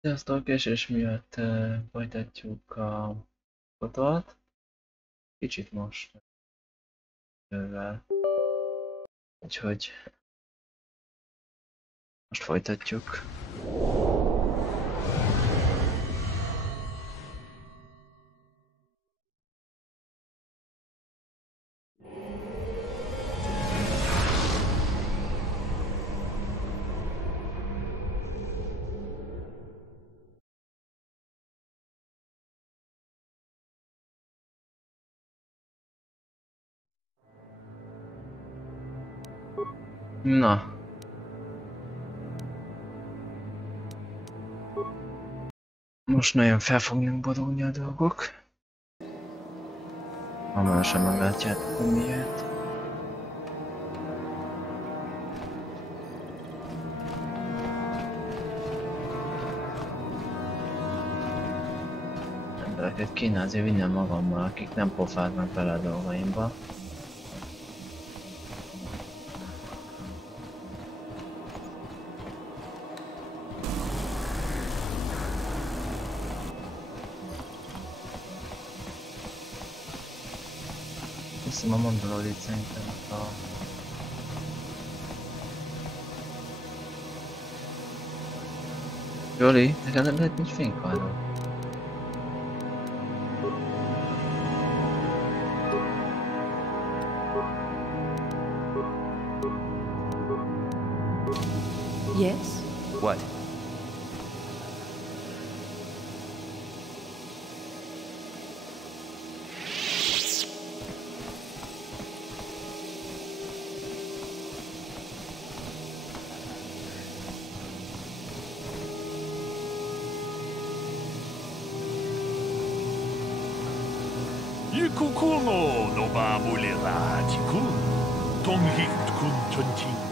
Sziasztok, késés miatt folytatjuk a KOTOR-t. Kicsit most ővel. Úgyhogy most folytatjuk. Na. Most nagyon fel fognak borulni a dolgok. Hamarosan meglátjátok, hogy miért. Embereket kéne azért vinnem magammal, akik nem pofáznak bele a dolgaimba. Hiszem a mondolódít szerintem a... Joli, neked nem lehet nincs fénykardod? Yes? What? Kukuno no ba muleraji kun. Tonghit kun chonching.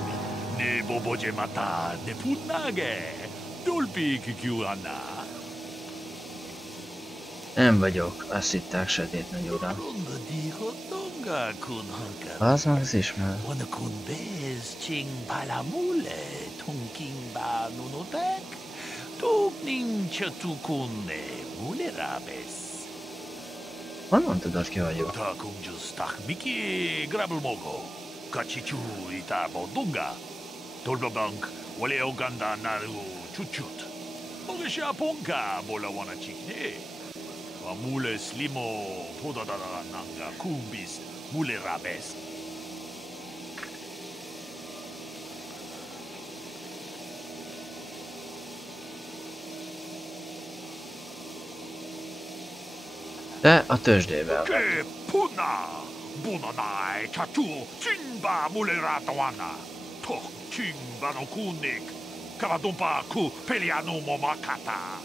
Ne boboje mata ne punnage. Dolpi kikiuana. Nem vagyok, azt hitták sötét nagy uram. Az meg az ismer. Honnan tudod, ki vagyok? Mule slimo podadara nanga kumbis mule rabes. Te a tőzsdével. Ke puna bunanai chatu chinba mule ratawana. To chinba no kunik kavadompa ku peliano momakata.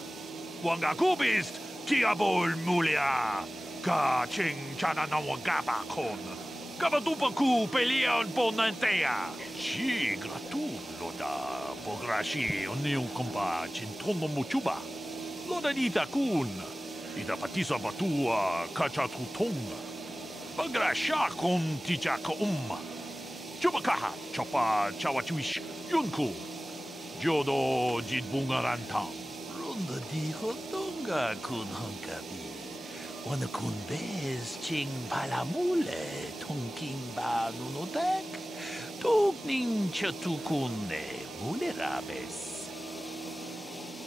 Wanga kubist Kiabol mulia, ka ching chana na wagaba kon. Kavadupa ku pelion bonantea. Si gratu loda bograshi onion komba chintono muchuba. Loda dita kun. Ida patisa batua kachatu tonga. Bagrasha kon tijaka Chubakaha chopa chawachuish yunku. Jodo jit bungarantang. Ronda di hotonga kun honkabi. Wana kun bez ching palamule tonking ba nunotek. Tokning chatukunne mulerabes.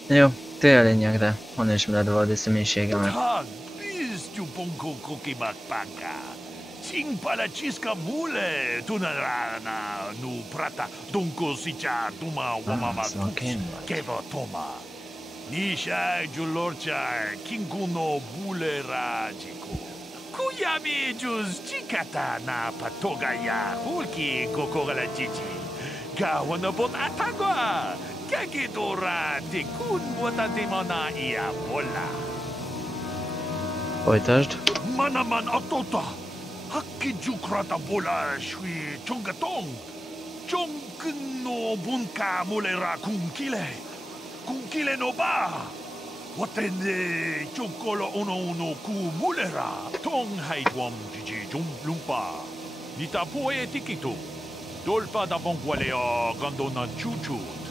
Jó, tényleg a lényegre. Honnan ismered valódi személyiségemet? Tag, biztyu ponko kokimak panka. Ching palachisca mule tunarana nu prata donko sicha duma wamama keva toma. Nisha julorcha kinkuno bule rajiko. Kuyami juz chikata na patogaya hulki kokogala chichi. Gawana bot atagwa. Kagidora de kun watatimona ia bola. Folytasd. Manaman atota. Hakki jukrata bola shui chongatong. Chongkno bunka mulera kunkile. Kunkile no ba. Watende chokolo uno ku mulera. Tong haitwam jiji lumpa. Nita poe tikitu. Dolpa da bonkwalea gandona chuchut.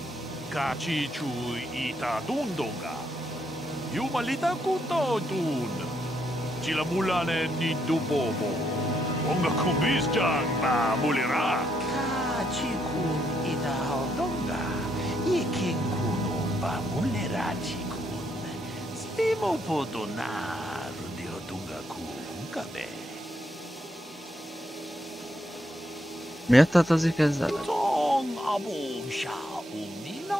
Kachi chu ita dundonga. Yumalita kuto dun. Chila mulane ni dubobo. Onga kumbis jang ba mulera. Kachi kun ita dundonga. Ikin kuno ba mulera chikun. Stimo podo na rudio dunga kun kabe. Miért tartozik ezzel? Tong abom sha umnina.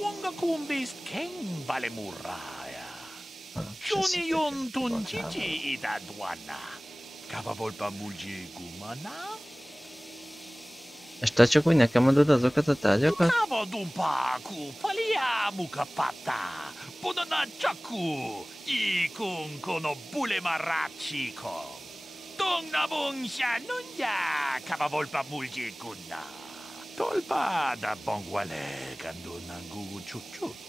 Wanga kumbis keng balemuraya. Shoni yon tun chichi ida duana. Kavavolpa mulji gumana. És te csak úgy nekem adod azokat a tárgyakat? Kavadumpa ku palia mukapata. Ponana chaku. Ikun kono bule marachiko. Tong nabong siya nunya. Kavavolpa mulji guna. Tolpa da bongwale kando ng gugu chut-chut.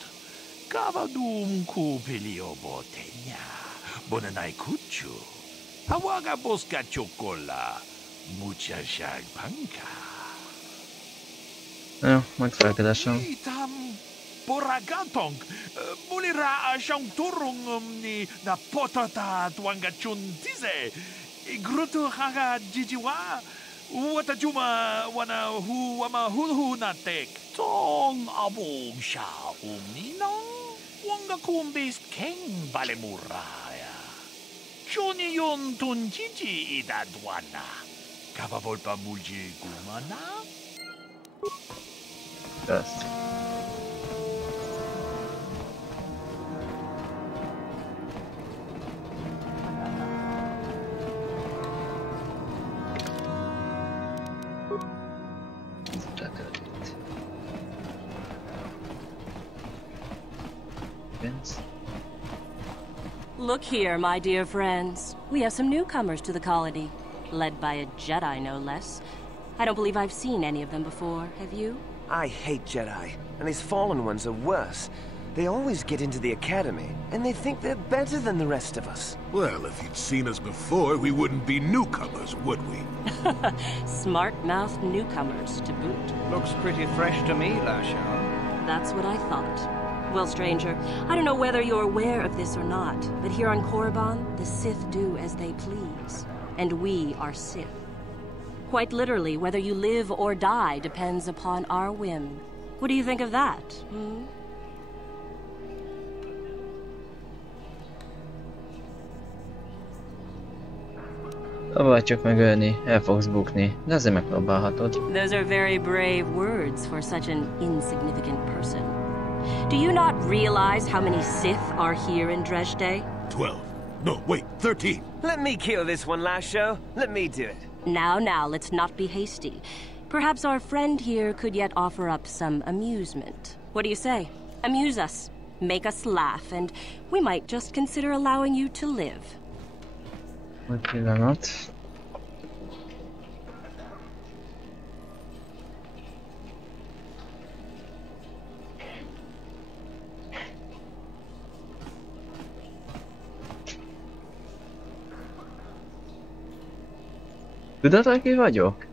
Kavadum ku pilio botenya. Bonanay kutsu. Hawaga boska chokola. Mucha siyag pangka. Jó, megfelelkedésem. Itam boragantong. Mulira siyang turong ni na potata tuanga chuntize. Gruto haga jijiwa. Wata juma wana hu wama hulhu natek. Tong abong siya umninang. Wanga kumbis keng balemuraya. Shoni yon tunjiji idadwana. Kavavolpa mulji gumana. Kösz. Pénz. Look here, my dear friends. We have some newcomers to the colony, led by a Jedi, no less. I don't believe I've seen any of them before, have you? I hate Jedi, and these fallen ones are worse. They always get into the academy, and they think they're better than the rest of us. Well, if you'd seen us before, we wouldn't be newcomers, would we? Smart-mouthed newcomers, to boot. Looks pretty fresh to me, Lasha. That's what I thought. Well, stranger, I don't know whether you're aware of this or not, but here on Korriban, the Sith do as they please. And we are Sith. Quite literally, whether you live or die depends upon our whim. What do you think of that, hmm? Próbáljuk meg ölni, el fogsz bukni, de azért megpróbálhatod. Those are very brave words for such an insignificant person. Do you not realize how many Sith are here in Dresde? 12. No, wait, 13. Let me kill this one, Lasho. Let me do it. Now, let's not be hasty. Perhaps our friend here could yet offer up some amusement. What do you say? Amuse us, make us laugh, and we might just consider allowing you to live. Egy pillanat. Tudod, aki vagyok?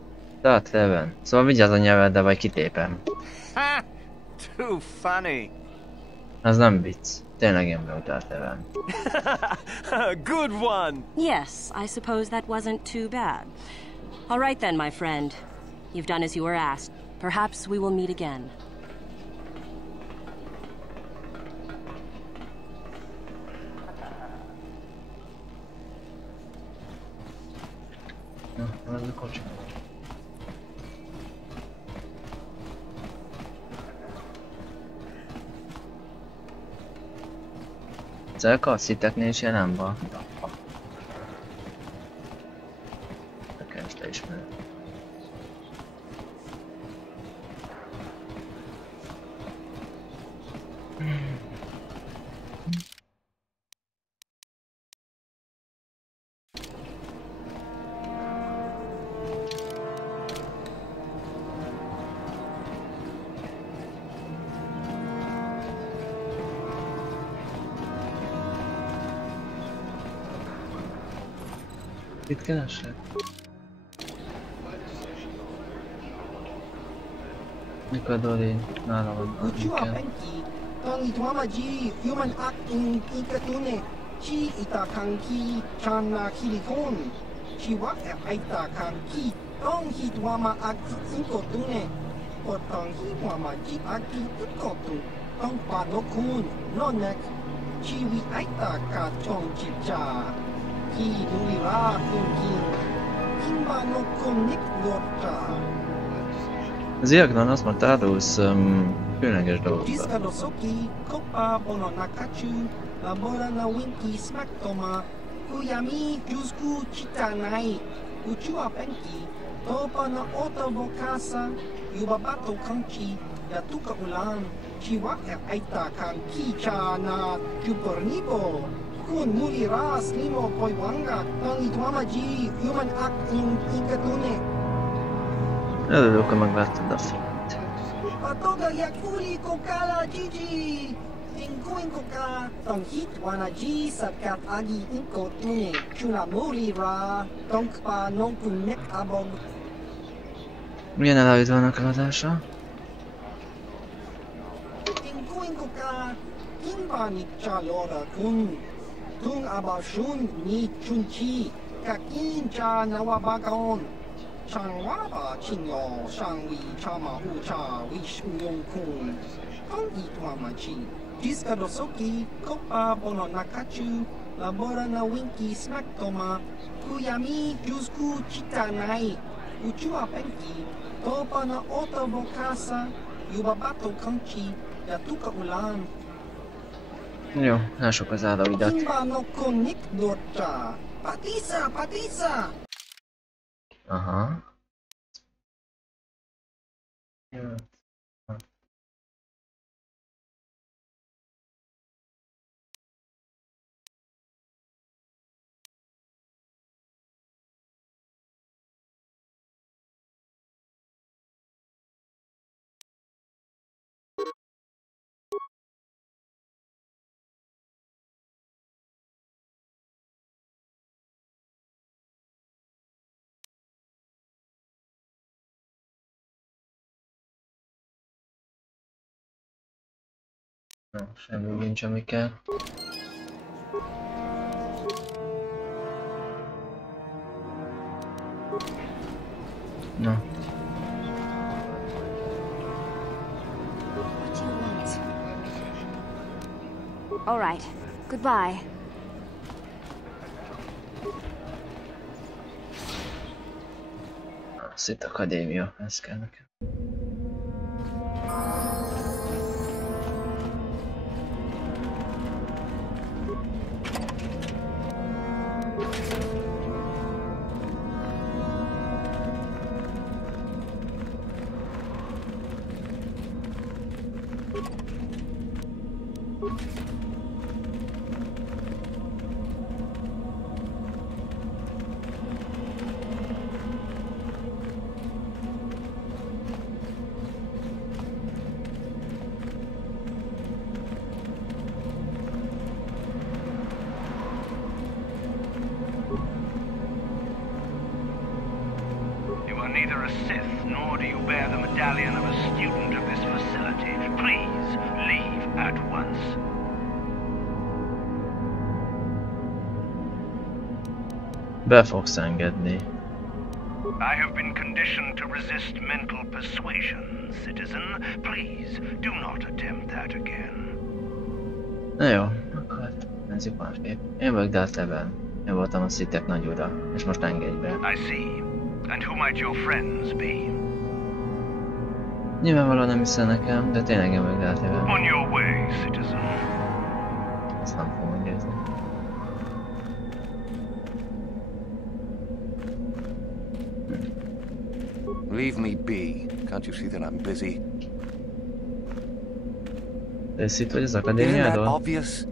Darth Revan. Szóval vigyázz a nyelveddel, vagy kitépem. Ha! Too funny. Az nem vicc. Tényleg én vagyok Darth Revan. Good one! Yes, I suppose that wasn't too bad. All right then, my friend. You've done as you were asked. Perhaps we will meet again. Ez a kocsi. Ezek a sziteknél is jelen van. Nekem is leismerem. Itt keresek? Mikor Dorin nála van a minket. Tangi tuamaji human acting ikatune chi itakanki chana kilikon chi wak aitakanki tong hi tuama aki inkotune o tangi tuamaji aki ikotu tong padokun nonek chi wi aitaka chong chicha ki dulira kunkin kimba no konik lorta. Az Irakban azt mondta, árulsz különleges dolgokat. Jiskadosoki, Kopa Bononakachu, Labora na Winki Smaktoma, Kuyami Jusku Chitanai, Uchua Penki, Topa na Otobokasa, Yubabato Kanchi, Yatuka Ulan, Chiwaka Aita Kanki Chana, Jupornibo, Kun Muliras Limo Poiwanga, Tangi Tuamaji, Human Act in Ikatune. Örülök, hogy megvetted a filmet. Patoga yakuri kokala jiji. Inkuin koka tong hit wanaji sakat agi inko tune chunamuri ra tongpa nonkun nek abog. Milyen elállít vannak az adása? Inkuin koka kinba nikcha lora kun tung abashun ni chunchi kakin cha nawabagon. Changwaba Chinyo Shangwi Chama Ucha Wish Uyong Kun Tong Ituamachi Jiskadosoki Kopa Bononakachu Labora na Winki Smaktoma Kuyami Jusku Chitanai Uchua Penki Topa na Otobokasa Yubabato Kanchi Yatuka Ulan. Jó, lássuk az állóidat. Kimba no Konik Dorcha Patisa! Aha. Jó. No, semmi nincs, ami kell. No. What do you want? All right. Goodbye. Sith Akadémia, ez kell nekem. Neither a Sith, nor do you bear the medallion of a student of this facility. Please, leave at once. Be fogsz engedni. I have been conditioned to resist mental persuasion, citizen. Please, do not attempt that again. Na jó, akkor nézzük másképp. Én vagyok Darth Level. Én voltam a Sithek nagy ura, és most engedj be. I see. And who might your friends be? Nyilvánvalóan nem hiszel nekem, de tényleg én vagyok Darth Level. On your way, citizen. Ezt nem fogom megérzni. Leave me be. Can't you see that I'm busy? De Sith vagy az Isn't that akadémiádról? obvious?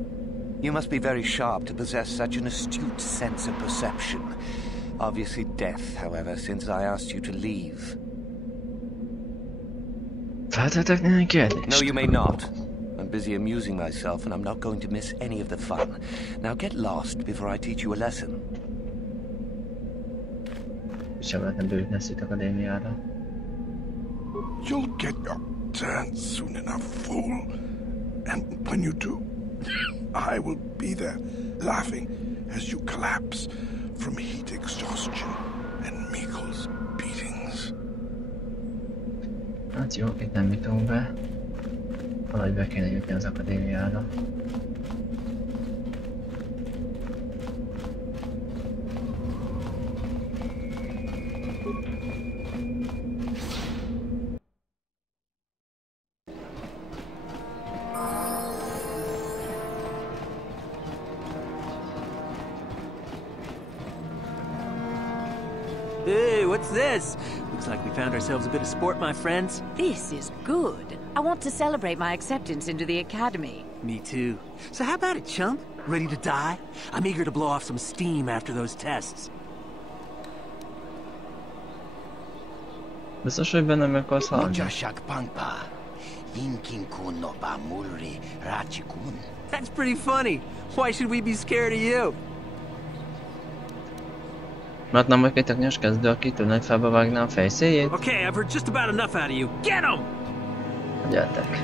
You must be very sharp to possess such an astute sense of perception. Obviously deaf, however, since I asked you to leave. Feltettek néhány kérdést? No, you may not. I'm busy amusing myself, and I'm not going to miss any of the fun. Now get lost before I teach you a lesson. Sem lehetne beütni a Sith Akadémiára. You'll get your turn soon enough, fool. And when you do, I will be there, laughing as you collapse from heat exhaustion and Mikkel's beatings. Hát jó, itt nem jutunk be. Valahogy be kéne jutni az akadémiára. Hey, what's this? Looks like we found ourselves a bit of sport, my friends. This is good. I want to celebrate my acceptance into the academy. Me too. So how about it, chump? Ready to die? I'm eager to blow off some steam after those tests. Biztos, hogy benne meg akarsz halni? That's pretty funny. Why should we be scared of you? Mert nem vagy egy teknyos kezdő, aki tudna egy felbe vágná a fejszéjét? Okay, I've heard just about enough out of you. Get him! Gyertek.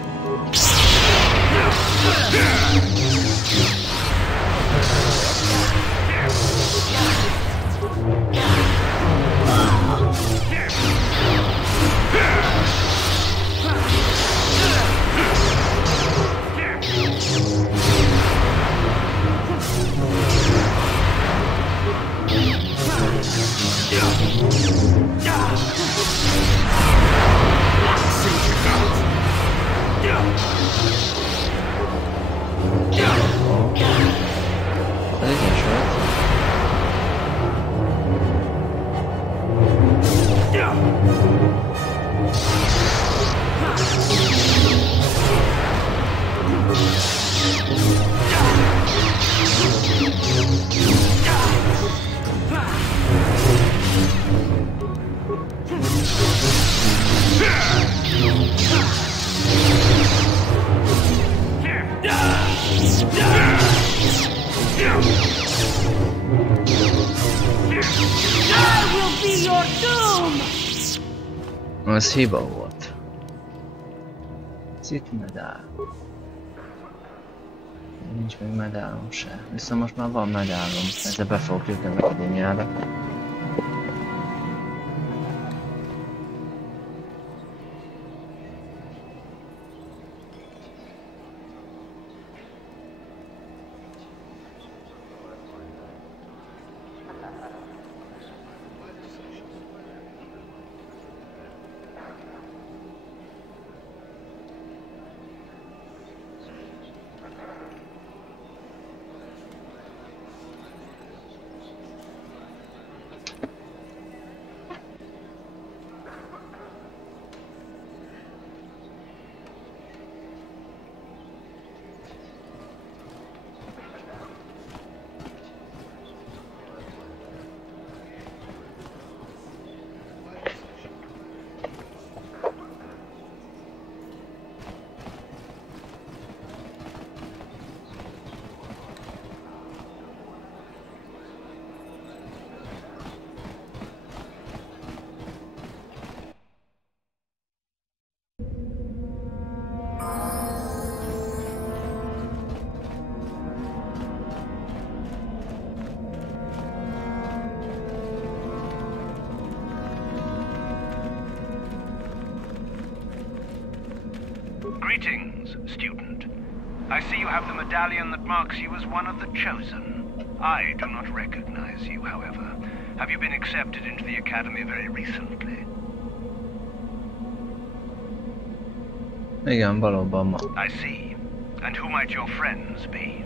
Az hiba volt. Sith medál. Nincs még medálom se. Viszont most már van medálom, ezzel be fogok jutni az akadémiára. Greetings, student. I see you have the medallion that marks you as one of the chosen. I do not recognize you, however. Have you been accepted into the academy very recently? Igen, valóban ma. I see. And who might your friends be?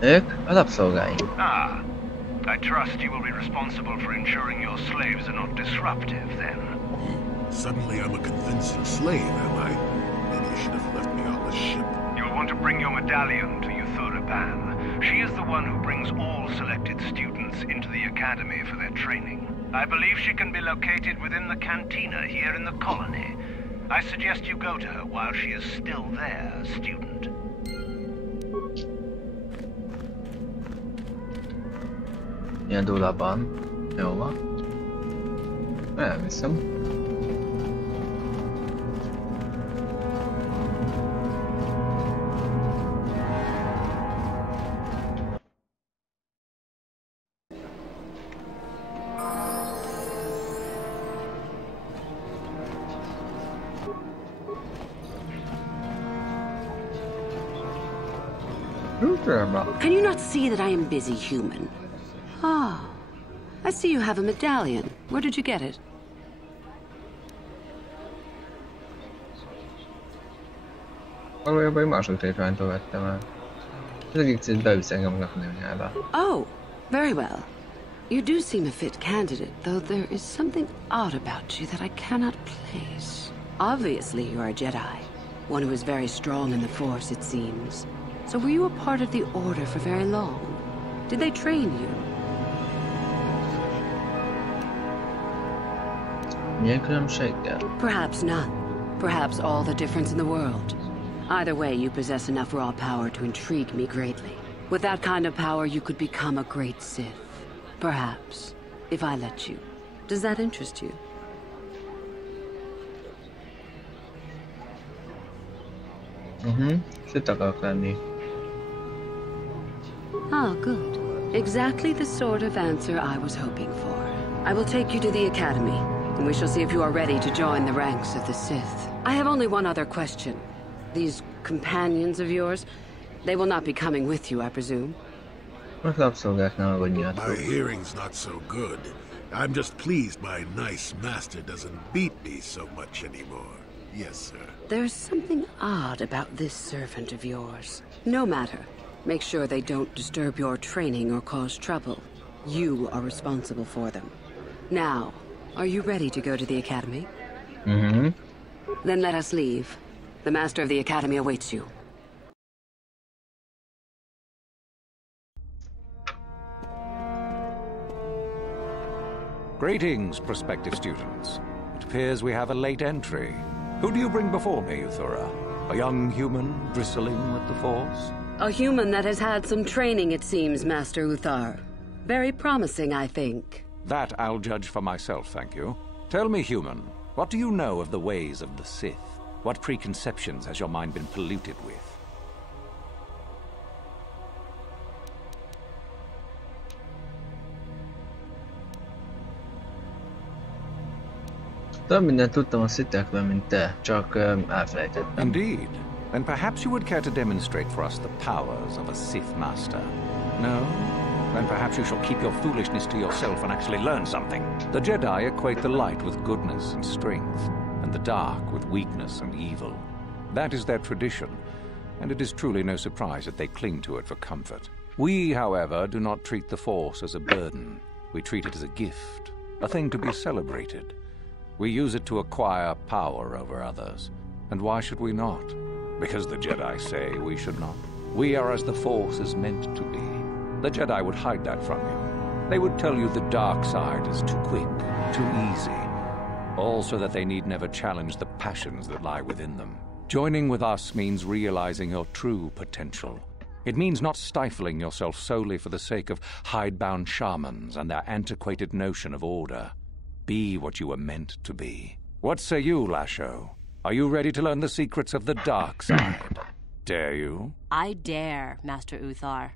Ők a rabszolgáink. Ah, I trust you will be responsible for ensuring your slaves are not disruptive, then. Suddenly I'm a convincing slave, am I? Maybe you should have left me on the ship. You'll want to bring your medallion to Uthuraban. She is the one who brings all selected students into the academy for their training. I believe she can be located within the cantina here in the colony. I suggest you go to her while she is still there, student. Ilyen dulaban. Jó van. Elviszem. Can you not see that I am busy, human? Ah, I see you have a medallion. Where did you get it? Valójában egy második tétványtól vettem el. Az egyik célt bevisz engem a akadémiára. Oh, very well. You do seem a fit candidate, though there is something odd about you that I cannot place. Obviously, you're a Jedi. One who is very strong in the Force, it seems. So were you a part of the Order for very long? Did they train you? Milyen különbséggel? Perhaps none. Perhaps all the difference in the world. Either way, you possess enough raw power to intrigue me greatly. With that kind of power, you could become a great Sith. Perhaps, if I let you. Does that interest you? Sith akarok lenni. Ah, good. Exactly the sort of answer I was hoping for. I will take you to the academy, and we shall see if you are ready to join the ranks of the Sith. I have only one other question. These companions of yours, they will not be coming with you, I presume? My hearing's not so good. I'm just pleased my nice master doesn't beat me so much anymore. Yes, sir. There's something odd about this servant of yours. No matter. Make sure they don't disturb your training or cause trouble. You are responsible for them. Now, are you ready to go to the academy? Then let us leave. The master of the academy awaits you. Greetings, prospective students. It appears we have a late entry. Who do you bring before me, Uthura? A young human bristling with the Force? A human that has had some training, it seems, Master Uthar. Very promising, I think. That I'll judge for myself, thank you. Tell me, human, what do you know of the ways of the Sith? What preconceptions has your mind been polluted with? Több mindent tudtam a szitekről, mint te, csak elfelejtettem. Indeed. Then perhaps you would care to demonstrate for us the powers of a Sith Master. No? Then perhaps you shall keep your foolishness to yourself and actually learn something. The Jedi equate the light with goodness and strength, and the dark with weakness and evil. That is their tradition, and it is truly no surprise that they cling to it for comfort. We, however, do not treat the Force as a burden. We treat it as a gift, a thing to be celebrated. We use it to acquire power over others. And why should we not? Because the Jedi say we should not. We are as the Force is meant to be. The Jedi would hide that from you. They would tell you the dark side is too quick, too easy. All so that they need never challenge the passions that lie within them. Joining with us means realizing your true potential. It means not stifling yourself solely for the sake of hidebound shamans and their antiquated notion of order. Be what you were meant to be. What say you, Lasho? Are you ready to learn the secrets of the dark side? Dare you? I dare, Master Uthar.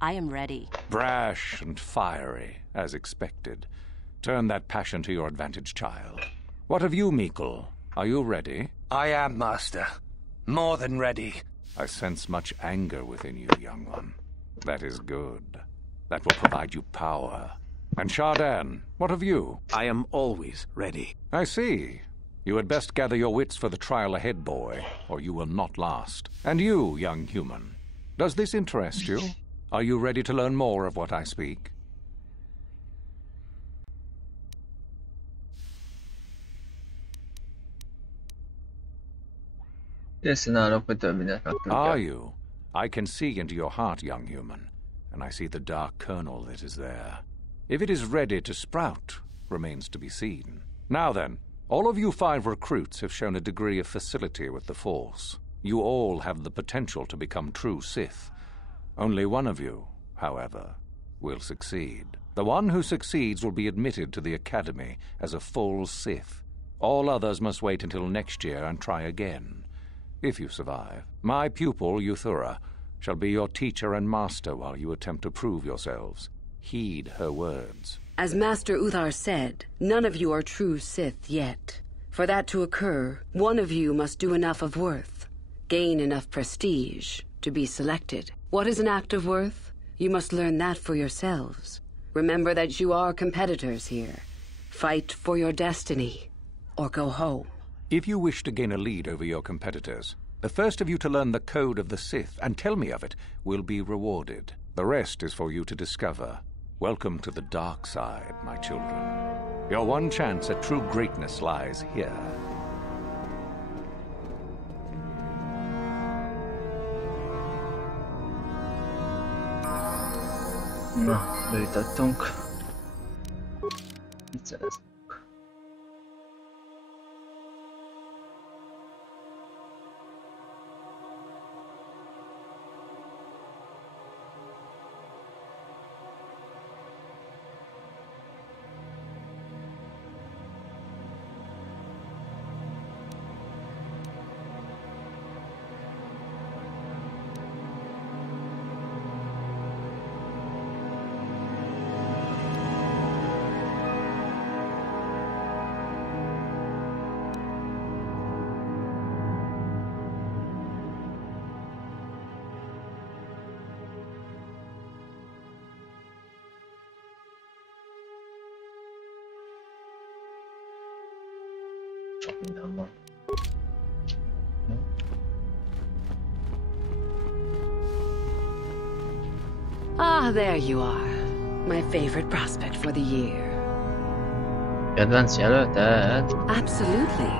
I am ready. Brash and fiery, as expected. Turn that passion to your advantage, child. What of you, Meekle? Are you ready? I am, Master. More than ready. I sense much anger within you, young one. That is good. That will provide you power. And Shardan, what of you? I am always ready. I see. You had best gather your wits for the trial ahead, boy, or you will not last. And you, young human, does this interest you? Are you ready to learn more of what I speak? Are you? I can see into your heart, young human, and I see the dark kernel that is there. If it is ready to sprout, remains to be seen. Now then, all of you 5 recruits have shown a degree of facility with the Force. You all have the potential to become true Sith. Only one of you, however, will succeed. The one who succeeds will be admitted to the Academy as a full Sith. All others must wait until next year and try again. If you survive, my pupil, Euthura, shall be your teacher and master while you attempt to prove yourselves. Heed her words. As Master Uthar said, none of you are true Sith yet. For that to occur, one of you must do enough of worth, gain enough prestige, to be selected. What is an act of worth? You must learn that for yourselves. Remember that you are competitors here. Fight for your destiny, or go home. If you wish to gain a lead over your competitors, the first of you to learn the code of the Sith and tell me of it will be rewarded. The rest is for you to discover. Welcome to the dark side, my children. Your one chance at true greatness lies here. Na, bejutottunk. Mit szerezünk? Ah, there you are. My favorite prospect for the year. Kedvenc jelölted? Absolutely.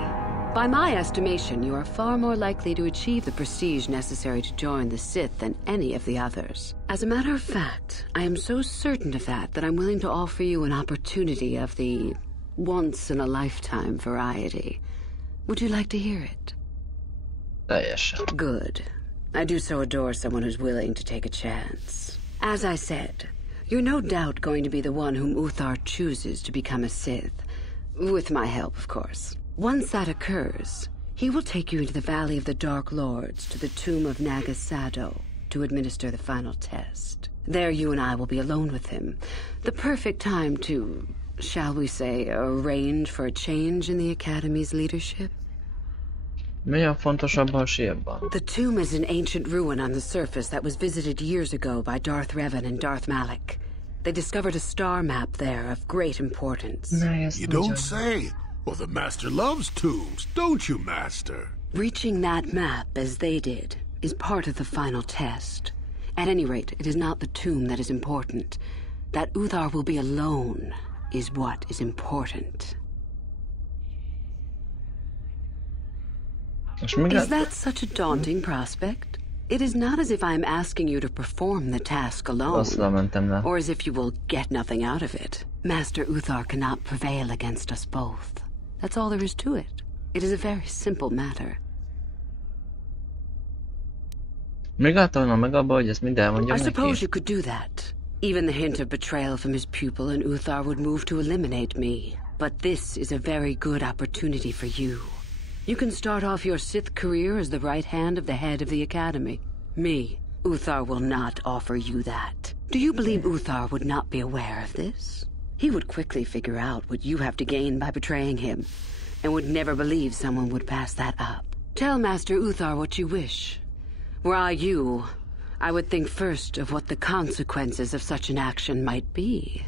By my estimation, you are far more likely to achieve the prestige necessary to join the Sith than any of the others. As a matter of fact, I am so certain of that I'm willing to offer you an opportunity of the once-in-a-lifetime variety. Would you like to hear it? Teljesen. Good. I do so adore someone who's willing to take a chance. As I said, you're no doubt going to be the one whom Uthar chooses to become a Sith. With my help, of course. Once that occurs, he will take you into the Valley of the Dark Lords to the tomb of Nagasado to administer the final test. There you and I will be alone with him. The perfect time to shall we say, arrange for a change in the Academy's leadership? Mi a fontosabb a sírban? The tomb is an ancient ruin on the surface that was visited years ago by Darth Revan and Darth Malak. They discovered a star map there of great importance. You don't say. Well, the Master loves tombs, don't you, Master? Reaching that map, as they did, is part of the final test. At any rate, it is not the tomb that is important. That Uthar will be alone is what is important. Is that such a daunting prospect? It is not as if I am asking you to perform the task alone, or as if you will get nothing out of it. Master Uthar cannot prevail against us both. That's all there is to it. It is a very simple matter. I suppose you could do that. Even the hint of betrayal from his pupil and Uthar would move to eliminate me. But this is a very good opportunity for you. You can start off your Sith career as the right hand of the head of the Academy. Me, Uthar will not offer you that. Do you believe Uthar would not be aware of this? He would quickly figure out what you have to gain by betraying him, and would never believe someone would pass that up. Tell Master Uthar what you wish. Were I you, I would think first of what the consequences of such an action might be.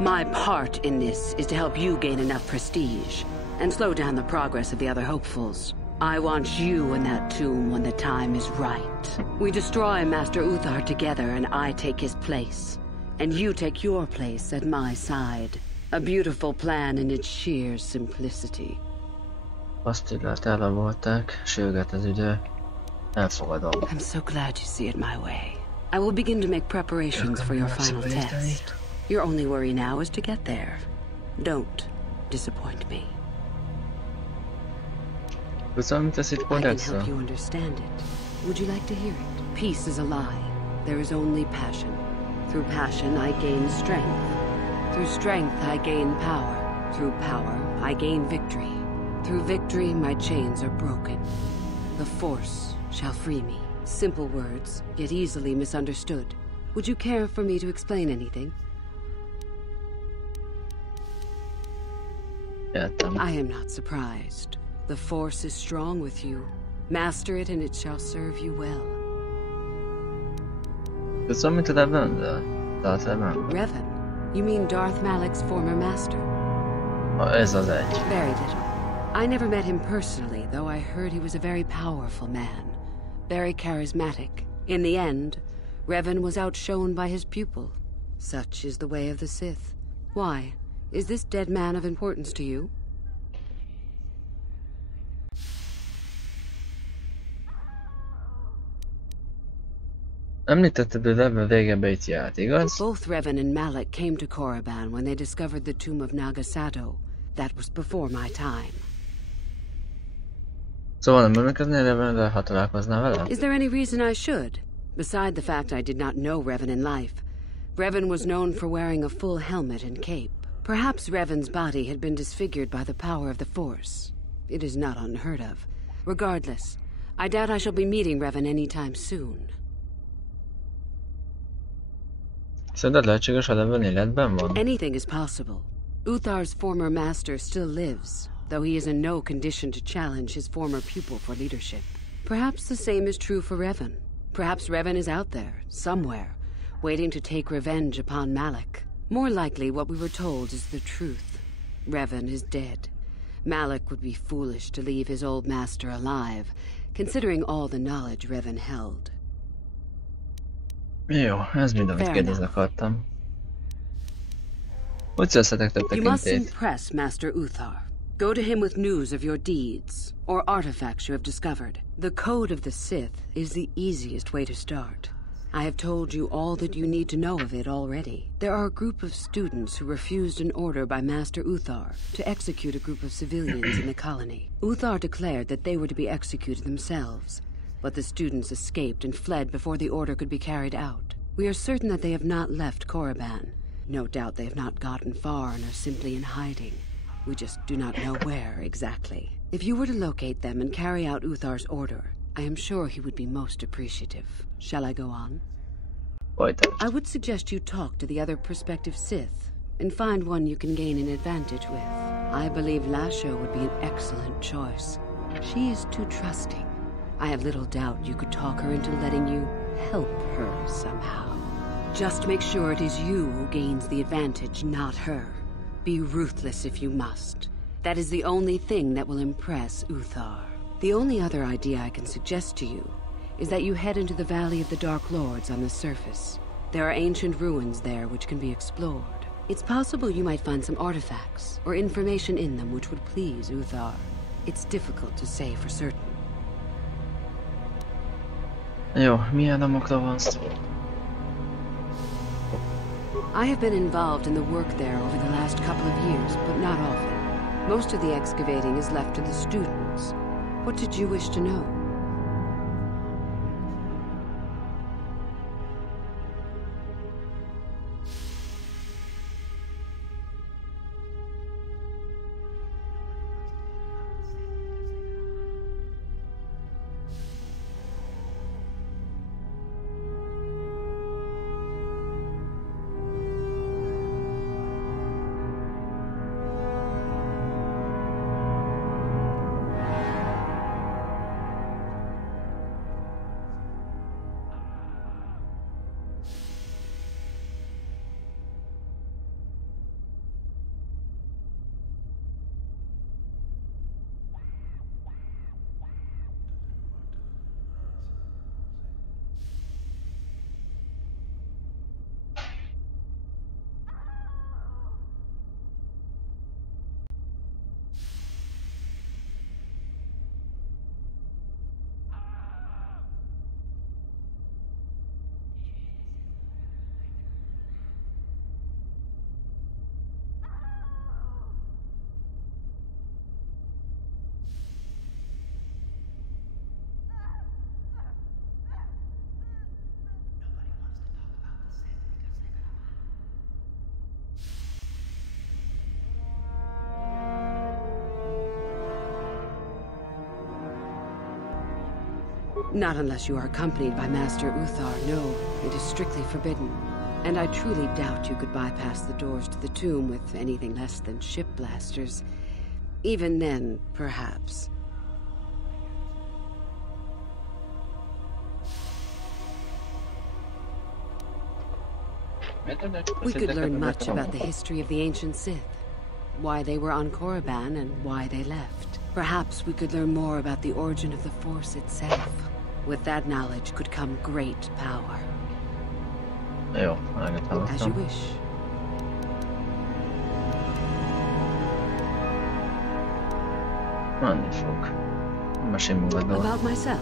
My part in this is to help you gain enough prestige and slow down the progress of the other hopefuls. I want you in that tomb when the time is right. We destroy Master Uthar together and I take his place. And you take your place at my side. A beautiful plan in its sheer simplicity. Pasztillát ellavolták, sürget az idő. Elfogadom. I'm so glad you see it my way. I will begin to make preparations for your final test. Your only worry now is to get there. Don't disappoint me. I can help you understand it. Would you like to hear it? Peace is a lie. There is only passion. Through passion, I gain strength. Through strength, I gain power. Through power, I gain victory. Through victory, my chains are broken. The Force shall free me. Simple words, yet easily misunderstood. Would you care for me to explain anything? I am not surprised. The Force is strong with you. Master it and it shall serve you well. Revan? You mean Darth Malak's former master? Very little. I never met him personally, though I heard he was a very powerful man. Very charismatic. In the end, Revan was outshone by his pupil. Such is the way of the Sith. Why? Is this dead man of importance to you? Említetted, hogy Revan régebben itt járt, igaz? Both Revan and Malak came to Korriban when they discovered the tomb of Nagasato. That was before my time. Szóval nem emlékezni Revanre, ha találkoznál vele? Is there any reason I should? Beside the fact I did not know Revan in life, Revan was known for wearing a full helmet and cape. Perhaps Revan's body had been disfigured by the power of the Force. It is not unheard of. Regardless, I doubt I shall be meeting Revan anytime soon. Szerinted lehetséges, ha Revan életben van? Anything is possible. Uthar's former master still lives, though he is in no condition to challenge his former pupil for leadership. Perhaps the same is true for Revan. Perhaps Revan is out there, somewhere, waiting to take revenge upon Malak. More likely, what we were told is the truth. Revan is dead. Malak would be foolish to leave his old master alive, considering all the knowledge Revan held. Jó, ez mind, amit kérdezni akartam. Hogy szerezhetek több tekintét? You must impress Master Uthar. Go to him with news of your deeds, or artifacts you have discovered. The Code of the Sith is the easiest way to start. I have told you all that you need to know of it already. There are a group of students who refused an order by Master Uthar to execute a group of civilians in the colony. Uthar declared that they were to be executed themselves, but the students escaped and fled before the order could be carried out. We are certain that they have not left Korriban. No doubt they have not gotten far and are simply in hiding. We just do not know where exactly. If you were to locate them and carry out Uthar's order, I am sure he would be most appreciative. Shall I go on? I would suggest you talk to the other prospective Sith and find one you can gain an advantage with. I believe Lasho would be an excellent choice. She is too trusting. I have little doubt you could talk her into letting you help her somehow. Just make sure it is you who gains the advantage, not her. Be ruthless if you must. That is the only thing that will impress Uthar. The only other idea I can suggest to you is that you head into the Valley of the Dark Lords on the surface. There are ancient ruins there which can be explored. It's possible you might find some artifacts or information in them which would please Uthar. It's difficult to say for certain. Jó, milyen namokra van szó? I have been involved in the work there over the last couple of years, but not often. Most of the excavating is left to the students. What did you wish to know? Not unless you are accompanied by Master Uthar. No, it is strictly forbidden. And I truly doubt you could bypass the doors to the tomb with anything less than ship blasters. Even then, perhaps. We could learn much about the history of the ancient Sith. Why they were on Korriban and why they left. Perhaps we could learn more about the origin of the Force itself. With that knowledge could come great power. As you wish. About myself.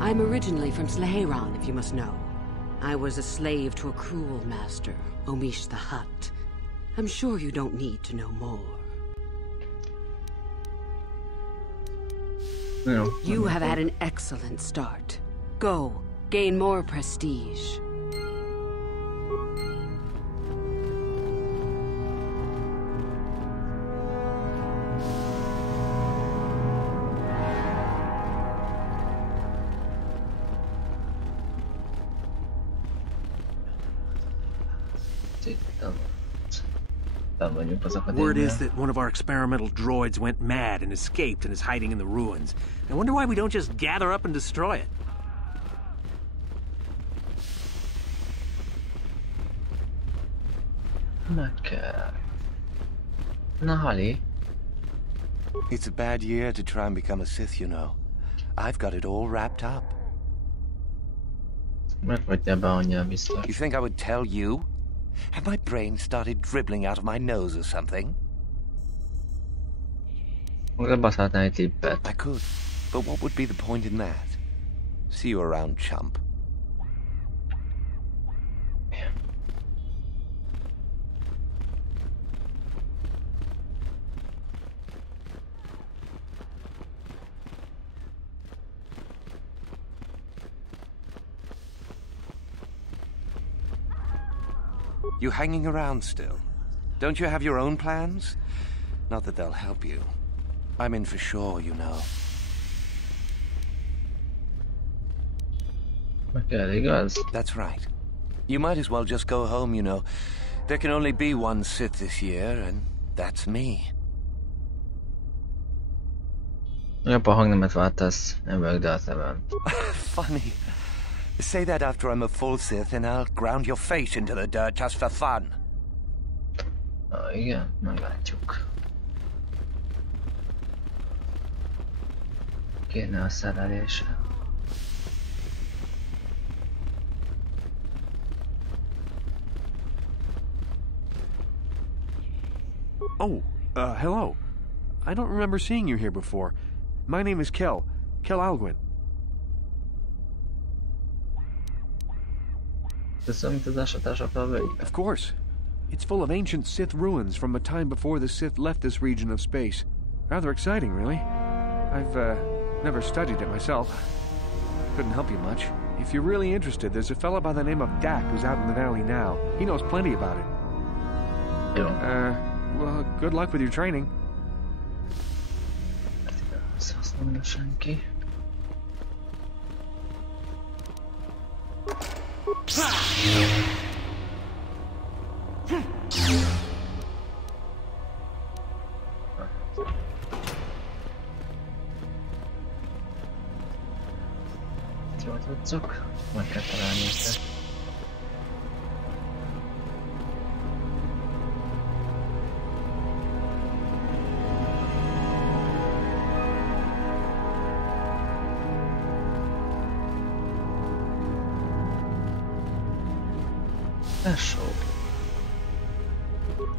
I'm originally from Sleheyron, if you must know. I was a slave to a cruel master, Omish the Hutt. I'm sure you don't need to know more. No. You have had an excellent start. Go, gain more prestige. Word is that one of our experimental droids went mad and escaped and is hiding in the ruins. I wonder why we don't just gather up and destroy it. It's a bad year to try and become a Sith, you know. I've got it all wrapped up. You think I would tell you? Have my brain started dribbling out of my nose or something? I could, but what would be the point in that? See you around, chump. You hanging around still? Don't you have your own plans? Not that they'll help you. I'm in for sure, you know. That's right. You might as well just go home, you know. There can only be one Sith this year, and that's me. Jobb, a hangnemet váltasz, nem vagyok Darth-ben. Funny. Say that after I'm a full Sith, and I'll ground your face into the dirt just for fun. Igen, meglátjuk. Kérne a szerelése. Oh, hello. I don't remember seeing you here before. My name is Kel Alguin. Of course. It's full of ancient Sith ruins from a time before the Sith left this region of space. Rather exciting, really. I've, never studied it myself. Couldn't help you much. If you're really interested, there's a fella by the name of Dak who's out in the valley now. He knows plenty about it. Well, good luck with your training. Jól tudszok, meg kell találni őket.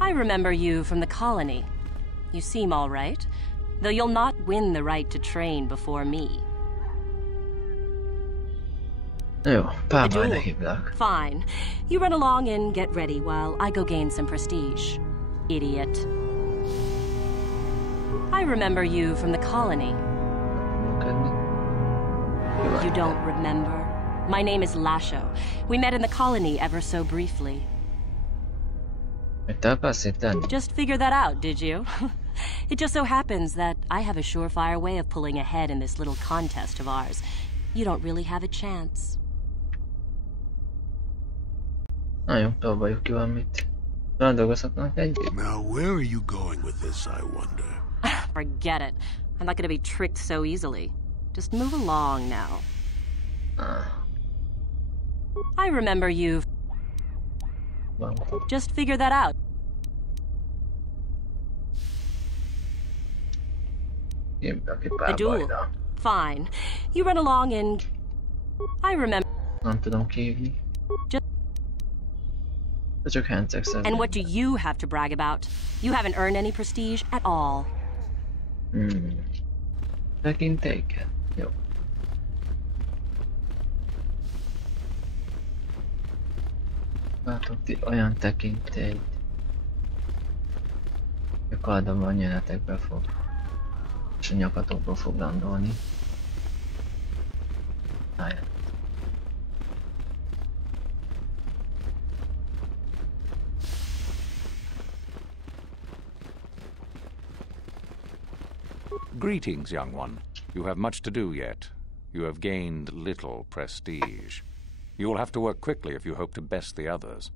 I remember you from the colony. You seem all right, though you'll not win the right to train before me. Jó, párbajra hívlak. Fine. You run along and get ready while I go gain some prestige. Idiot. I remember you from the colony. You don't remember? My name is Lasho. We met in the colony ever so briefly. Just figure that out, did you? It just so happens that I have a surefire way of pulling ahead in this little contest of ours. You don't really have a chance. Now, where are you going with this, I wonder? Forget it. I'm not gonna be tricked so easily. Just move along now. I remember you. Just figure that out. A duel. Fine. You run along and... I remember... And what do you have to brag about? You haven't earned any prestige at all. Tekintélyeket. Jó. Látok ti olyan tekintélyt. A kardamban nyeletekbe fog. És a nyakatokba fog landolni. Állj. Greetings, young one. You have much to do yet. You have gained little prestige. You will have to work quickly if you hope to best the others.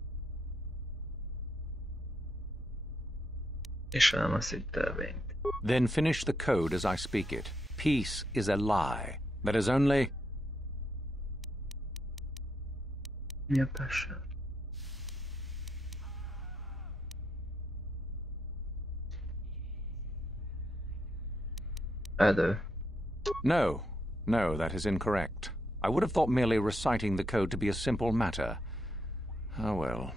Then finish the code as I speak it. Peace is a lie. That is only... No, that is incorrect. I would have thought merely reciting the code to be a simple matter. Oh well.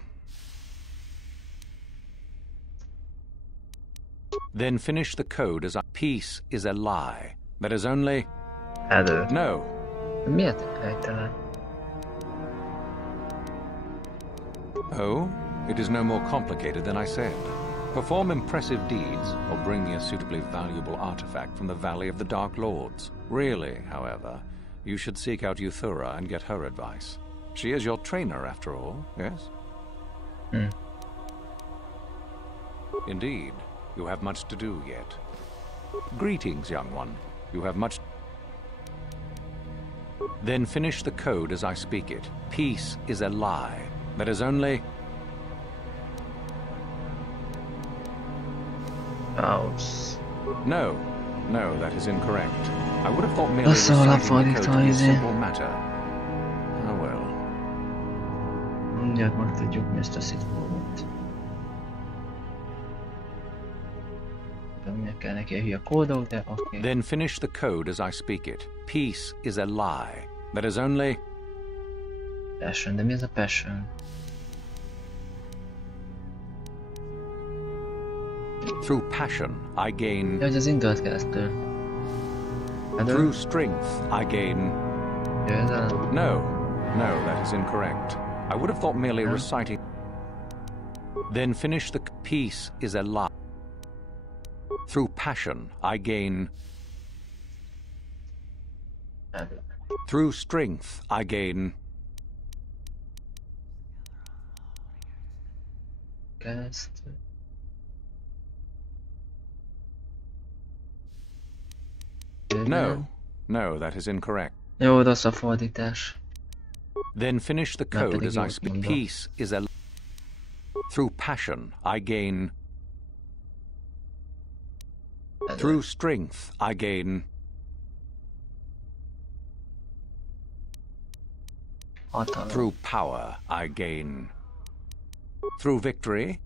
Then finish the code as I... Peace is a lie. That is only... No. Oh, it is no more complicated than I said. Perform impressive deeds, or bring me a suitably valuable artifact from the Valley of the Dark Lords. Really, however, you should seek out Euthura and get her advice. She is your trainer, after all, yes? Indeed, you have much to do yet. Greetings, young one. You have much... Then finish the code as I speak it. Peace is a lie. That is only... House. No, that is incorrect. I would have thought merely reciting the code to be a simple matter. Oh well. Mindjárt megtudjuk, mi ezt a szitfógot. Meg kell neki a hülye kódok, de oké. Then finish the code as I speak it. Peace is a lie. That is only... Passion, de mi ez a passion? Through passion, I gain... Ja, hogy az indulat keresztül. Through strength, I gain... No, that is incorrect. I would have thought merely reciting... Then finish the... Peace is a lie. Through passion, I gain... Through strength, I gain... Keresztül. No, that is incorrect. Jó, rossz a fordítás. Then finish the code as I speak. Peace is a... Through passion, I gain... Through strength, I gain... Through power, I gain... Through victory...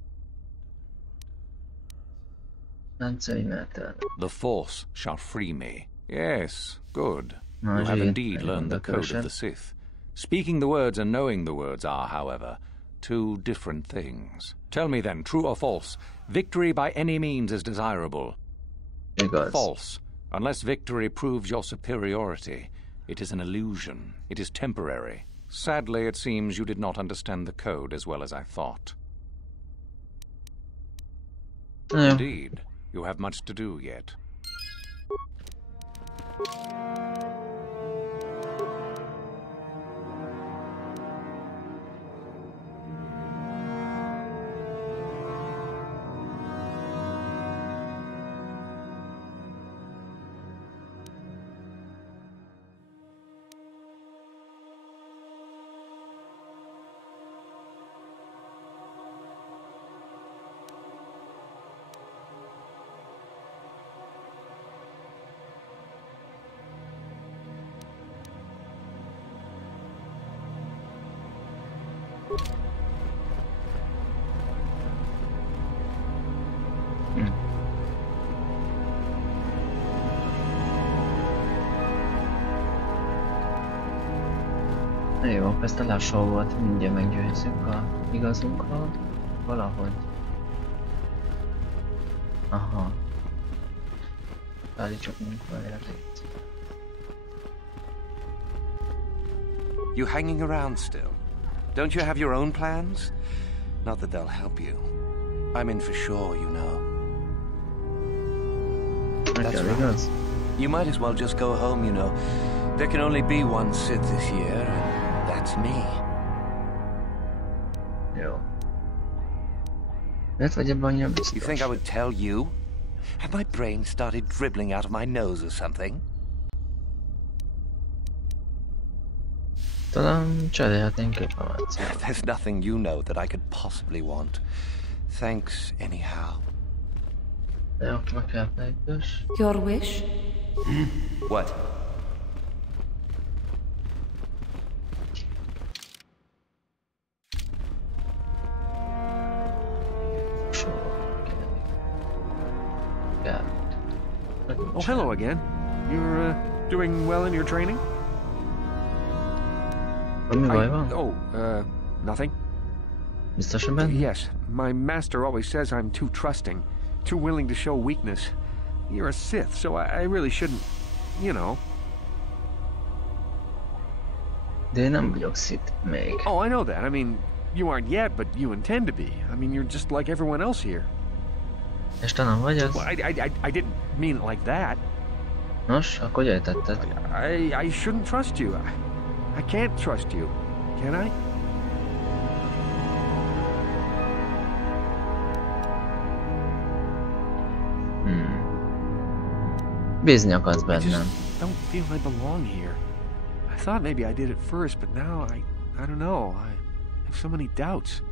The Force shall free me. Yes, good. You have indeed learned the code of the Sith. Speaking the words and knowing the words are, however, two different things. Tell me then, true or false, victory by any means is desirable. False. Unless victory proves your superiority, it is an illusion. It is temporary. Sadly, it seems you did not understand the code as well as I thought. Indeed. You have much to do yet. Jó, ezt a lassú volt, mindjárt meggyőzzük a igazunkról. Valahogy. Aha. Állítsuk munkával elét. You hanging around still? Don't you have your own plans? Not that they'll help you. I'm in for sure, you know. That's right. You might as well just go home, you know. There can only be one Sith this year, and that's me. Jó. Lehet, hogy ebben annyira biztos. You think I would tell you? Have my brain started dribbling out of my nose or something? Talán cserélhetnénk információt. There's nothing you know that I could possibly want. Thanks, anyhow. Jó, meg kell fejtős. Your wish? What? Oh, hello again. You're, doing well in your training? Nothing. Biztosan benne? Yes, my master always says I'm too trusting, too willing to show weakness. You're a Sith, so I really shouldn't, you know. De én nem vagyok Sith még. Oh, I know that. I mean, you aren't yet, but you intend to be. I mean, you're just like everyone else here. És te nem vagy az? Well, I didn't mean it like that. Nos, akkor értetted. I shouldn't trust you. I can't trust you. Can I? Bízni akarsz bennem. I don't feel I belong here. I thought maybe I did at first, but now I don't know. have so many doubts.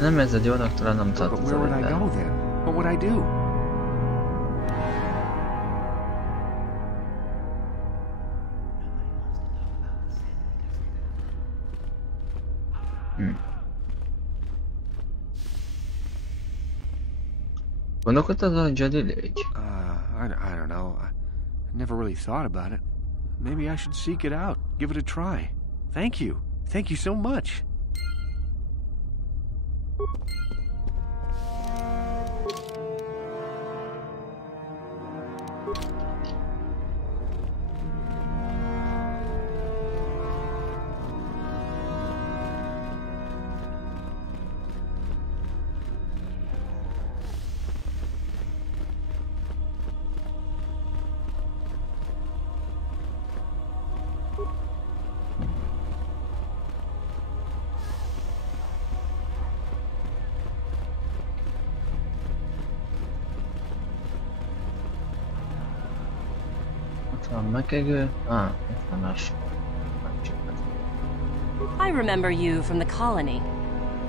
Nem ez egy jónak talán nem But where would I go then? What would I do? Gondolkodtad a Jedi légy? I don't know. I never really thought about it. Maybe I should seek it out, give it a try. Thank you. Thank you so much. I remember you from the colony.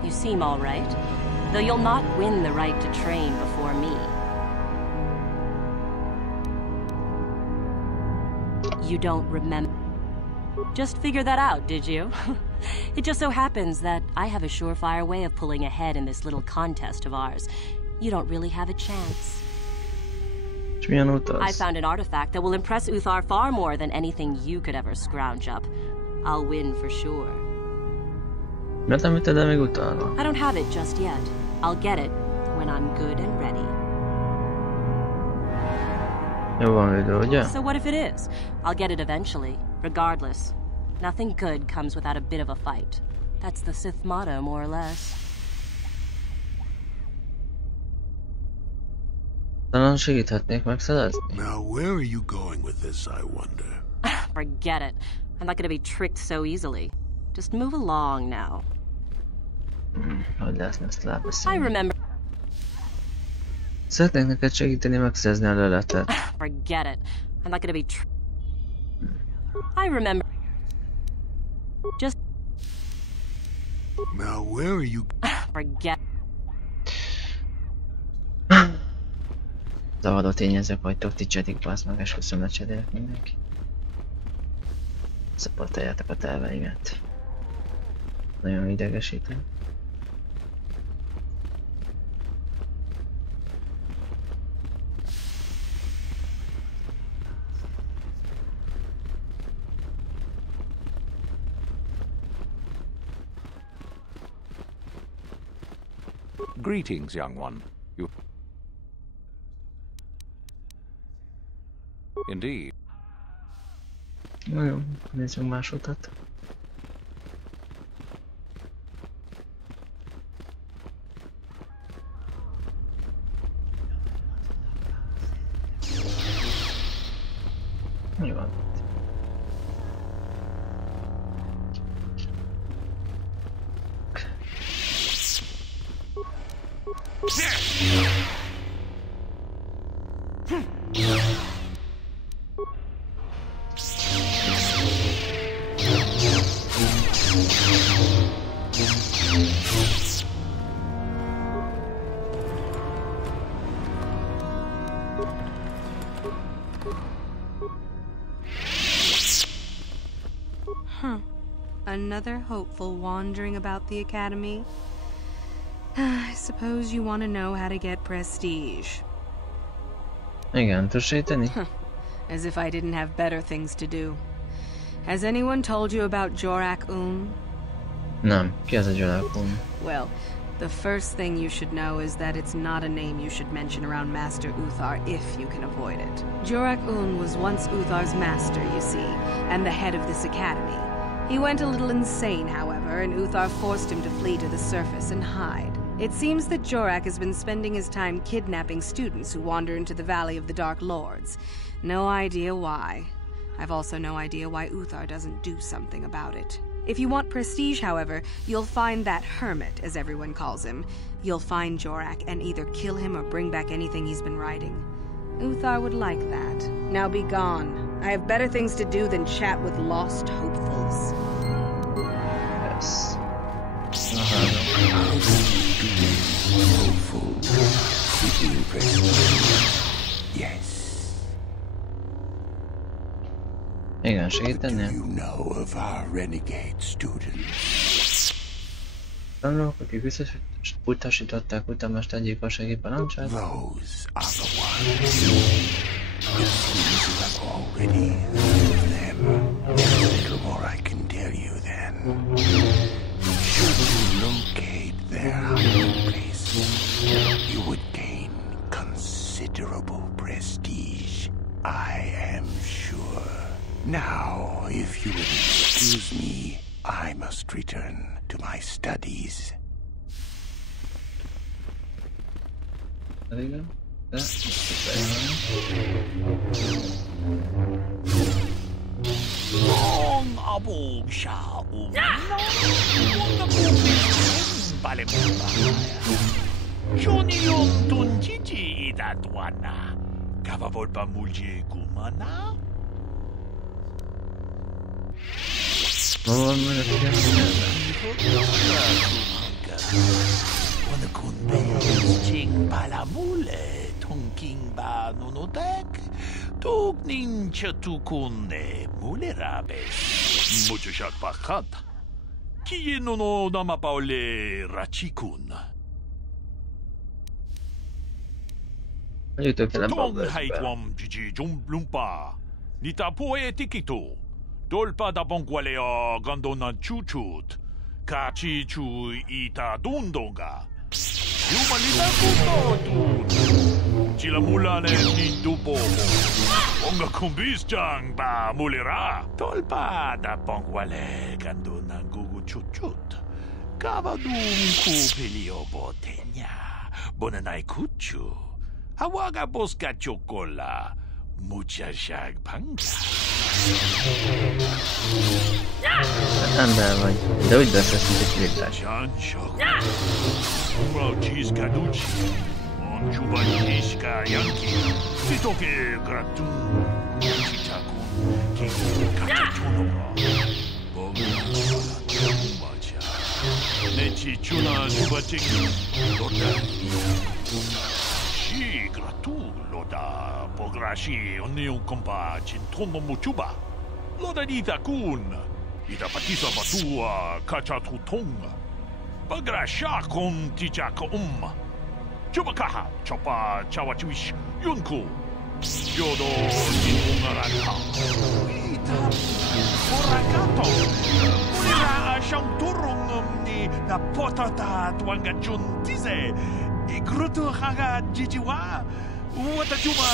You seem all right, though you'll not win the right to train before me. You don't remember? Just figured that out, did you? It just so happens that I have a surefire way of pulling ahead in this little contest of ours. You don't really have a chance. I found an artifact that will impress Uthar far more than anything you could ever scrounge up. I'll win for sure. I don't have it just yet. I'll get it when I'm good and ready. So what if it is? I'll get it eventually, regardless. Nothing good comes without a bit of a fight. That's the Sith motto, more or less. Talán segíthetnék megszerezni? Now where are you going with this, I wonder? Forget it. I'm not gonna be tricked so easily. Just move along now. Hogy lehetne ezt lábeszélni? I remember. Szeretnék neked segíteni megszerezni a leletet. Forget it. I'm not gonna be I remember. Just. Now where are you? Forget. Zavaró tényezők vagytok, ti Jedik, bassz meg, és köszönöm, lecserélek mindenki. Szapotáljátok a terveimet. Nagyon idegesítő. Greetings, young one. You... Indeed. Na jó, nézzünk más utat. Mi van? Another hopeful wandering about the academy. I suppose you want to know how to get prestige. Igen, tudod. As if I didn't have better things to do. Has anyone told you about Jorak-Un? Nem, ki az a Jorak-Un? Well, the first thing you should know is that it's not a name you should mention around Master Uthar if you can avoid it. Jorak-Un was once Uthar's master, you see, and the head of this academy. He went a little insane, however, and Uthar forced him to flee to the surface and hide. It seems that Jorak has been spending his time kidnapping students who wander into the Valley of the Dark Lords. No idea why. I've also no idea why Uthar doesn't do something about it. If you want prestige, however, you'll find that hermit, as everyone calls him. You'll find Jorak and either kill him or bring back anything he's been writing. Uthar would like that. Now be gone. I have better things to do than chat with lost hopefuls. Yes. Yes. Igen, segítenél? You know of our renegade students. Tanulók, akik visszautasították utamester-gyilkossági parancsát? Those are the ones. It seems you have already heard of them. There's little more I can tell you then. Should you locate their hiding place, you would gain considerable prestige, I am sure. Now, if you would excuse me, I must return to my studies. Igen. Long abog siya Johnny yung tunjiji idadwana. Kavavol pa mulje kumana? Wana kunbez jing palamule tongking ba nunotek tugnin chatukune mulerabes muchushat pakat kiye no namapaule rachikun tong haitwam jiji jumblumpa nitapoe tikito dolpa da bongwalea gandona chuchut kachi chu ita dundonga yumalita kuto chilamulane ni dupo onga kumbis jang ba mulera dolpa da bongwale gandona gugu chuchut kavadum kupilio botenya bonanai kuchu hawaga boska chocola mucha shag panga. Ember vagy, de úgy beszélsz, mint egy villás. Umalcsiszka ducsi, oncsubacsiszka janki, titoke gratun, csicsakun, kikun kacsacsonokra, bogna, umbacsa, necsi csuna csubacsengi, lodani, si gratun, loda, pograshi, onniun kompa, cintono muchuba, loda dita kun, ida patisa batua, kachatutong, bagrasha kon tijaka chubakaha, chopa, chawachuish, yunku, yodo, jinungaraka, ita, poragato, mira siyang turong ni na potata tuanga juntize, igruto haga jijiwa, wata chuma,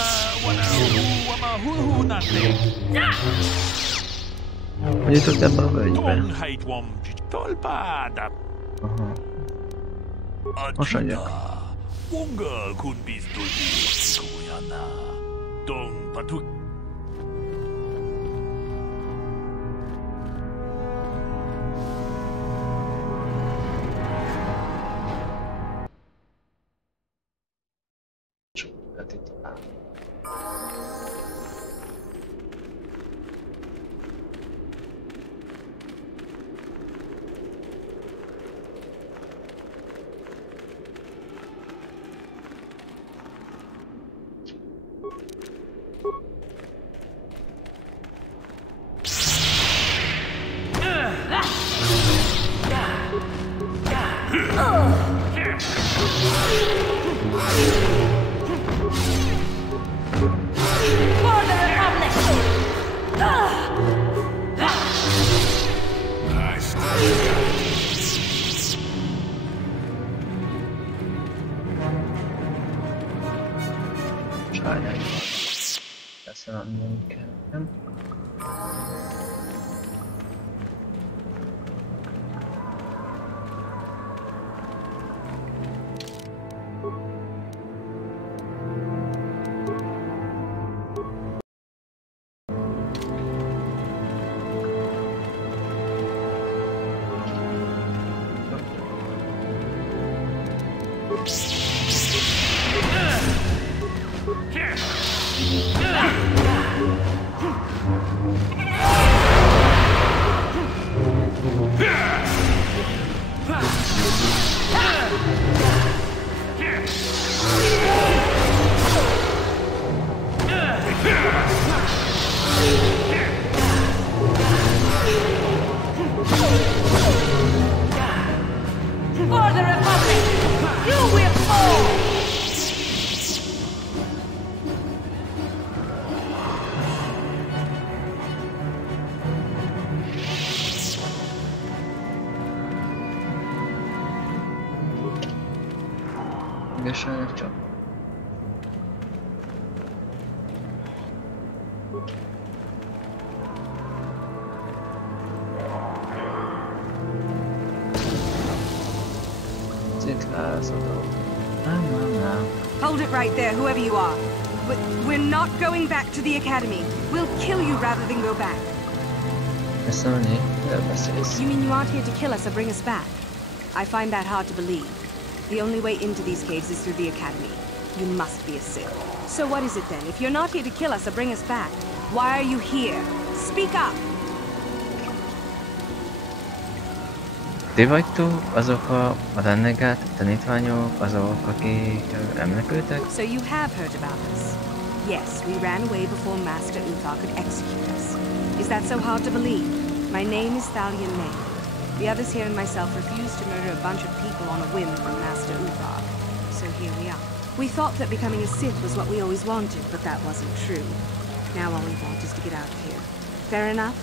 wama huhu nante. Hogy jutott ebbe a völgybe? Most mondjuk. Wonga kun bizdolbi kikoyana. Dong patuk. Ügessenek csak. Citlázadó. Nem. Hold it right there, whoever you are. We're not going back to the academy. We'll kill you rather than go back. You mean you aren't here to kill us or bring us back? I find that hard to believe. The only way into these caves is through the academy. You must be a Sith. So what is it then? If you're not here to kill us or bring us back, why are you here? Speak up! Ti vagytok azok a renegát tanítványok, azok, akik elmenekültek? So you have heard about us. Yes, we ran away before Master Uthar could execute us. Is that so hard to believe? My name is Thalion May. The others here and myself refused to murder a bunch of people on a whim from Master Uthar. So here we are. We thought that becoming a Sith was what we always wanted, but that wasn't true. Now all we want is to get out of here. Fair enough?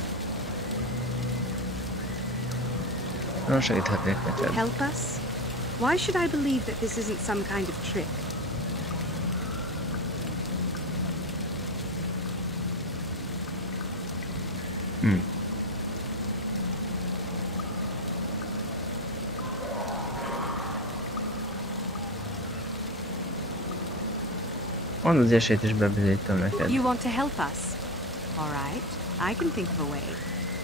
Help us? Why should I believe that this isn't some kind of trick? Mondd az esélyt is bebizítom neked. You want to help us? All right, I can think of a way.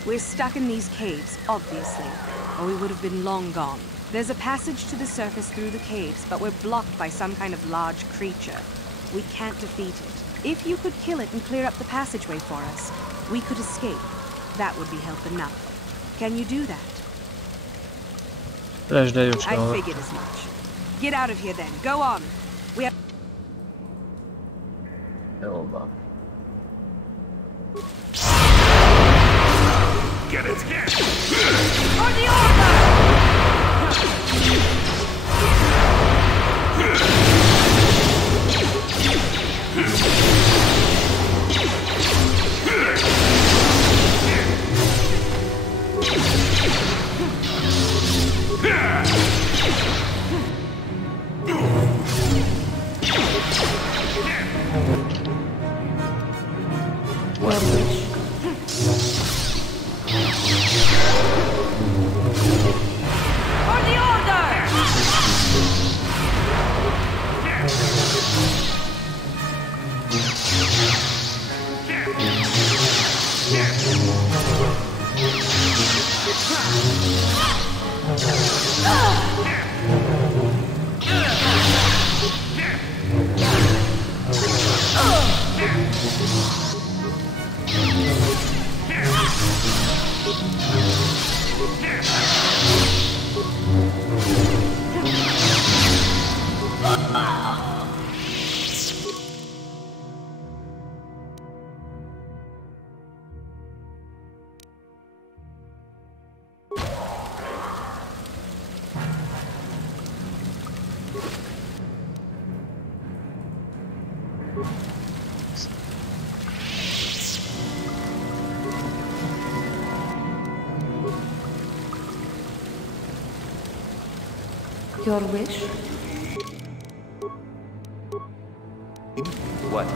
We're stuck in these caves, obviously, or we would have been long gone. There's a passage to the surface through the caves, but we're blocked by some kind of large creature. We can't defeat it. If you could kill it and clear up the passageway for us, we could escape. That would be help enough. Can you do that? I figured as much. Get out of here then. Go on. We have... Get it! For the order! Your wish? What?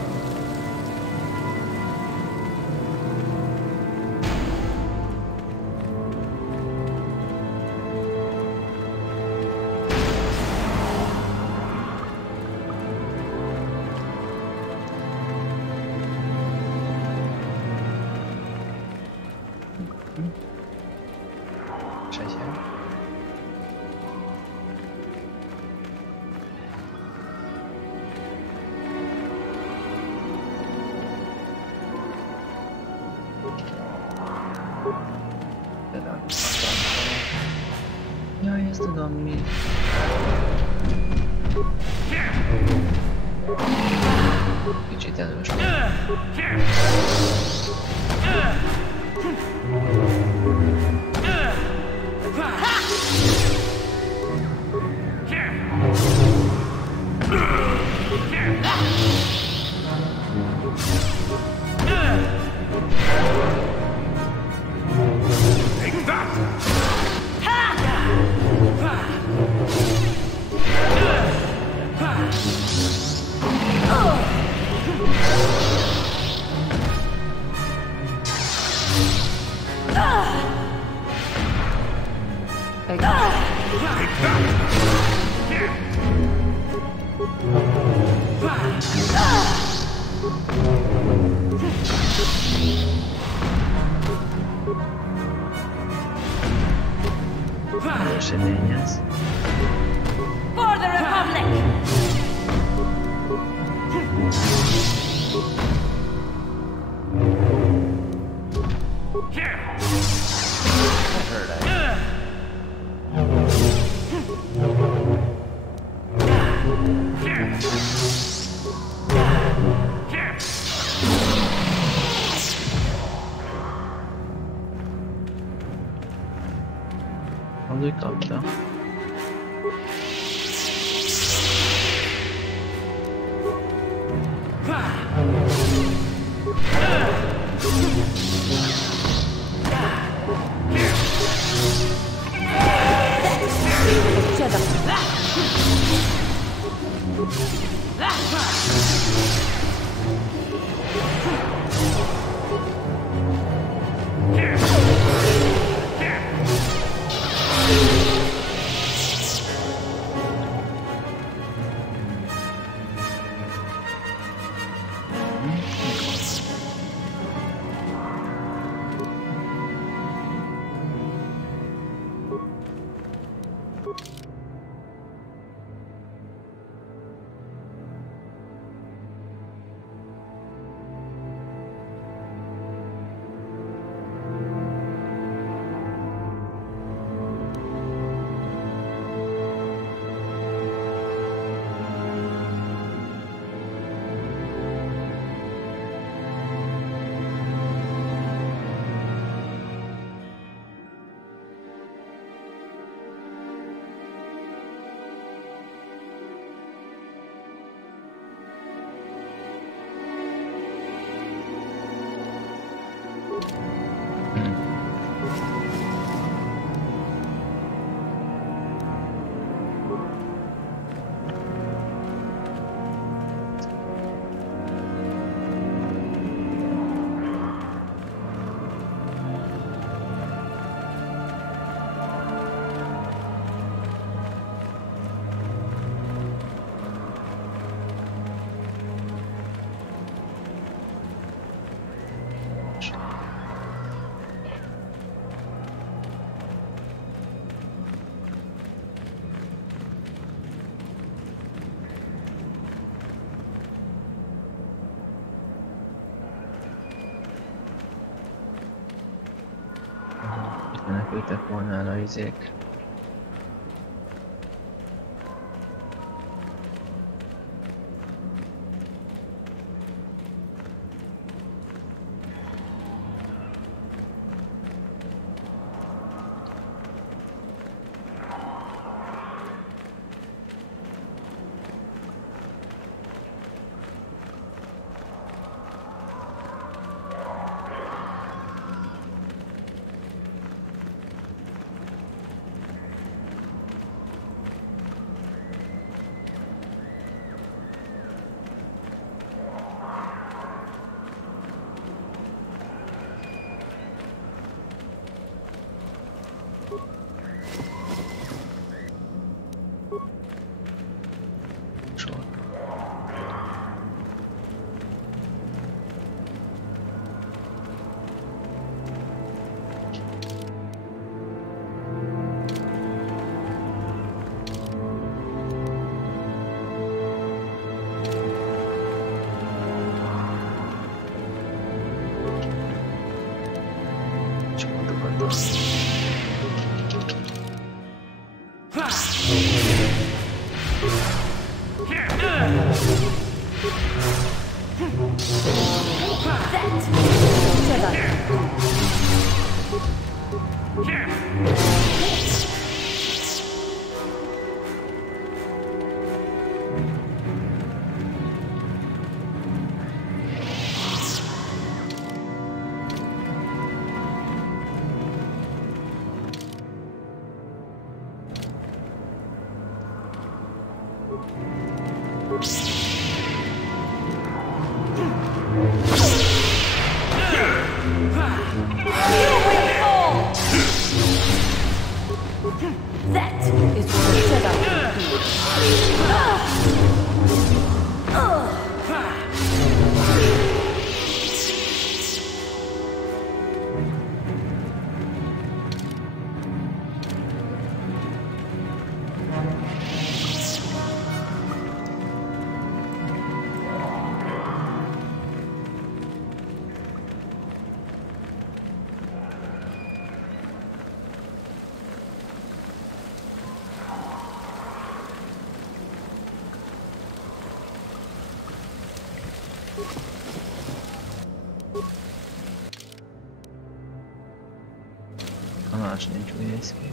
Jaj, ezt tudom mi. Kicsit elős. Eseményez. For the Republic! Az úgy kapta. Menekültek volna el a izék. That is what A más nincs, úgy néz ki.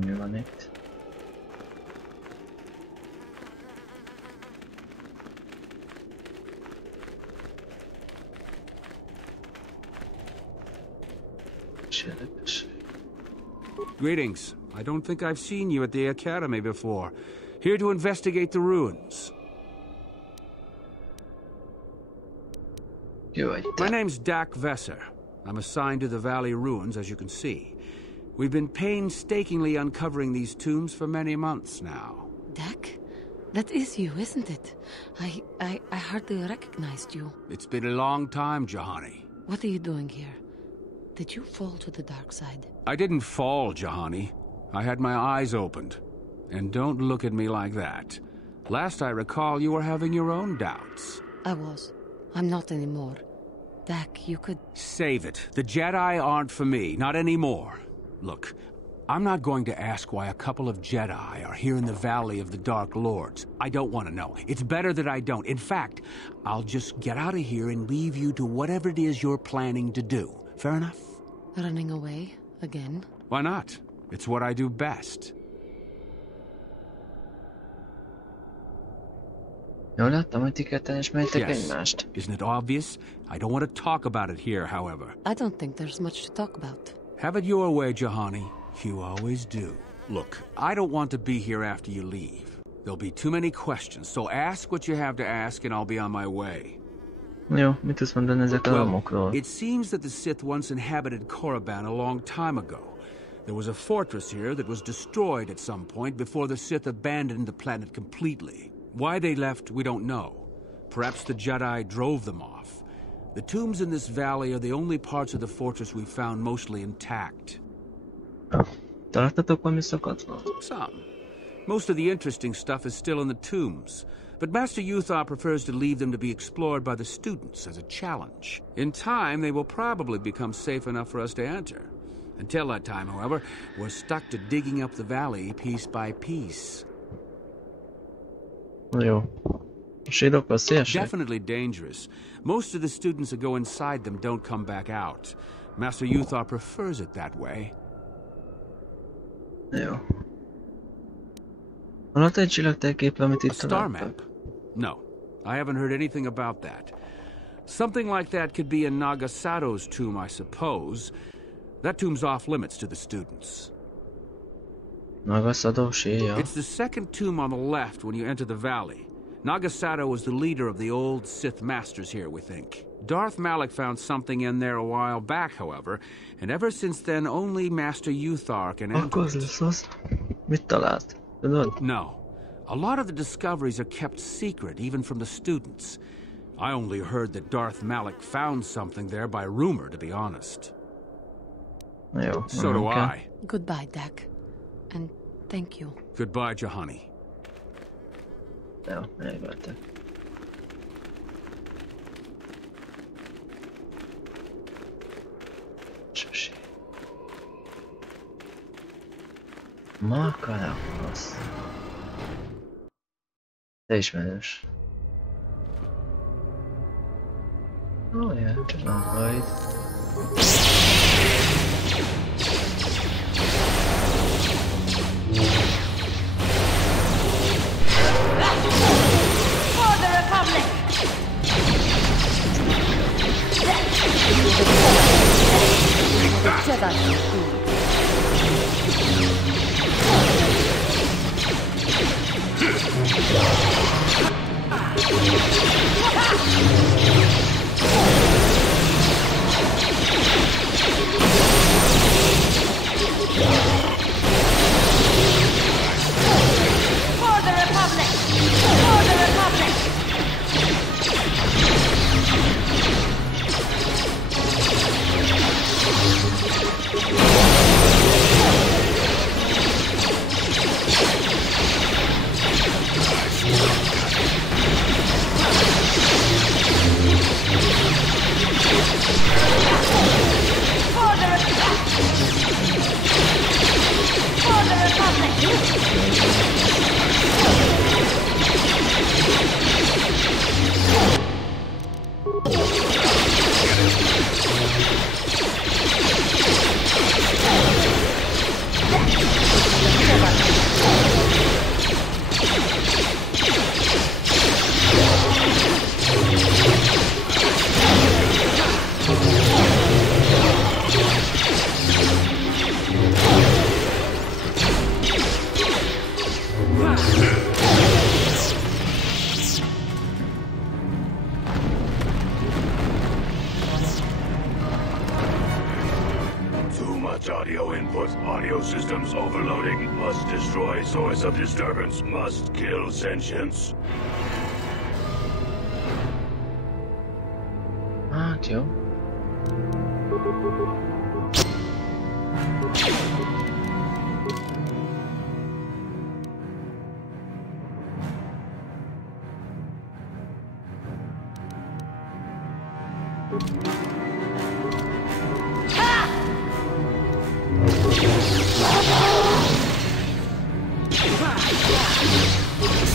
Mi van itt? Greetings. I don't think I've seen you at the Academy before. Here to investigate the ruins. My name's Dak Vesser. I'm assigned to the Valley ruins, as you can see. We've been painstakingly uncovering these tombs for many months now. Dak? That is you, isn't it? I hardly recognized you. It's been a long time, Jahani. What are you doing here? Did you fall to the dark side? I didn't fall, Jahani. I had my eyes opened. And don't look at me like that. Last I recall, you were having your own doubts. I was. I'm not anymore. Dak, you could... Save it. The Jedi aren't for me, not anymore. Look, I'm not going to ask why a couple of Jedi are here in the Valley of the Dark Lords. I don't want to know. It's better that I don't. In fact, I'll just get out of here and leave you to whatever it is you're planning to do. Fair enough? Running away? Again? Why not? It's what I do best. Jól láttam, hogy ti ketten ismertek egymást. Isn't it obvious? I don't want to talk about it here, however. I don't think there's much to talk about. Have it your way, Jahani. You always do. Look, I don't want to be here after you leave. There'll be too many questions, so ask what you have to ask and I'll be on my way. Jó, mit tudsz mondani ezekről a romokról? It seems that the Sith once inhabited Korriban a long time ago. There was a fortress here that was destroyed at some point before the Sith abandoned the planet completely. Why they left, we don't know. Perhaps the Jedi drove them off. The tombs in this valley are the only parts of the fortress we found mostly intact. Találtatok valami szakadva? Some. Most of the interesting stuff is still in the tombs. But Master Uthar prefers to leave them to be explored by the students as a challenge. In time, they will probably become safe enough for us to enter. Until that time, however, we're stuck to digging up the valley piece by piece. Jó. Sírok veszélyesek? Definitely dangerous. Most of the students that go inside them don't come back out. Master Uthar prefers it that way. Jó. Van ott egy csillagtérkép, amit itt találtak? A star map? No. I haven't heard anything about that. Something like that could be in Nagasato's tomb, I suppose. That tomb's off limits to the students. Nagasato sírja. It's the second tomb on the left when you enter the valley. Nagasato was the leader of the old Sith Masters here, we think. Darth Malak found something in there a while back, however, and ever since then only Master Uthar can enter it. Mit talált? Tudod? No. A lot of the discoveries are kept secret, even from the students. I only heard that Darth Malak found something there by rumor, to be honest. Jó. So do I. Goodbye, Dak. And thank you. Goodbye, Jahani. Jó, eljöttek. Sushi. Makaracos. Te ismerős. Oh yeah, just not right. For the Republic! Audio input. Audio systems overloading. Must destroy source of disturbance. Must kill sentience. Tío.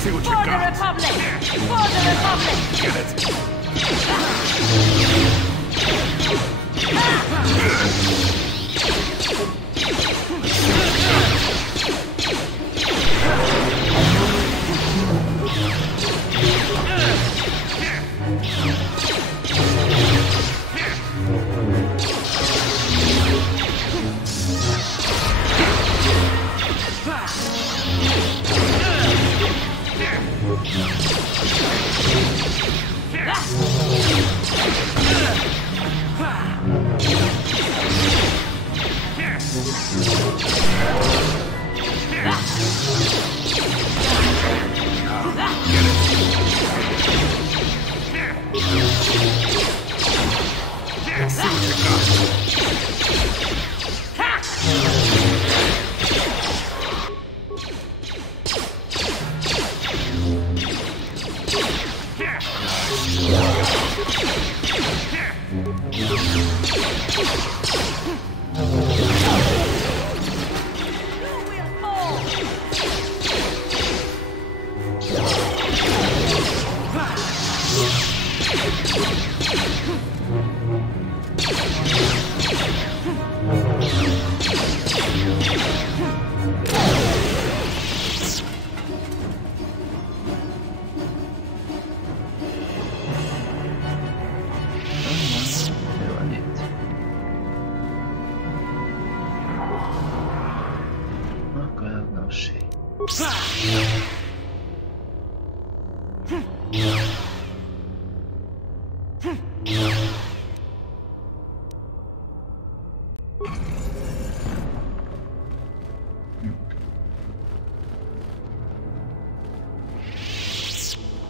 See what you got. For the Republic! Get it.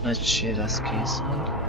Nagy sér az készül.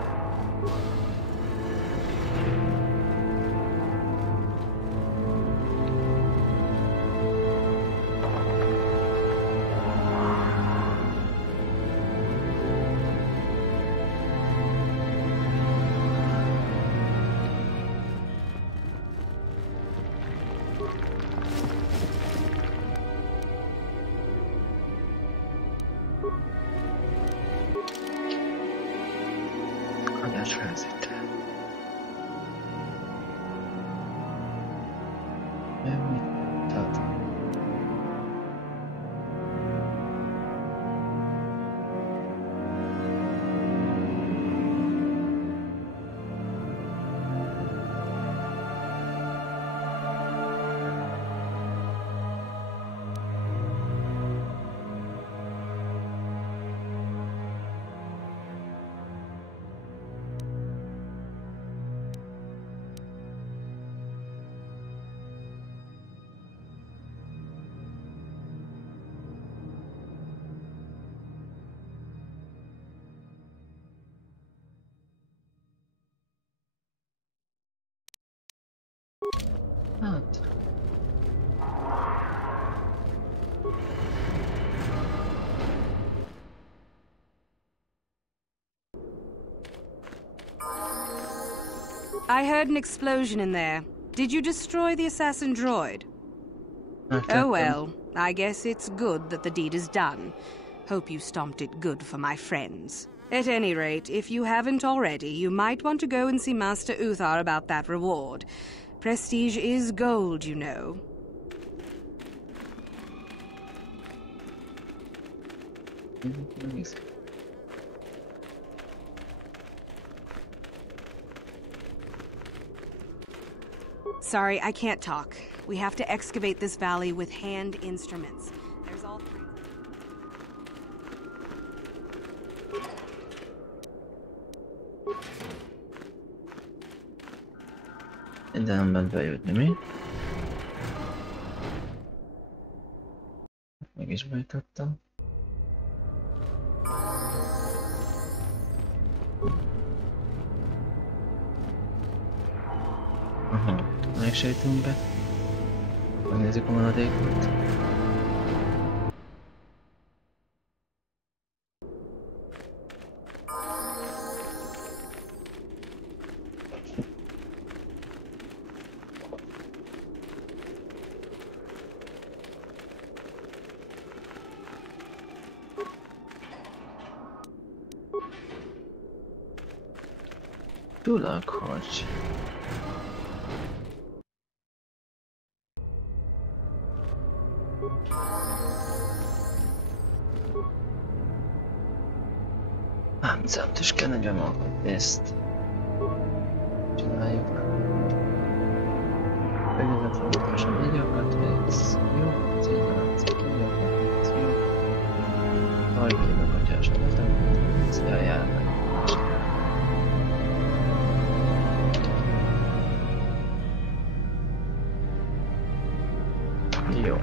Hát... I heard an explosion in there. Did you destroy the assassin droid? Oh well, I guess it's good that the deed is done. Hope you stomped it good for my friends. At any rate, if you haven't already, you might want to go and see Master Uthar about that reward. Prestige is gold, you know. Sorry, I can't talk. We have to excavate this valley with hand instruments. There's all three. Ide nem lehet bejutni, mi? Meg is bejutottam. Aha, megsejtünk be. Megnézzük a maradékot. Tulakharc. Számít is kell nagyon magadni ezt. Csináljuk. Végezett fontosan nagyokat vesz. Jó, szépen látszik, nagyokat vesz. Jó. Hajgélyben atyásan letem. Szépen járnak. Jó.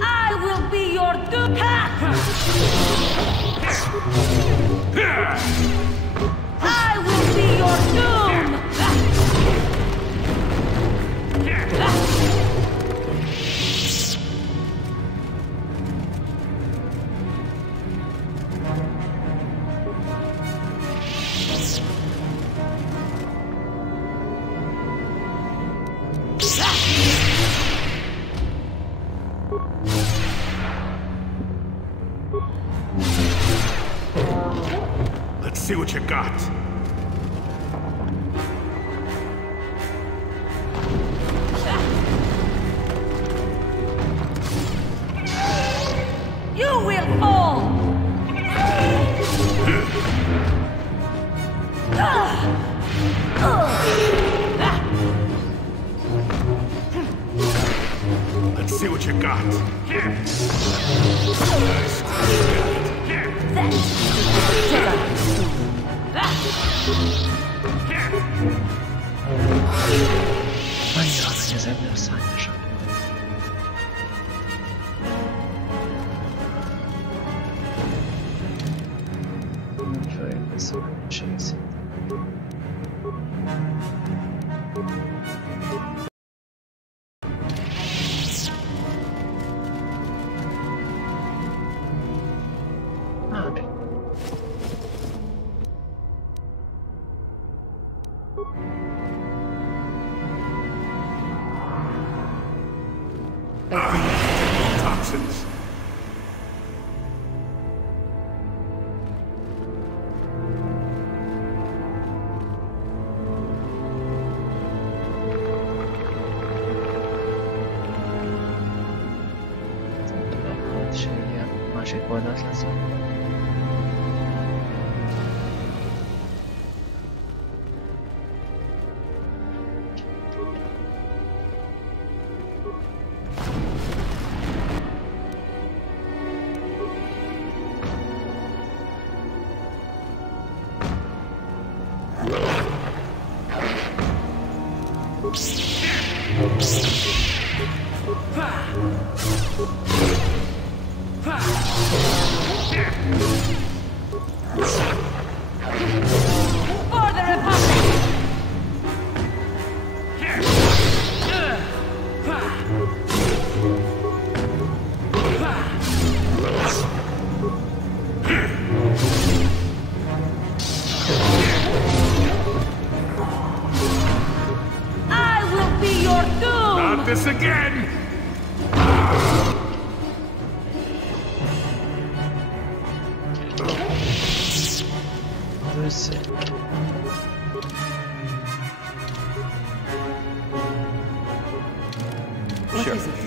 I will be your doom. I will be your doom. Let's see what you got. You will fall. Let's see what you got. Annyira nehezebb lesz szányosan. Nem följön vissza a mennyiség szinten. Toxins. Másik oldalt lesz. This again! What is it? What is it?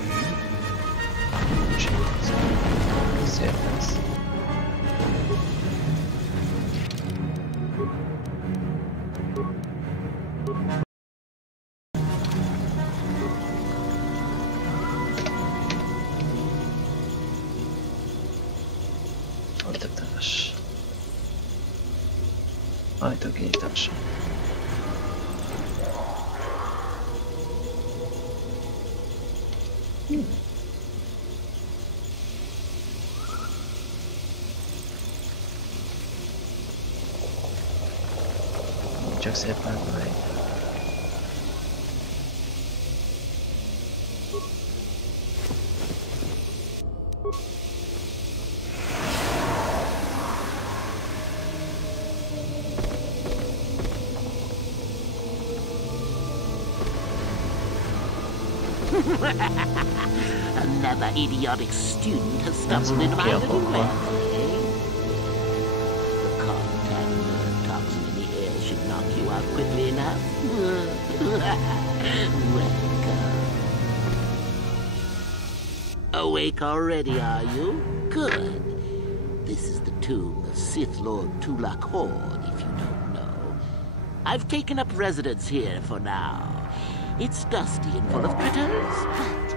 Ajtókinyitás. Csak szépen meg. Another idiotic student has stumbled into my little way. The contact nerve toxin in the air should knock you out quickly enough. Welcome. Awake already, are you? Good. This is the tomb of Sith Lord Tulak Horde, if you don't know. I've taken up residence here for now. It's dusty and full of critters, but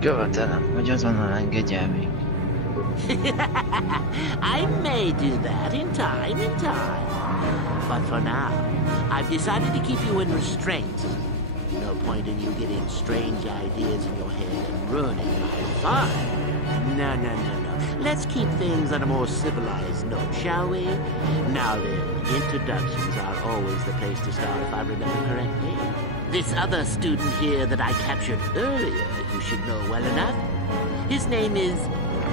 Követelem, hogy azonnal engedj el még. I may do that in time. But for now, I've decided to keep you in restraint. No point in you getting strange ideas in your head and ruining my fun. No. Let's keep things on a more civilized note, shall we? Now then, introductions are always the place to start if I remember correctly. This other student here that I captured earlier, you should know well enough. His name is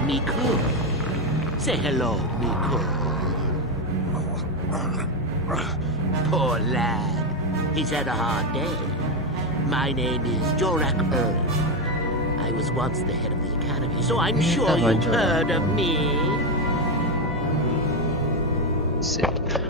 Miku. Say hello, Miku. Poor lad. He's had a hard day. My name is Jorak Ern. I was once the head of the academy, so I'm sure you've heard of me. Szép.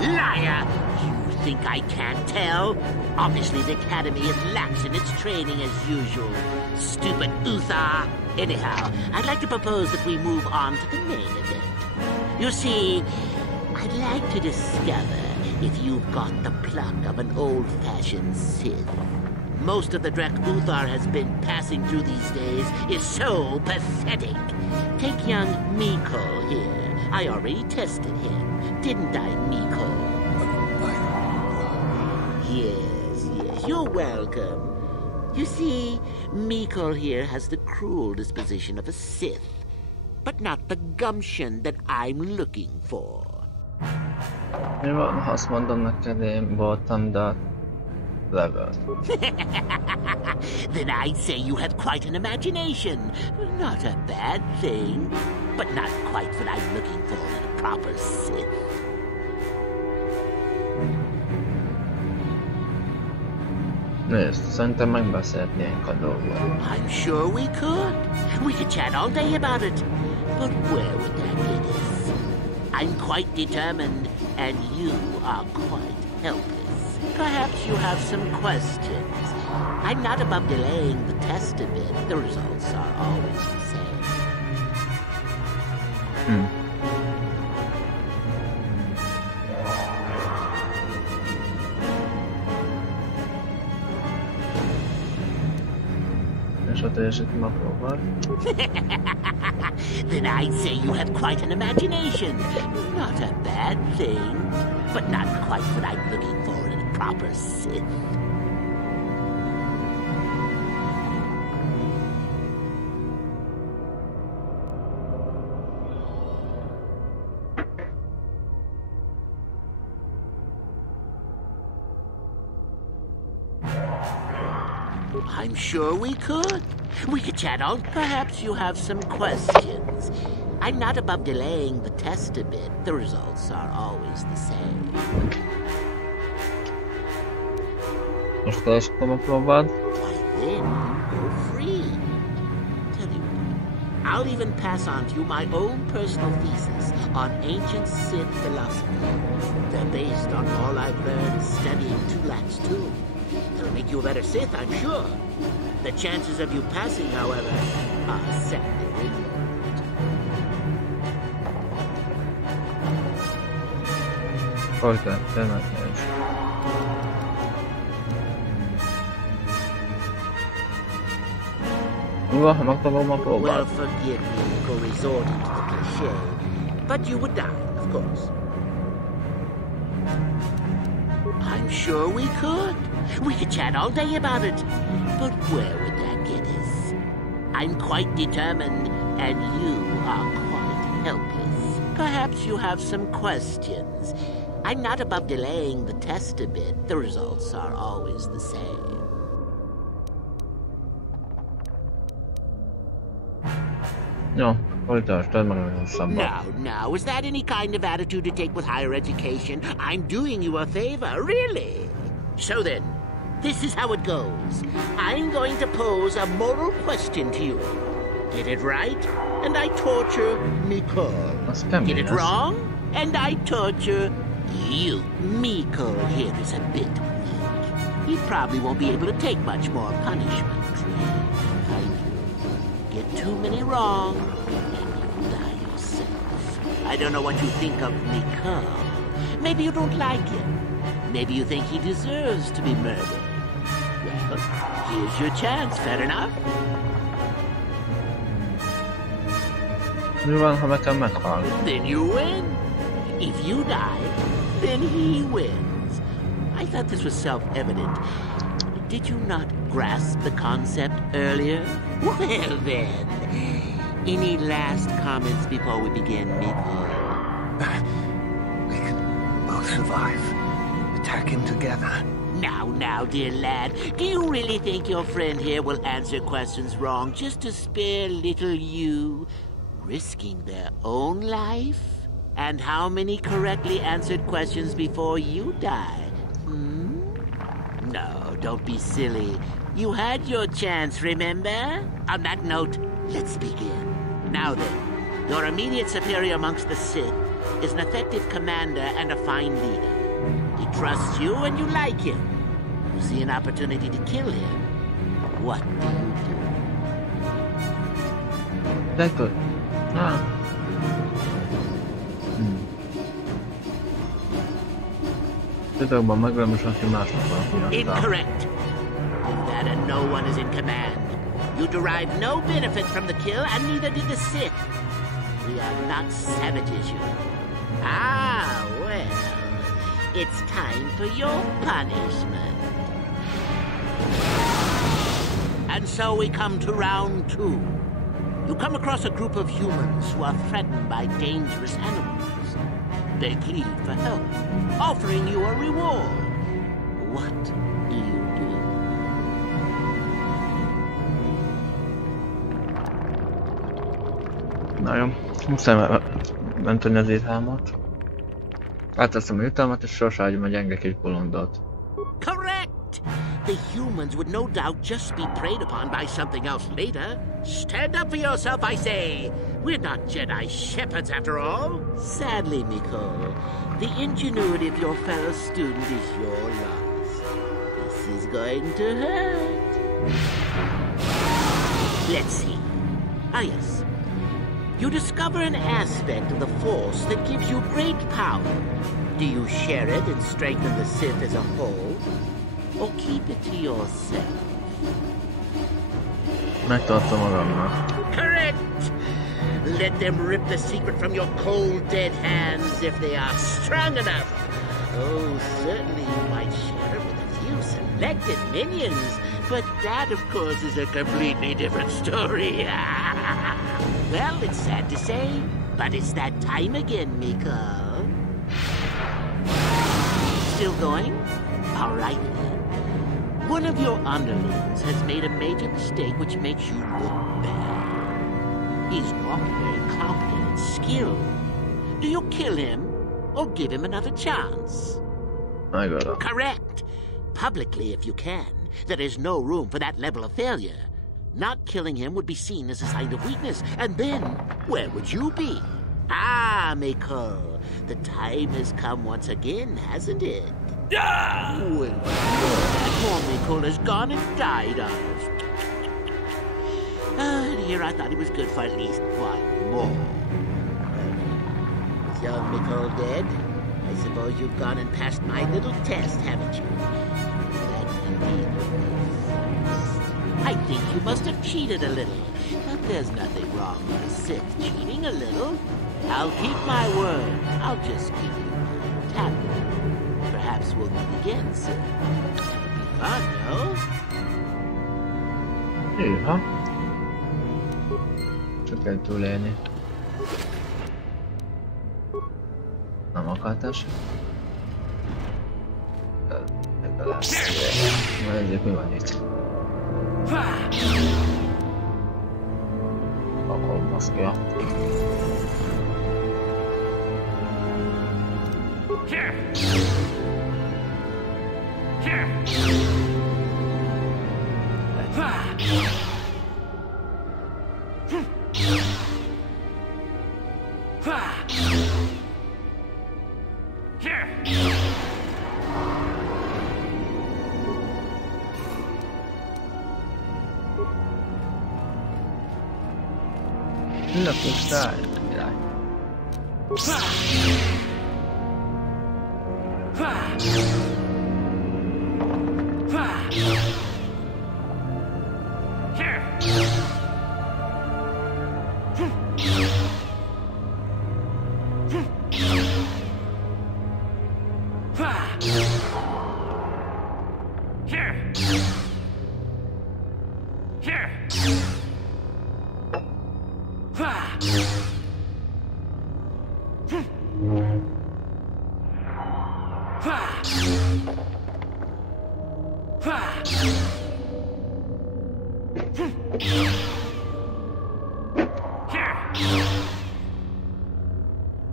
Liar! You think I can't tell? Obviously the Academy is lax in its training as usual. Stupid Uthar! Anyhow, I'd like to propose that we move on to the main event. You see, I'd like to discover if you've got the pluck of an old-fashioned Sith. Most of the Drek Uthar has been passing through these days is so pathetic. Take young Miko here. I already tested him, didn't I, Miko? Yes, you're welcome. You see, Miko here has the cruel disposition of a Sith, but not the gumption that I'm looking for. Mi van, ha azt mondom neked, én voltam, de level. Then I'd say you have quite an imagination. Not a bad thing, but not quite what I'm looking for in a proper Sith. Nézd, szerintem megbeszélhetnénk a dolgot. I'm sure we could. We could chat all day about it. But where would that get us? I'm quite determined, and you are quite helpless. Perhaps you have some questions. I'm not above delaying the test a bit. The results are always the same. Then I'd say you have quite an imagination. Not a bad thing, but not quite what I'm looking for in a proper Sith. I'm sure we could. We could chat all. Perhaps you have some questions. I'm not above delaying the test a bit. The results are always the same. Most te is próbáld. Why then, go free. Tell you what, I'll even pass on to you my own personal thesis on ancient Sith philosophy. They're based on all I've learned studying Tulax too. It'll make you a better Sith, I'm sure. The chances of you passing, however, are sadly remote. Folytasd, te megnyersz. Well, forgive me for resorting to the cliché, but you would die, of course. I'm sure we could. We could chat all day about it. But where would that get us? I'm quite determined, and you are quite helpless. Perhaps you have some questions. I'm not above delaying the test a bit. The results are always the same. No, folytasd, add meg a szabad. Now, is that any kind of attitude to take with higher education? I'm doing you a favor, really. So then, this is how it goes. I'm going to pose a moral question to you. Get it right, and I torture Mikol. Get it wrong, and I torture you. Mikol here is a bit weak. He probably won't be able to take much more punishment. Get too many wrong, and you die yourself. I don't know what you think of Mikol. Maybe you don't like him. Maybe you think he deserves to be murdered. Well, here's your chance, fair enough? Then you win. If you die, then he wins. I thought this was self-evident. Did you not grasp the concept earlier? Well then, any last comments before we begin, Mikol? We can both survive. Attack him together. Now, dear lad, do you really think your friend here will answer questions wrong just to spare little you, risking their own life? And how many correctly answered questions before you die? No, don't be silly. You had your chance, remember? On that note, let's begin. Now then, your immediate superior amongst the Sith is an effective commander and a fine leader. He trusts you and you like him. You see an opportunity to kill him. What do you do? That's good. Incorrect. That and no one is in command. You derive no benefit from the kill, and neither did the Sith. We are not savages, you know. Ah, well, it's time for your punishment. And so we come to round 2. You come across a group of humans who are threatened by dangerous animals. They plead for help, offering you a reward. What do you Na jó, muszáj menteni az éthámat. Átteszem a jutalmat, és sose hagyom a gyenge kis bolondot. Correct! The humans would no doubt just be preyed upon by something else later. Stand up for yourself, I say! We're not Jedi shepherds after all. Sadly, Nicole, the ingenuity of your fellow student is your loss. This is going to hurt. Let's see. Ah, yes. You discover an aspect of the Force that gives you great power. Do you share it and strengthen the Sith as a whole? Or keep it to yourself? Megtartom magamnak. Correct! Let them rip the secret from your cold, dead hands if they are strong enough. Oh, certainly you might share it with a few selected minions, but that, of course, is a completely different story. Well, it's sad to say, but it's that time again, Miko. Still going? All right then. One of your underlings has made a major mistake which makes you look bad. He's not very competent and skilled. Do you kill him or give him another chance? I got it. Correct. Publicly, if you can. There is no room for that level of failure. Not killing him would be seen as a sign of weakness, and then, where would you be? Ah, Miko, the time has come once again, hasn't it? Ah! Well, that poor Miko has gone and died of. And here I thought he was good for at least one more. Is young Miko dead? I suppose you've gone and passed my little test, haven't you? That's indeed the I think you must have cheated a little, but there's nothing wrong with a Sith cheating a little. I'll keep my word. I'll just keep you tablet. Perhaps we'll meet again soon. It'll be fun, no? Hűha. Csak kell túlélni. Nem akartál se? Legalább. Na ezért mi van itt? Akkor maszkja. Look inside.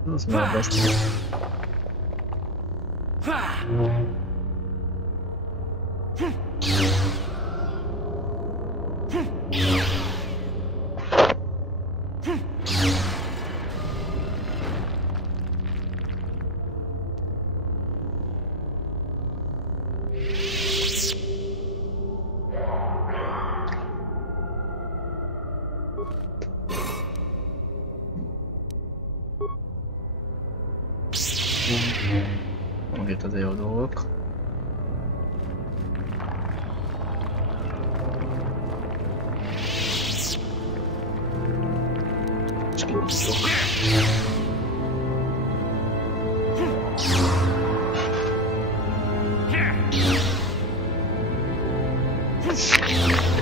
That's my best. Itt az jó dolgok. És kinyitjuk.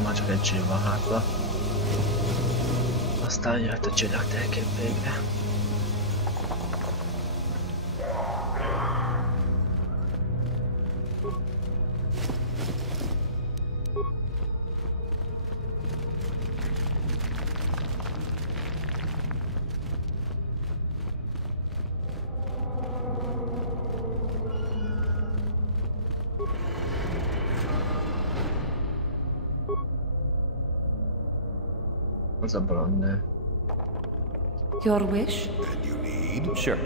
Már csak egy cső van hátra. Aztán jött a csillag térkép végre. Az a blonde. Your wish? And you need? Sure.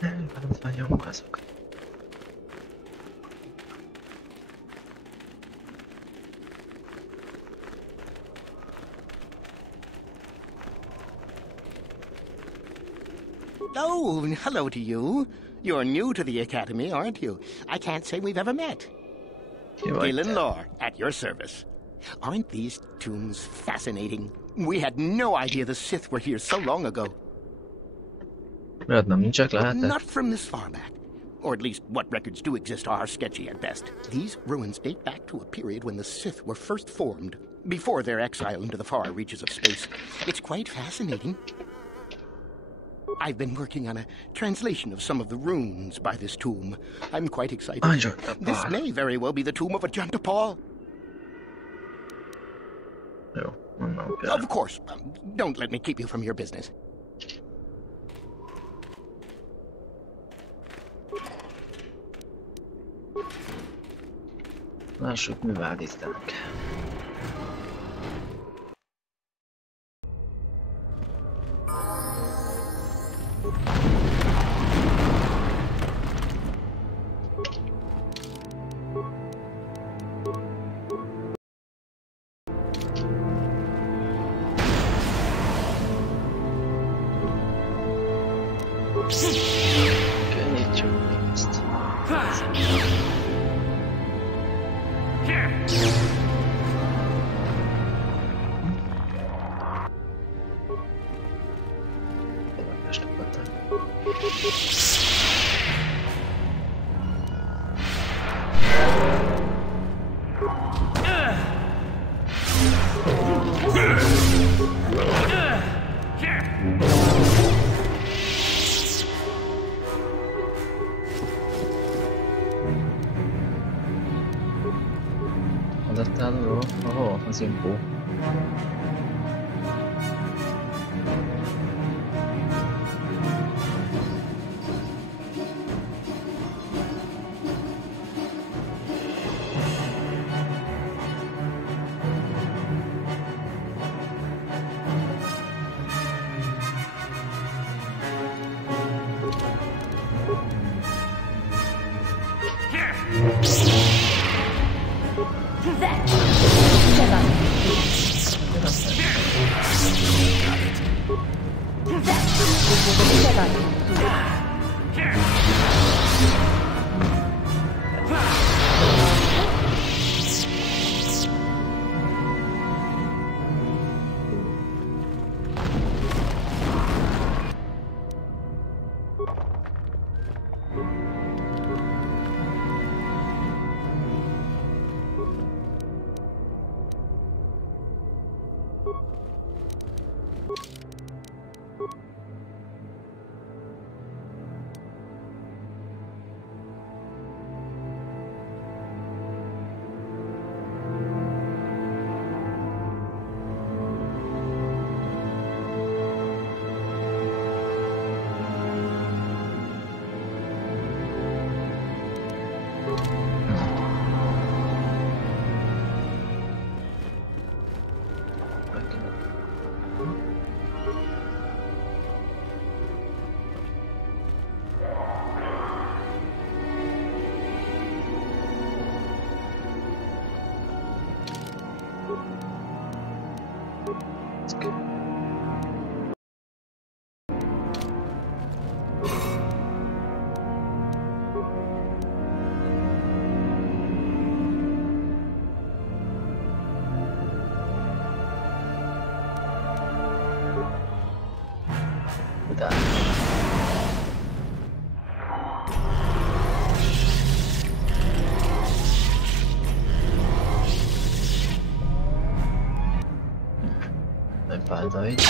Nem vagyunk azok. Oh, hello to you. You're new to the Academy, aren't you? I can't say we've ever met. Galen Lore, at your service. Aren't these tombs fascinating? We had no idea the Sith were here so long ago. Not from this far back. Or at least what records do exist are sketchy at best. These ruins date back to a period when the Sith were first formed, before their exile into the far reaches of space. It's quite fascinating. I've been working on a translation of some of the runes by this tomb. I'm quite excited. This may very well be the tomb of a Jantapal. Of course. Don't let me keep you from your business. Lássuk, mivel állítanak. Adattál, az info. pálda így.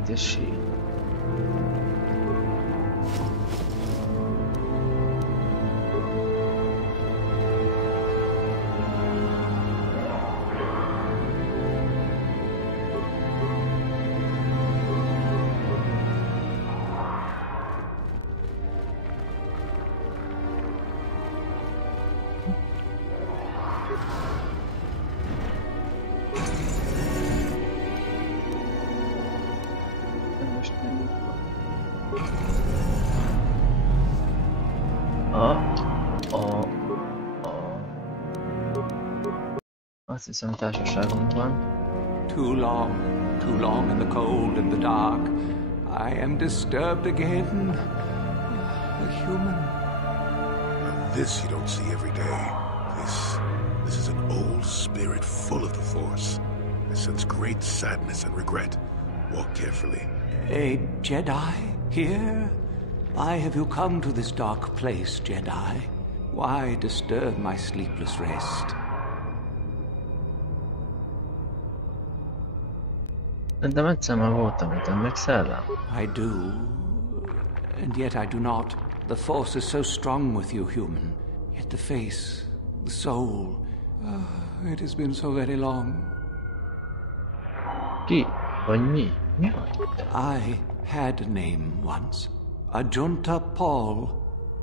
Itt is sí. Azt hiszem társaságunk van. Too long in the cold and the dark. I am disturbed again. A human. This you don't see every day. This is an old spirit full of the Force. I sense great sadness and regret. Walk carefully. A Jedi here? Why have you come to this dark place, Jedi? Why disturb my sleepless rest? De egyszer már voltam itt, emlékszel? I do, and yet I do not. The Force is so strong with you, human. Yet the face, the soul... it has been so very long. Ki? Vagy mi? Mi? I had a name once. Ajunta Paul.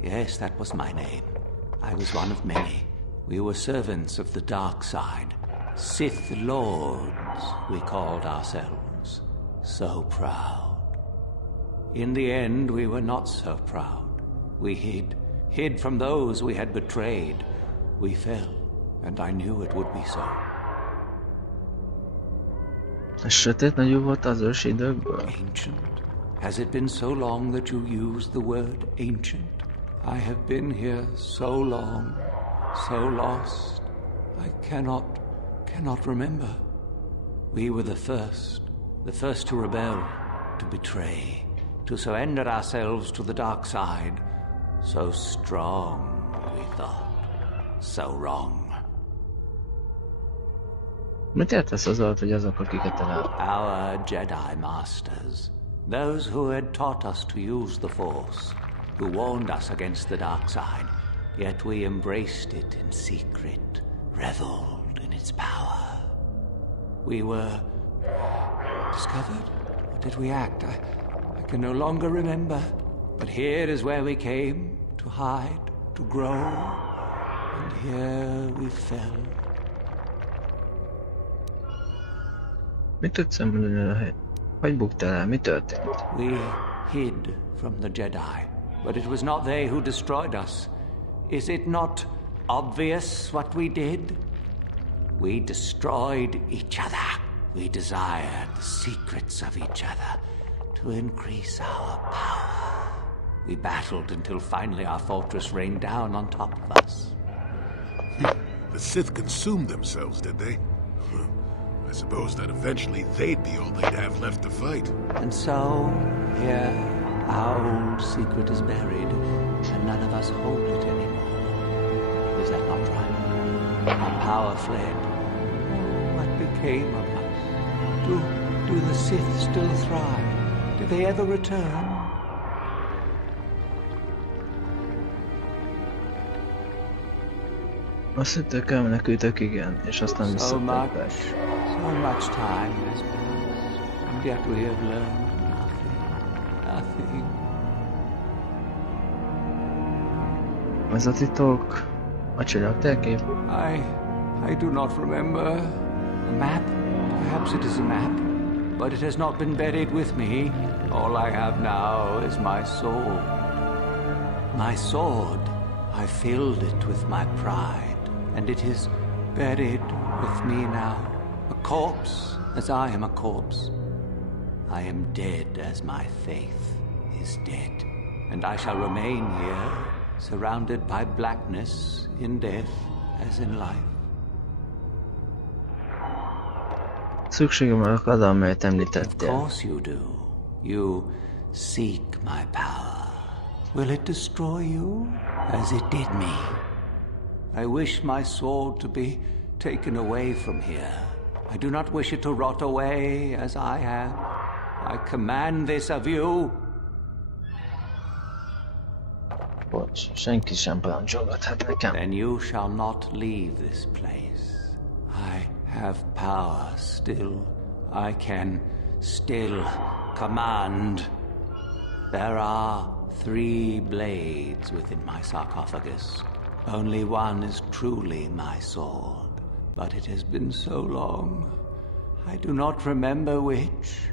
Yes, that was my name. I was one of many. We were servants of the dark side. Sith Lords, we called ourselves. So proud. In the end, we were not so proud. We hid from those we had betrayed. We fell, and I knew it would be so. A sötét nagyú volt az ős időkből? Ancient? Has it been so long that you use the word ancient? I have been here so long, so lost. I cannot remember. We were the first to rebel, to betray, to surrender ourselves to the dark side. So strong, we thought, so wrong. Mit értesz az alatt, hogy azok, akiket talál? Our Jedi Masters, those who had taught us to use the Force, who warned us against the dark side, yet we embraced it in secret, reveled in its power. We were discovered? Or did we act? I can no longer remember. But here is where we came, to hide, to grow, and here we fell. Mit tudsz mondani a hely? Hogy buktál el? Mi történt? We hid from the Jedi, but it was not they who destroyed us. Is it not obvious what we did? We destroyed each other. We desired the secrets of each other to increase our power. We battled until finally our fortress rained down on top of us. The Sith consumed themselves, did they? I suppose that eventually they'd be all they'd have left to fight. And so, here, our old secret is buried, and none of us hold it anymore. Is that not right? Our power fled. Oh, what became of us? Do the Sith still thrive? Did they ever return? Azt hitték elmenekültek, igen, és aztán visszatértek. So much time has passed, and yet we have learned nothing. Ez a titok, a csillagtérkép? I do not remember. A map? Perhaps it is a map, but it has not been buried with me. All I have now is my sword. My sword. I filled it with my pride, and it is buried with me now. A corpse, as I am a corpse. I am dead as my faith is dead, and I shall remain here, surrounded by blackness in death as in life. Szükségem van arra, amelyet említettél. Of course you do. You seek my power. Will it destroy you as it did me? I wish my sword to be taken away from here. I do not wish it to rot away as I have. I command this of you. Bocs, senki sem parancsolgathat nekem. Then you shall not leave this place. I have power still. I can still command. There are 3 blades within my sarcophagus. Only one is truly my sword, but it has been so long, I do not remember which.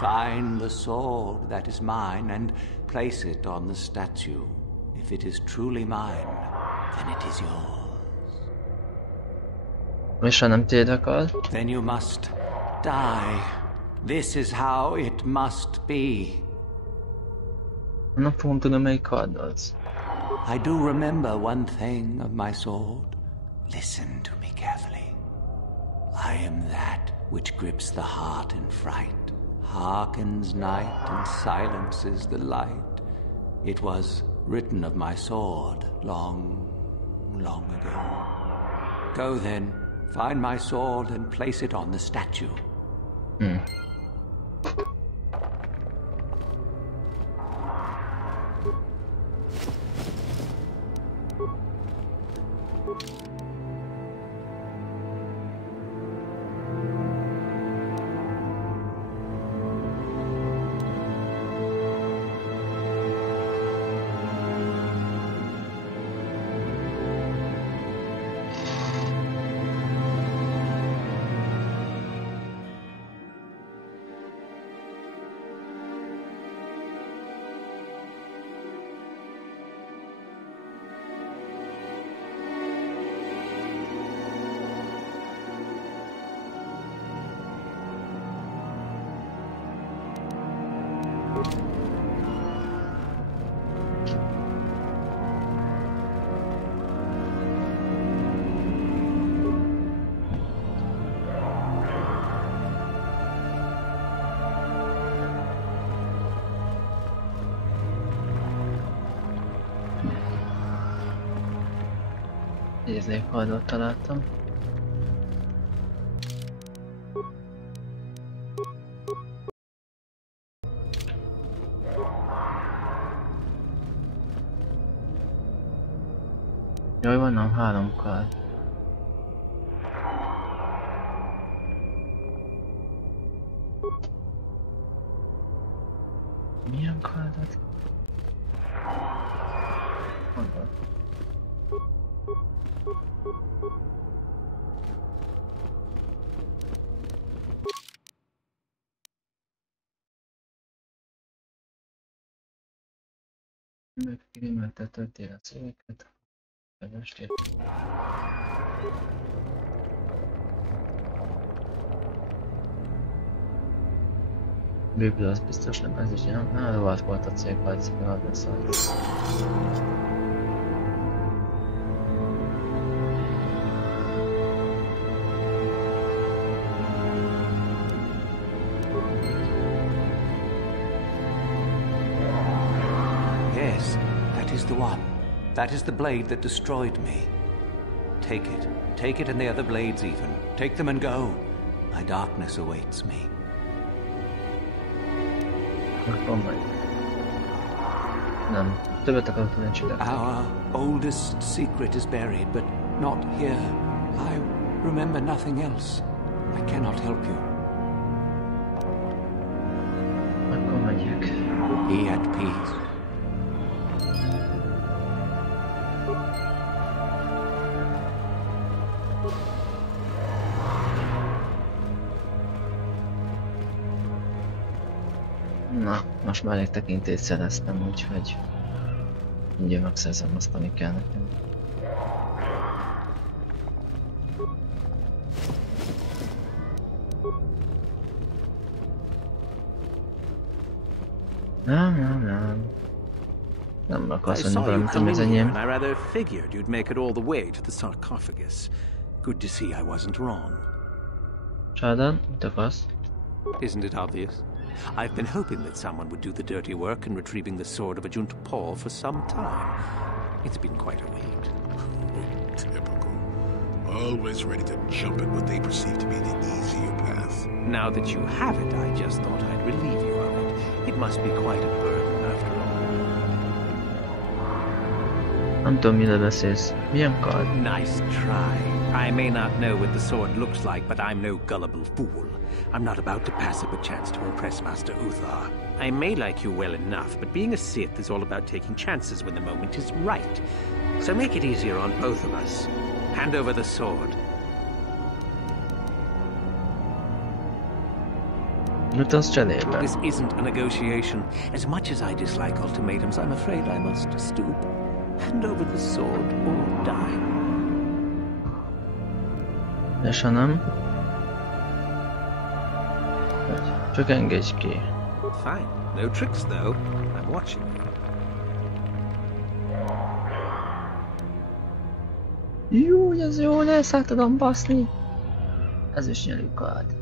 Find the sword that is mine and place it on the statue. If it is truly mine, then it is yours. És ha nem tiéd akar? Then you must die. This is how it must be. Nem fogom tudni, melyik kardolsz. I do remember one thing of my sword. Listen to me carefully. I am that which grips the heart in fright, hearkens night and silences the light. It was written of my sword long, long ago. Go then, find my sword and place it on the statue. Érzékhajlót találtam. Jaj, van 3 kard. Milyen kardot? Honnan? Megkímélte történet szöveket. Estét. Biblia az biztos nem, ez is ilyen. Rovat volt a cég, ha egyszer adni szólt. That is the blade that destroyed me. Take it. Take it and the other blades even. Take them and go. My darkness awaits me. Our oldest secret is buried, but not here. I remember nothing else. I cannot help you. Be at peace. Na, most már egy tekintélyt szereztem, úgyhogy mindjárt megszerzem azt, ami kell nekem. Nem akarsz venni valamit, ami az enyém. I rather figured you'd make it all the way to the sarcophagus. Good to see I wasn't wrong. Csárdán, mit akarsz? Isn't it obvious? I've been hoping that someone would do the dirty work in retrieving the sword of Ajunta Paul for some time. It's been quite a wait. Typical. Always ready to jump at what they perceive to be the easier path. Now that you have it, I just thought I'd relieve you of it. It must be quite a burden after all. Nem tudom, mire beszélsz. Milyen kard? Nice try. I may not know what the sword looks like, but I'm no gullible fool. I'm not about to pass up a chance to impress Master Uthar. I may like you well enough, but being a Sith is all about taking chances when the moment is right. So make it easier on both of us. Hand over the sword. This isn't a negotiation. As much as I dislike ultimatums, I'm afraid I must stoop. Hand over the sword or die. És ha nem? Csak engedj ki. Fine. No tricks though. I'm watching you. Jó, ez jó lesz, át tudom baszni. Ez is nyelű kard.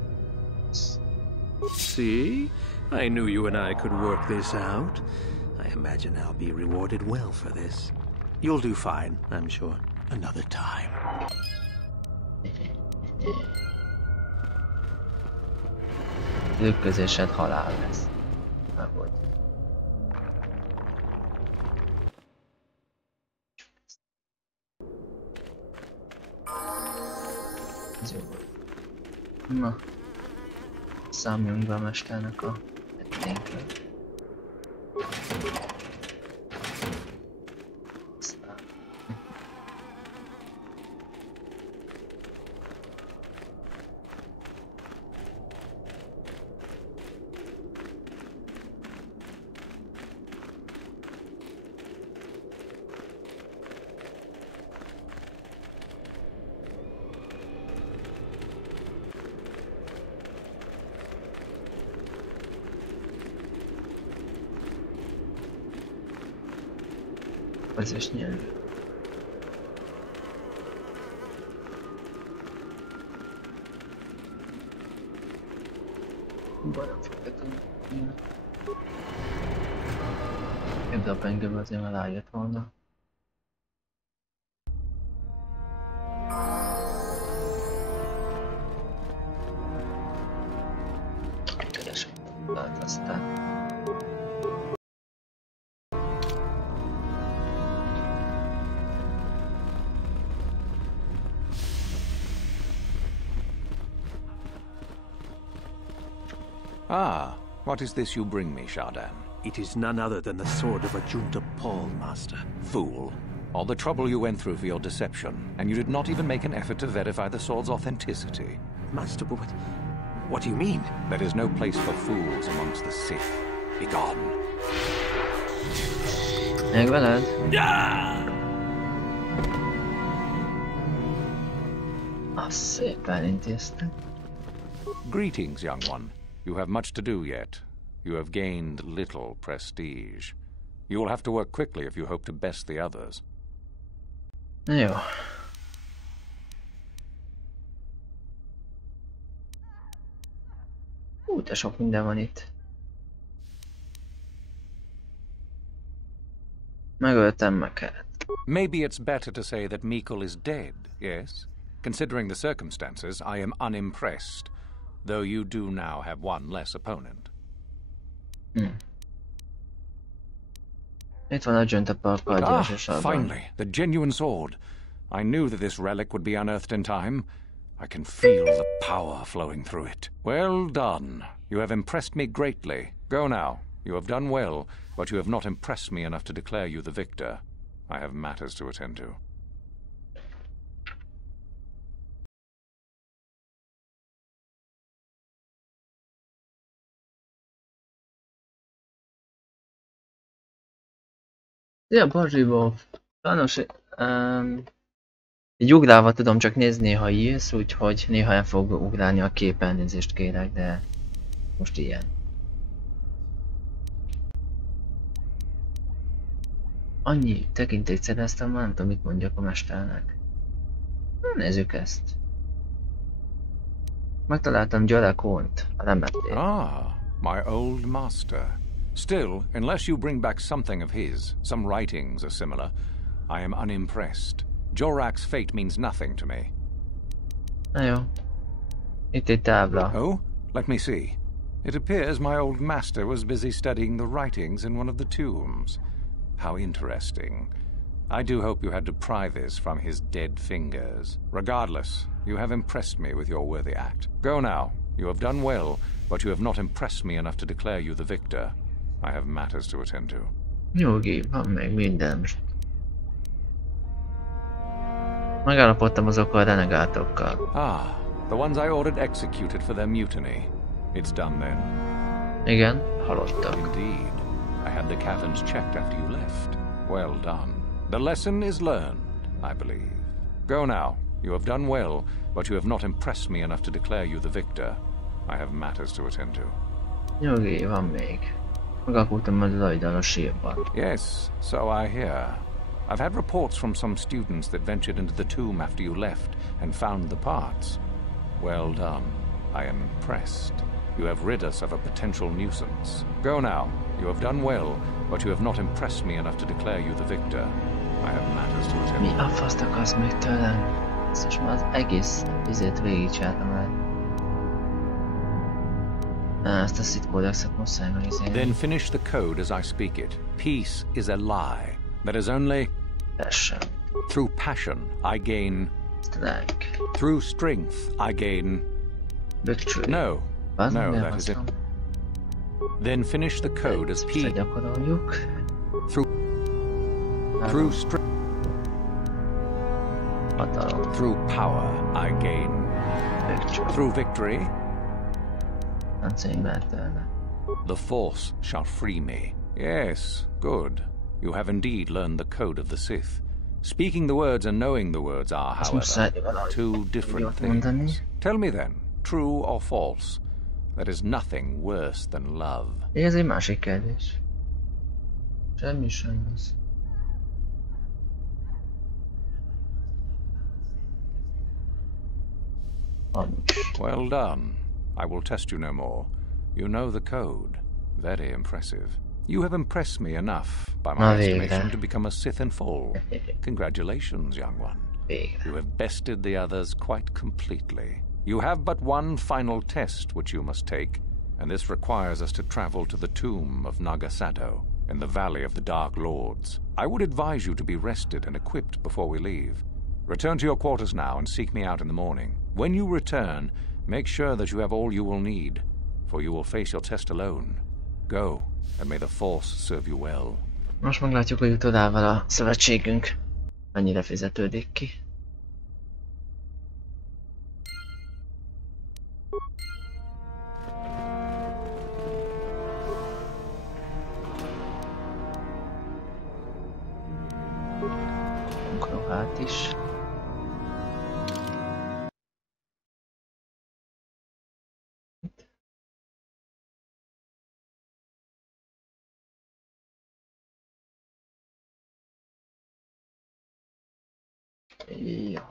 See? I knew you and I could work this out. I imagine I'll be rewarded well for this. You'll do fine, I'm sure. Another time. Lőközésed halál lesz. Megold. Ez jó. Na. Számoljunk be a mesternek a teténkre. Ez is nyelv. Bajom fektetünk. Ebbe a pengebe azért már rájött volna. Keresem. Lehet aztán. Ah, what is this you bring me, Shardan? It is none other than the sword of Ajunta Paul, Master. Fool. All the trouble you went through for your deception, and you did not even make an effort to verify the sword's authenticity. Master, what do you mean? There is no place for fools amongst the Sith. Be gone. Megveled? Ah, szépen intéztek. Greetings, young one. You have much to do yet. You have gained little prestige. You will have to work quickly if you hope to best the others. Jó. De sok minden van itt. Megöltem Meket. Maybe it's better to say that Mikkel is dead, yes? Considering the circumstances, I am unimpressed, though you do now have one less opponent. Itt van a gyöntöpe a kardgyilkosságban. Finally, the genuine sword. I knew that this relic would be unearthed in time. I can feel the power flowing through it. Well done. You have impressed me greatly. Go now. You have done well, but you have not impressed me enough to declare you the victor. I have matters to attend to. Szia, Barzsibov! Sajnos így ugrálva tudom csak nézni, ha írsz, úgyhogy néha el fog ugrálni a kép, elnézést kérek, de most ilyen. Annyi tekintélyt szereztem, már nem tudom, mit mondjak a mesternek. Nézzük ezt. Megtaláltam Gyarakont, a lemetét. Ah, my old master. Still, unless you bring back something of his, some writings are similar, I am unimpressed. Jorak's fate means nothing to me. Na jó. Itt egy tábla. Oh, let me see. It appears my old master was busy studying the writings in one of the tombs. How interesting. I do hope you had to pry this from his dead fingers. Regardless, you have impressed me with your worthy act. Go now. You have done well, but you have not impressed me enough to declare you the victor. I have matters to attend to. Nyugi, van még minden. Megállapodtam azokkal a renegátokkal. Ah, the ones I ordered executed for their mutiny. It's done then. Igen, halottak. Indeed. I had the caverns checked after you left. Well done. The lesson is learned, I believe. Go now. You have done well, but you have not impressed me enough to declare you the victor. I have matters to attend to. Nyugi, van még. Megalkultam az oldalra sírban. Yes, so I hear. I've had reports from some students that ventured into the tomb after you left and found the parts. Well done. I am impressed. You have rid us of a potential nuisance. Go now. You have done well, but you have not impressed me enough to declare you the victor. I have matters to attend to. Mi a faszt akarsz még tőlem? És már az egész vizét végigcsináltam el. Ezt a szitkódexet muszáj megizélni. Then finish the code as I speak it. Peace is a lie. There is only... passion. Through passion, I gain... strength. Through strength, I gain... victory. No. No, that is it. Then finish the code as P. Through strength. Through power, I gain. Victory. Through victory. The Force shall free me. Yes, good. You have indeed learned the code of the Sith. Speaking the words and knowing the words are, however, two different things. Tell me then, true or false, there is nothing worse than love. Ez egy másik kérdés. Semmi sem az. Well done. I will test you no more. You know the code. Very impressive. You have impressed me enough, by my estimation, to become a Sith in full. Congratulations, young one. You have bested the others quite completely. You have but one final test which you must take, and this requires us to travel to the tomb of Nagasado, in the Valley of the Dark Lords. I would advise you to be rested and equipped before we leave. Return to your quarters now and seek me out in the morning. When you return, make sure that you have all you will need, for you will face your test alone. Go, and may the Force serve you well. Most meglátjuk, hogy utolával a szövetségünk mennyire fizetődik ki. Krohát is. Jó.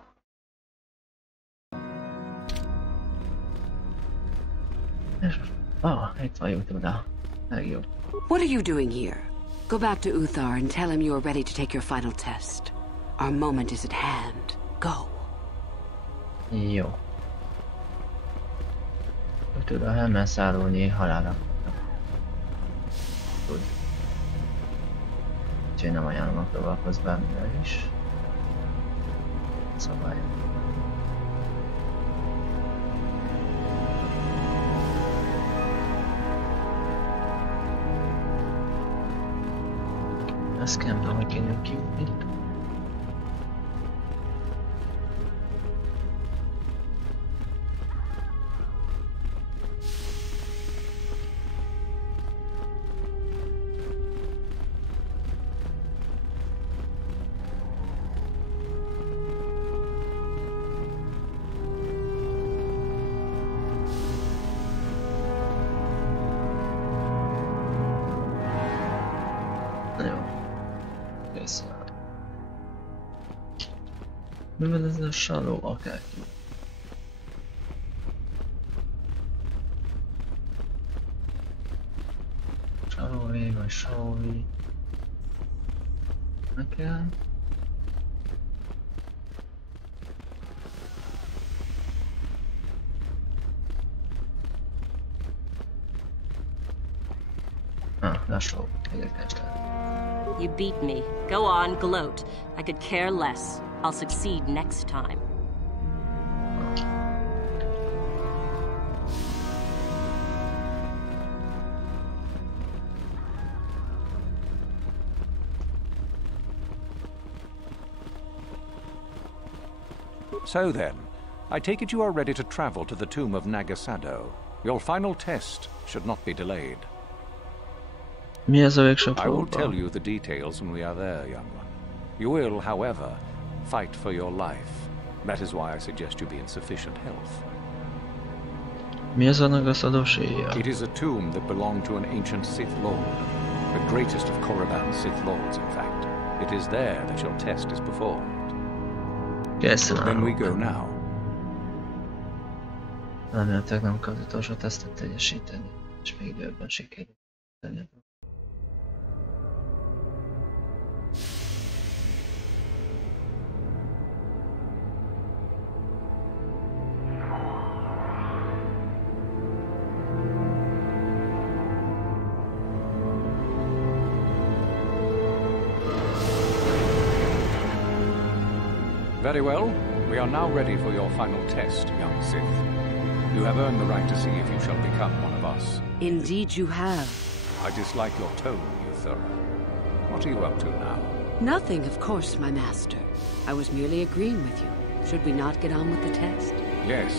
Itt van, jut oda. Legjobb. What are you doing here? Go back to Uthar and tell him you are ready to take your final test. Our moment is at hand. Go. Jó. Tud a helmen szállónyi halálra. Tud. Úgyhogy nem ajánlom, a próbálkozni bármivel is. Szabály. Ezt kell, hogy kéne kijutni. Mi van ez a saló akárki? Salóvé vagy salóvé? Meg kell? Lassul, érdekes lehet. You beat me. Go on, gloat. I could care less. I'll succeed next time. So then, I take it you are ready to travel to the tomb of Nagasado. Your final test should not be delayed. I will tell you the details when we are there, young one. You will, however, fight for your life. That is why I suggest you be in sufficient health. It is a tomb that belonged to an ancient Sith Lord. The greatest of Korriban's Sith Lords, in fact. It is there that your test is performed. Then we go now. Remélhetőleg nem kell az utolsó tesztet teljesíteni, és még időben sikerül. Very well. We are now ready for your final test, young Sith. You have earned the right to see if you shall become one of us. Indeed you have. I dislike your tone, Uthura. What are you up to now? Nothing, of course, my master. I was merely agreeing with you. Should we not get on with the test? Yes.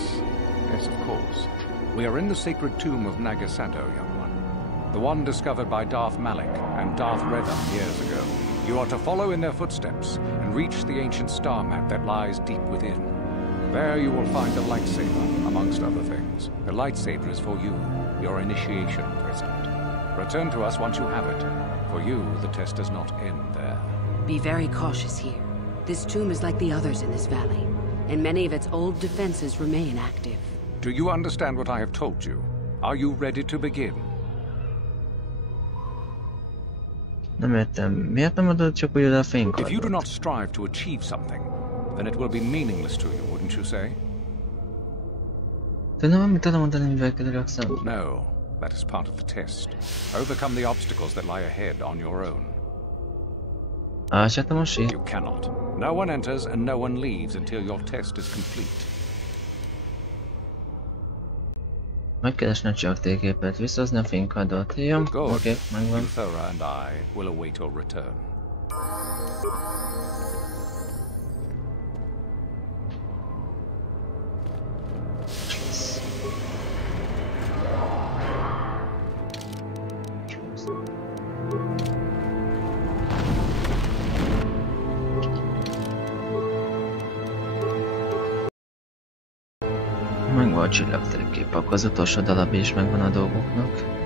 Yes, of course. We are in the sacred tomb of Nagasado, young one. The one discovered by Darth Malik and Darth Revan years ago. You are to follow in their footsteps and reach the ancient star map that lies deep within. There you will find a lightsaber, amongst other things. The lightsaber is for you, your initiation present. Return to us once you have it. For you, the test does not end there. Be very cautious here. This tomb is like the others in this valley, and many of its old defenses remain active. Do you understand what I have told you? Are you ready to begin? Nem értem. Miért nem adod csak újra a fénykardot? If you do not strive to achieve something, then it will be meaningless to you, wouldn't you say? Te nem amit tudom mondani, mivel kell rakszom? No, that is part of the test. Overcome the obstacles that lie ahead on your own. You cannot. No one enters and no one leaves until your test is complete. Megkeresni a csartérképet, visszahozni a fénykardot. Jó, oké, megvan. Uthura and I will await your return. Megvan a csillagtérkép, akkor az utolsó darab is megvan a dolgoknak.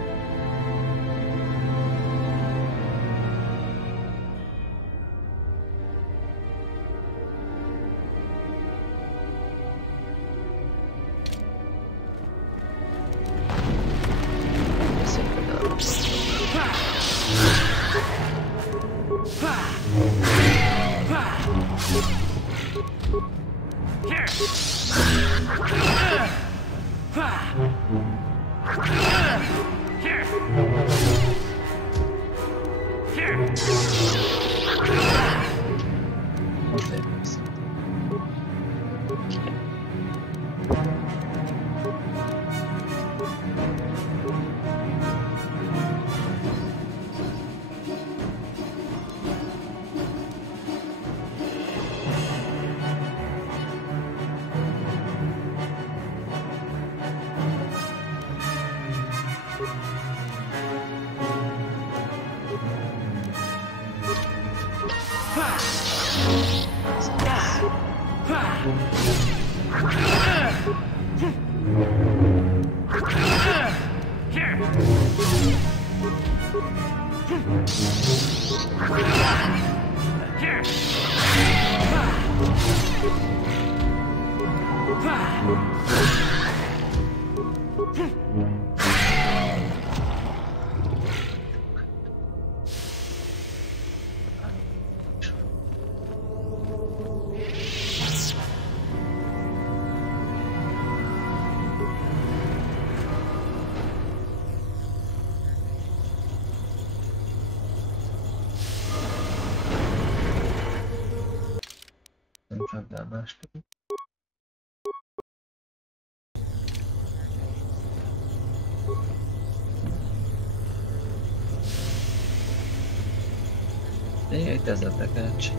Itt ez a tekercs.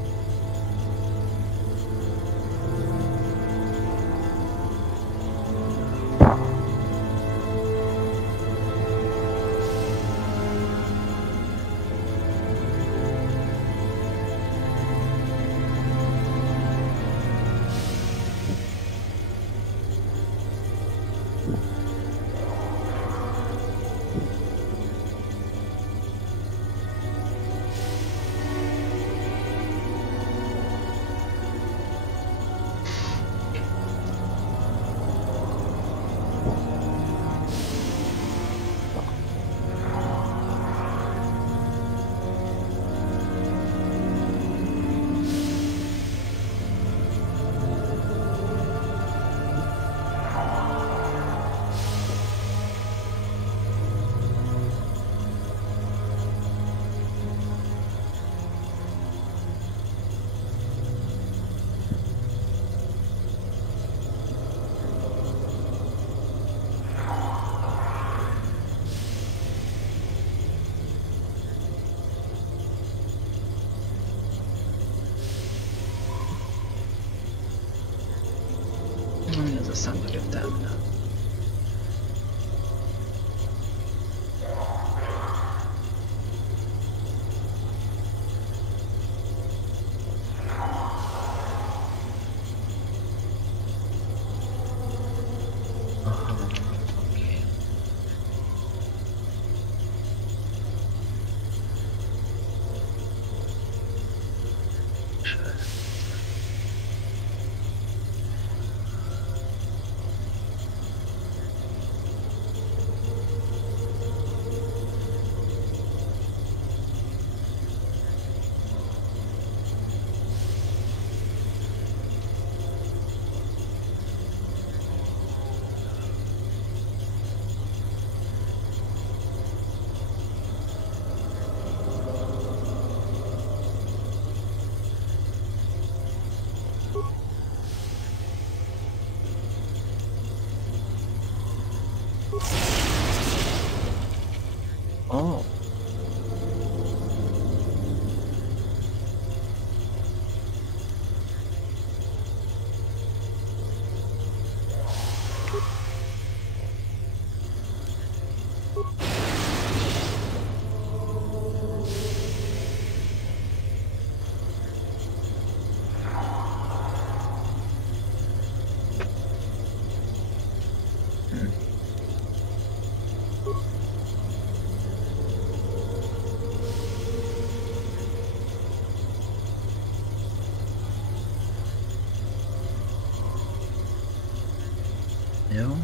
Ez a számoljuk terminál. Oh. Jó.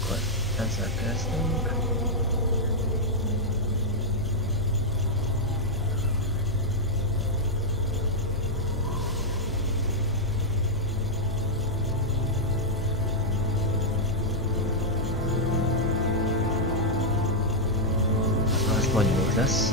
Akkor ezzel kezdem. lépünk. Az bonyolult lesz.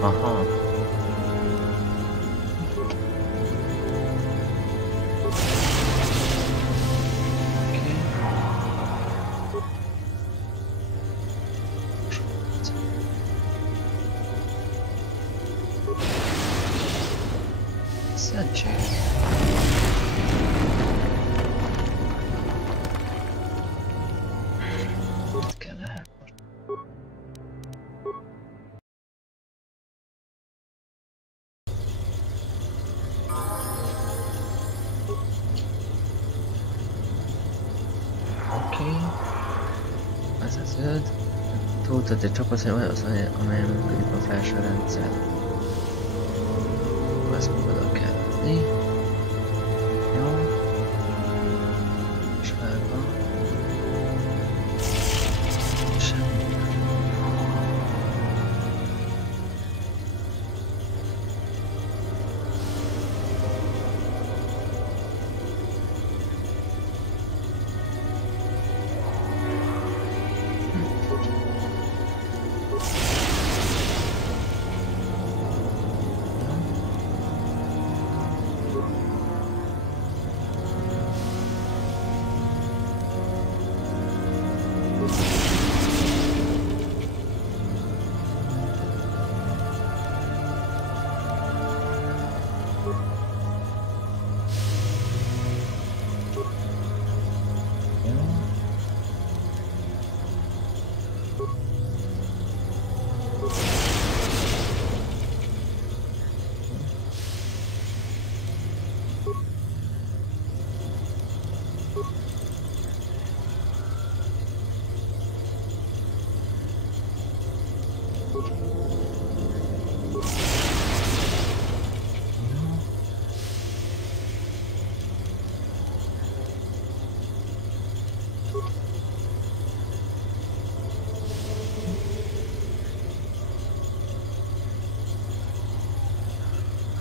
Aha. Szentség. Itt kell lehet most. Oké. Ez a zöld. Túltad egy csapat, hogy olyan az, amelyen működik a felső rendszer. Ezt oda kell adni. Jó. Sárga. Semmi.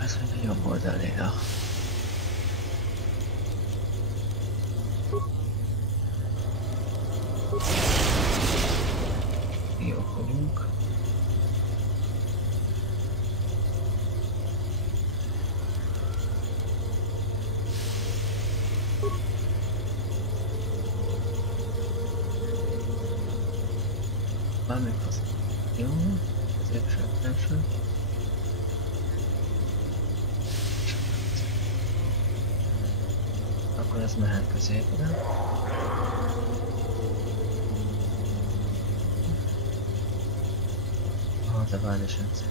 Ez még a jobb oldaléra. Jó vagyunk. Bármik az. Jó, az első. Akkor ez mehet középre. De várj is egyszer.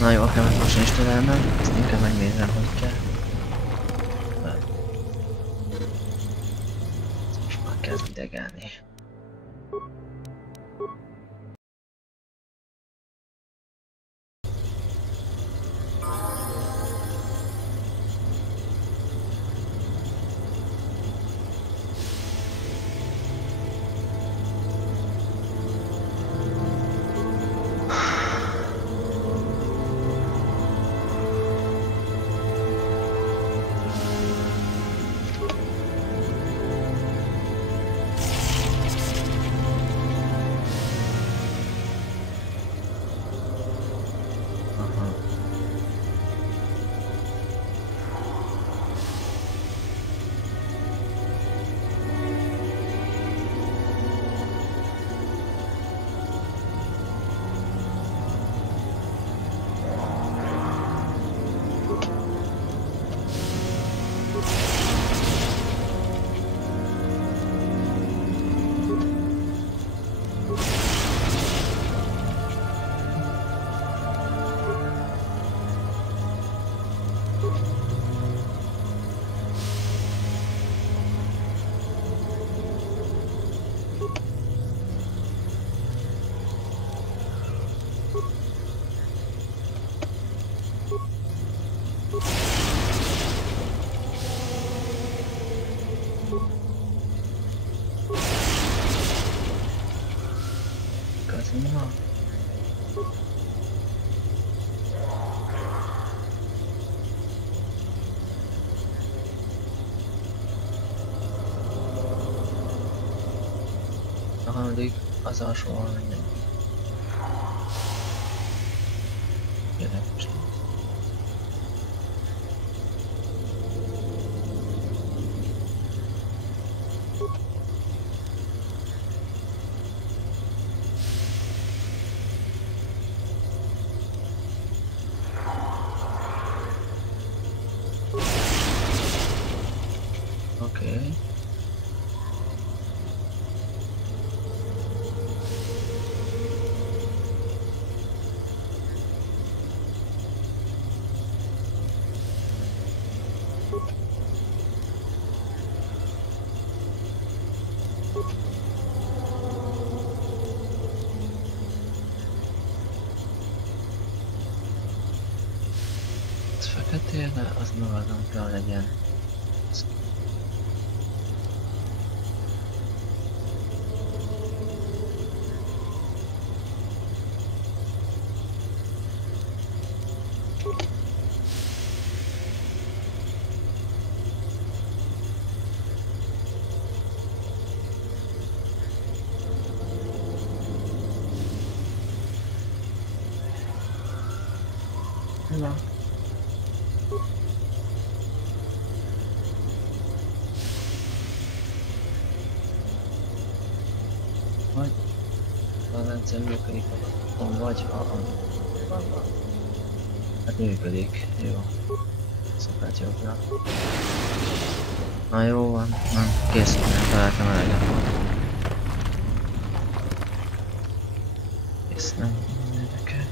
Na jó, akár most is találnám, ezt inkább megnézem, hogy kell. Most már kezd idegelni. A harmadik az alsó alany. Érdekes. Okay. Ez fekete, de az magadon kell legyen. Na. Vagy a rendszer működik, vagy van. Hát működik, jó. Szokát jobbra. Na jó van, na kész, nem találtam elegem volt. Kész, nem érdekel.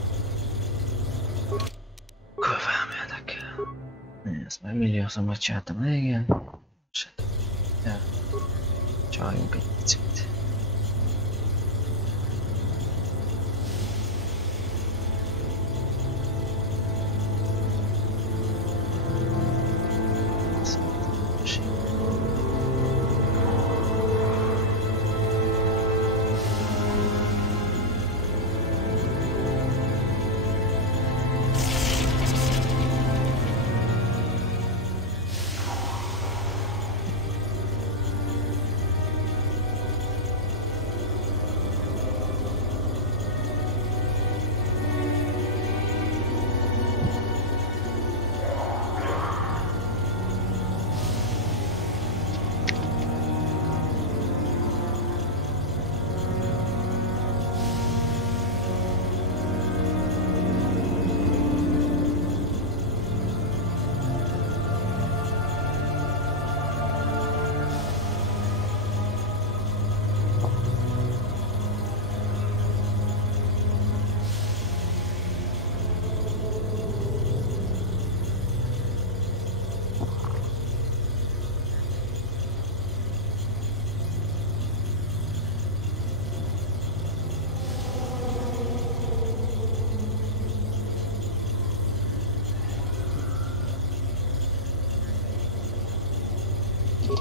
Kurvám érdekel. Ezt már milliószor csináltam régen. Ja. Csaljunk egy picit.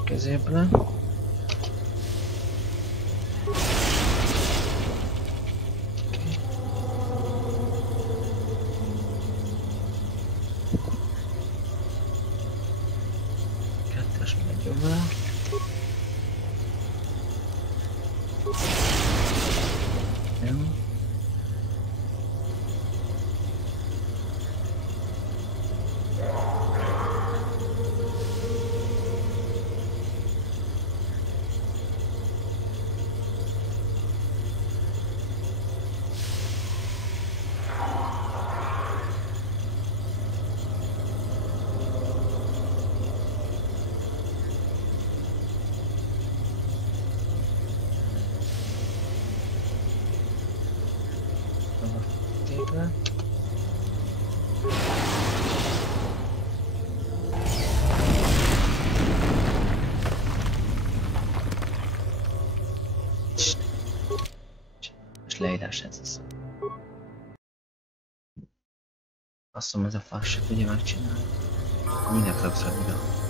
Középre. Kettes megy jobbra. Jó. Szépen. És leírás ez. Azt mondom, ez a fasz se tudja megcsinálni. Minek raksz oda?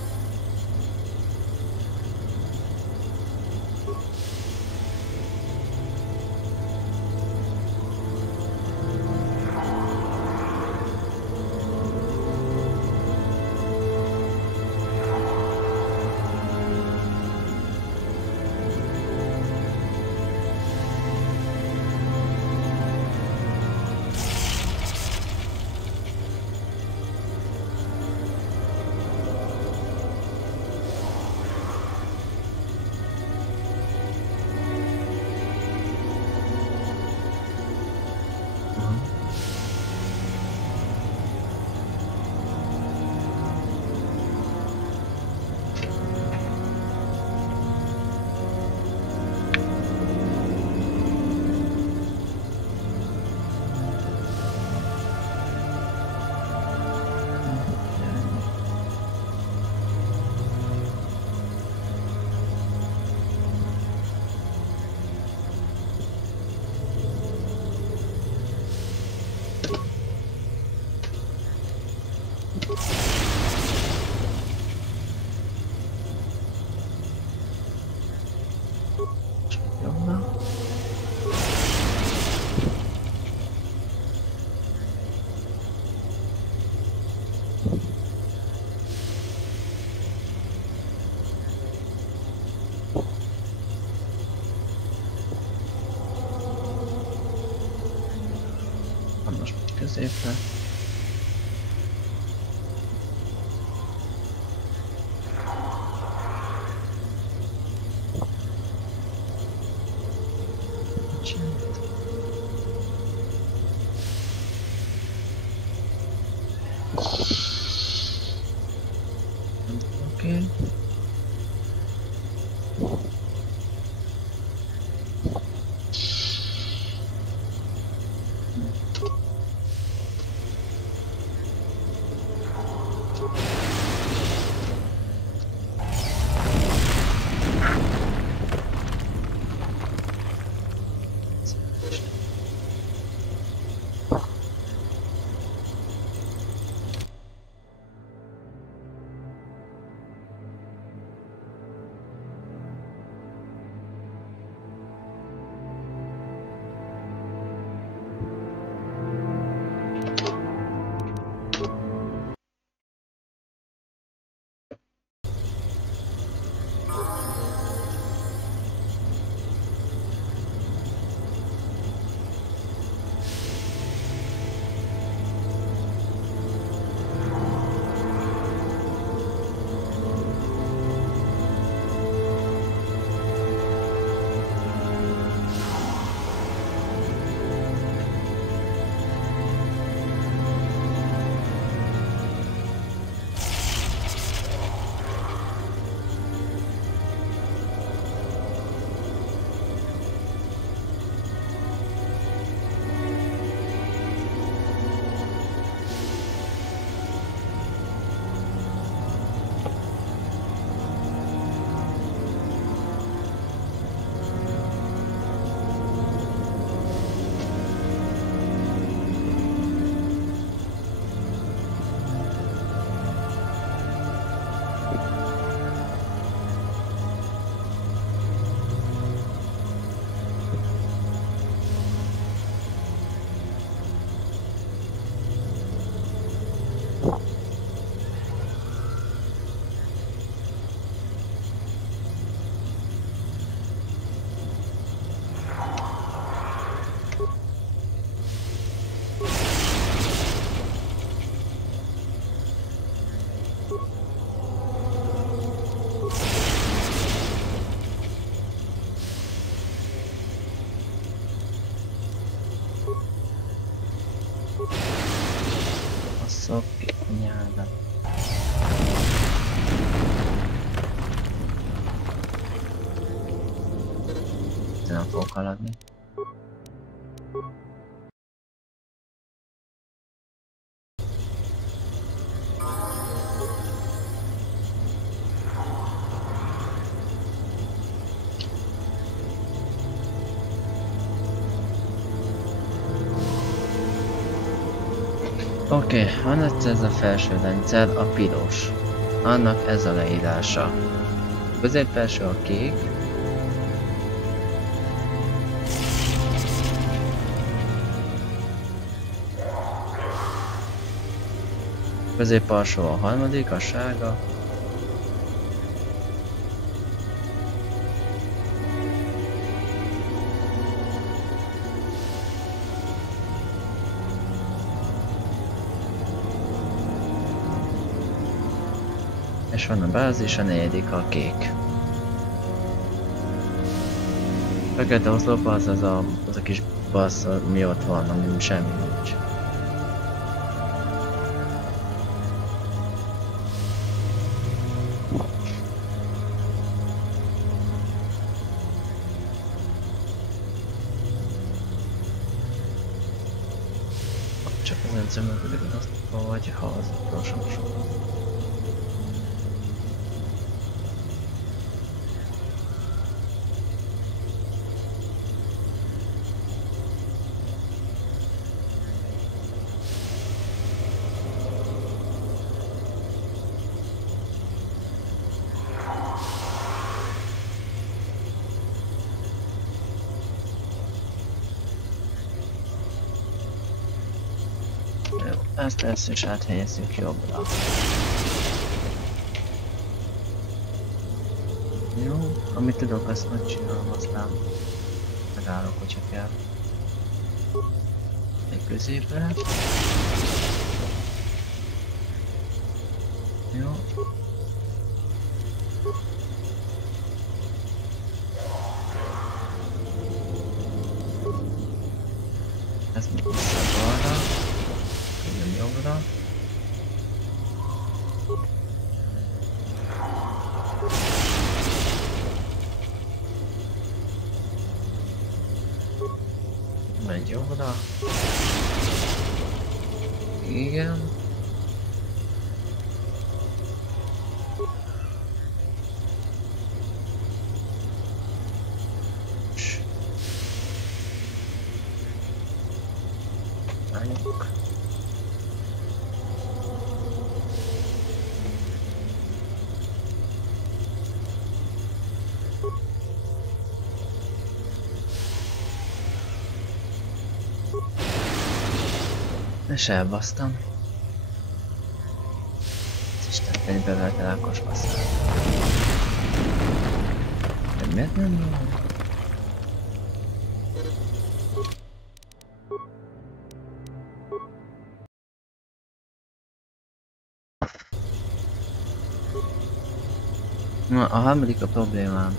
Középre. Oké. nem fogok haladni. Oké, van ez a felső rendszer, a piros. Annak ez a leírása. Közép-felső a kék. Közép-alsó a harmadik, a sárga. És van a bázis, a negyedik a kék. Fekete oszlop az a kis bassz, mi ott van, ami semmi nincs. Csak az rendszer működik az oszlopban, vagy ha az utolsó. Ezt lesz és áthelyezzük jobbra. Jó, amit tudok, azt megcsinálom, aztán megállok, hogyha kell. Egy középre. Jó. Ez még vissza balra. Jobbra. Megy jobbra. Igen. Álljuk. És elbasztam. Isten pedig bevelte Ákos basszát. De miért nem jó? Na, a harmadik a problémám.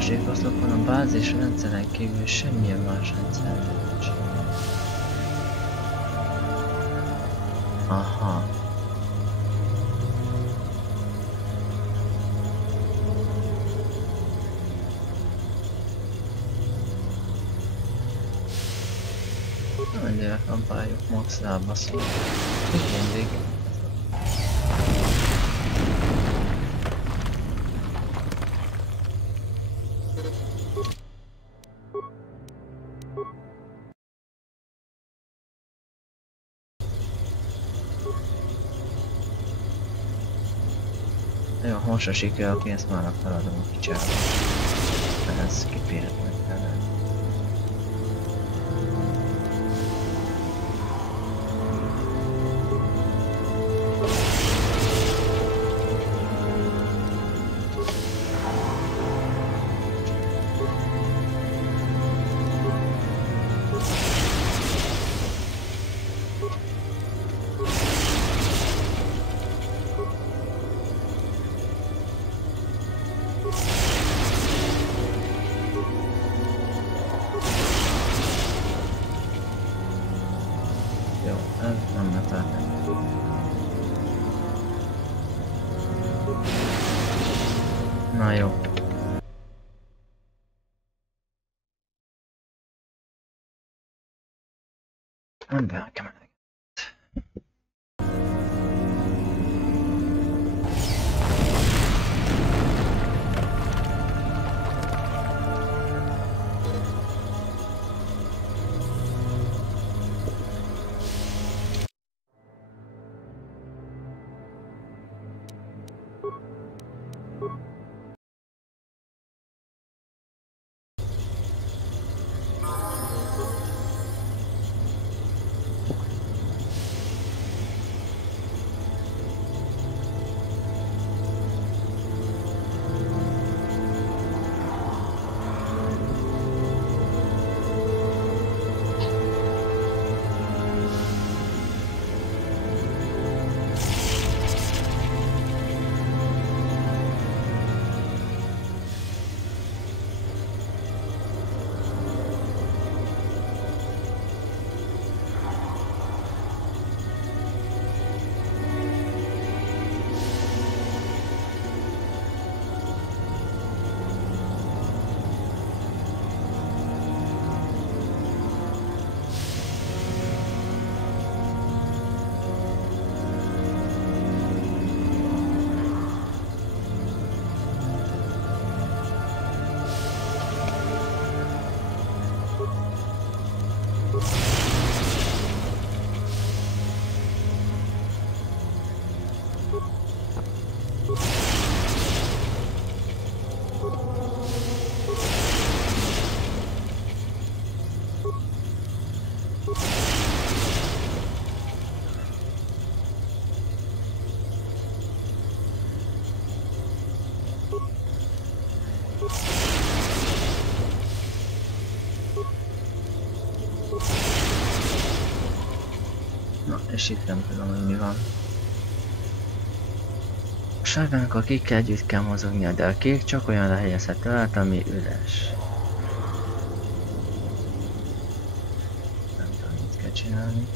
második oszlopon a bázis rendszeren kívül semmilyen más rendszer nincs. Aha. Mennyire próbáljuk max elbaszolni. Még mindig. Jó, most a siker, a pénzt már feladom a kicsába. Ez kipérhetnek kellene. Na jó. Nem be nekem eleget. És itt nem tudom, hogy mi van. A sárgának a kékkel együtt kell mozognia, de a kék csak olyanra helyezhető át, ami üres. Nem tudom, mit kell csinálni.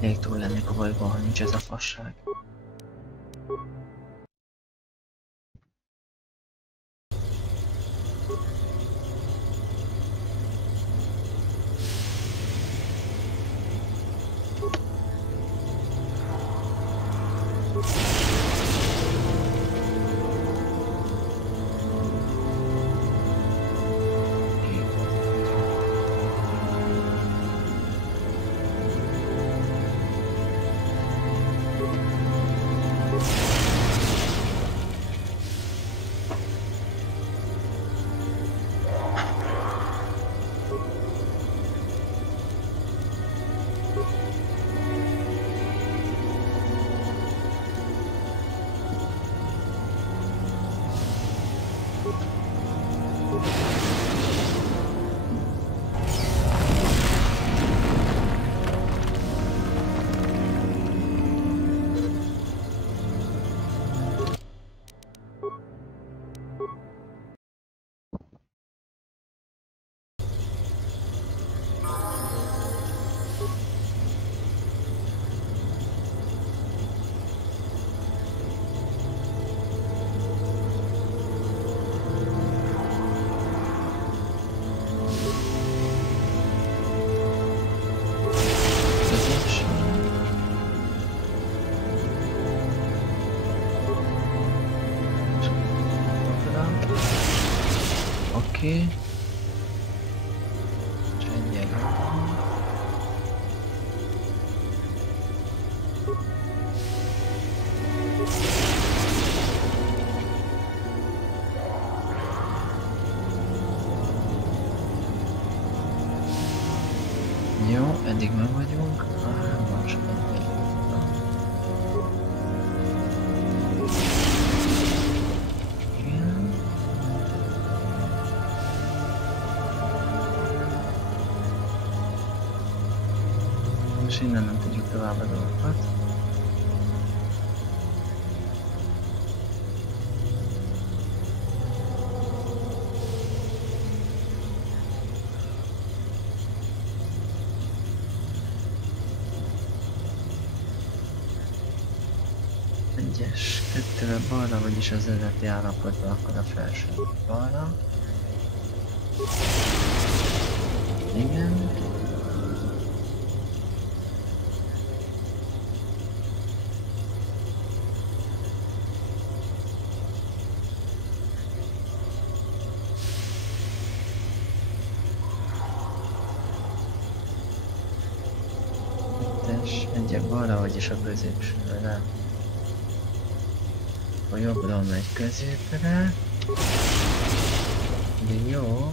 Még túl lennék a bolygón, ha nincs ez a fasság. Oké. És egyel jó, eddig meg vagyunk. Most egyel jobbra. Igen. Most innen nem tudjuk tovább a dolgokat. Egyes, kettőre balra, vagyis az eredeti állapotban, akkor a felső balra. Igen. Kettes, egyek balra, vagyis a középsőre. A jobbra megy középre. De jó.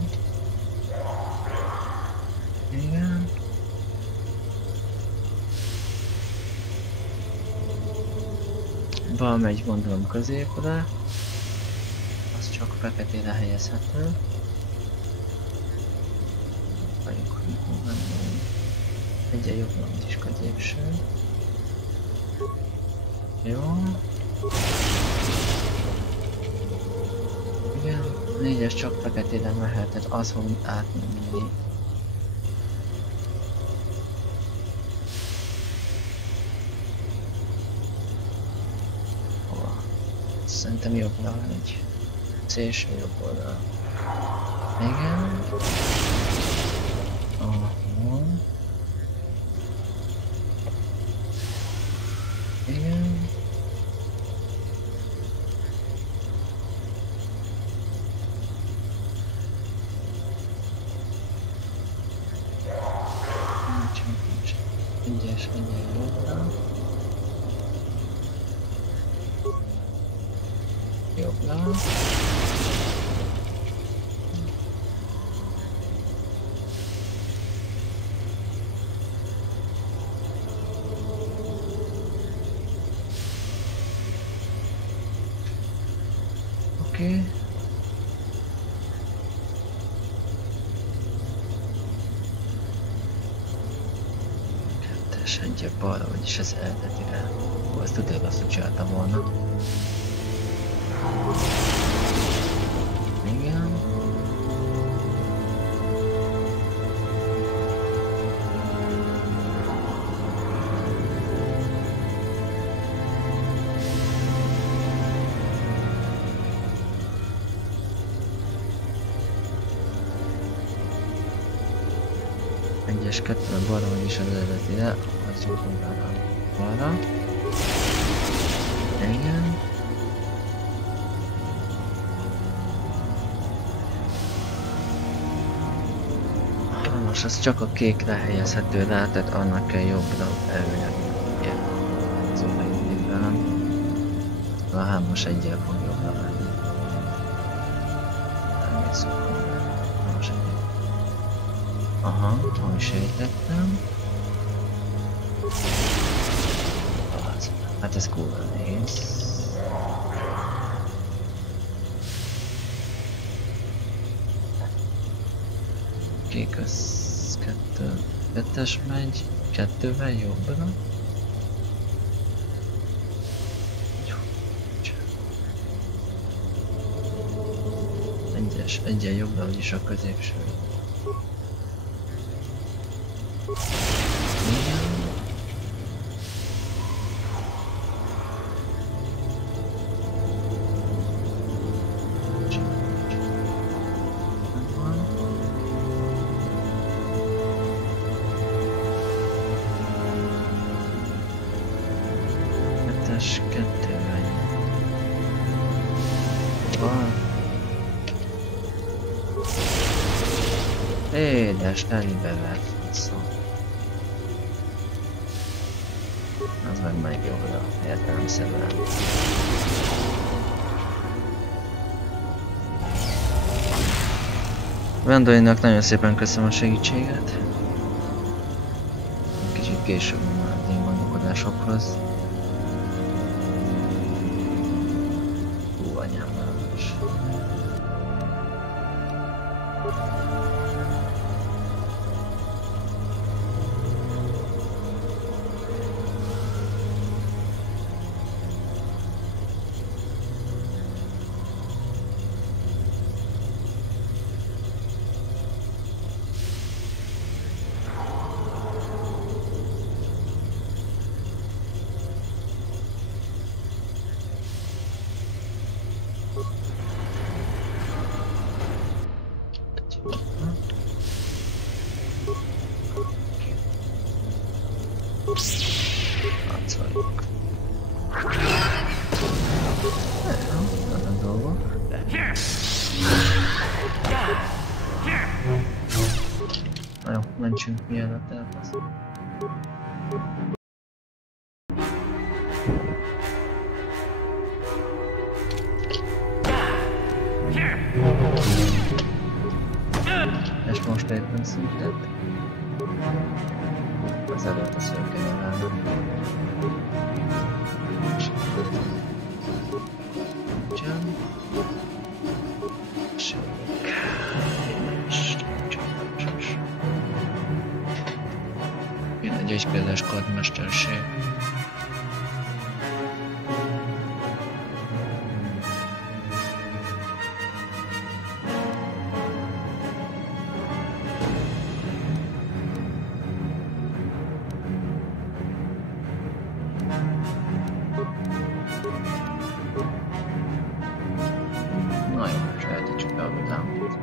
Igen. Bal megy, gondolom, középre. Az csak feketére helyezhető. Egyre jobbra is középső. Jó. Igen, 4-es csak feketére mehet, tehát az fog átmenni. Hova? Szerintem jobbra egy szélső jobb oldal. Igen. Aha. Igen. Egyes, egyel jobbra. Jobbra. Oké. Kettes, egyel balra, vagyis az eredetire. Azt tudod, azt csináltam volna. Igen. Egyes, kettő balra, vagyis az eredetire. Az jobb oldalra. Balra. Igen. Most az csak a kékre helyezhető rá, tehát annak kell jobbra elvenni. Az óraidőben. A 3-as egyel fog jobbra menni. Elmészünk. 3-as egyel. Aha, ahogy sejtettem. Hát ez kurva nehéz. Kék az kettes megy, kettővel jobbra. Egyes, egyen jobbra, vagyis a középső. édes, elibevert faszom. Az meg megy jobbra, értelemszerűen. Vendorinak nagyon szépen köszönöm a segítséget. Kicsit később már a én gondolkodásokhoz. Anyám is. Jó, mentsünk mielőtt elvesz. És most éppen szintett. Az előtt a szőkenyelálnak. Egy egypéldás kardmesterség. Na jó, sajátítsuk be a világot.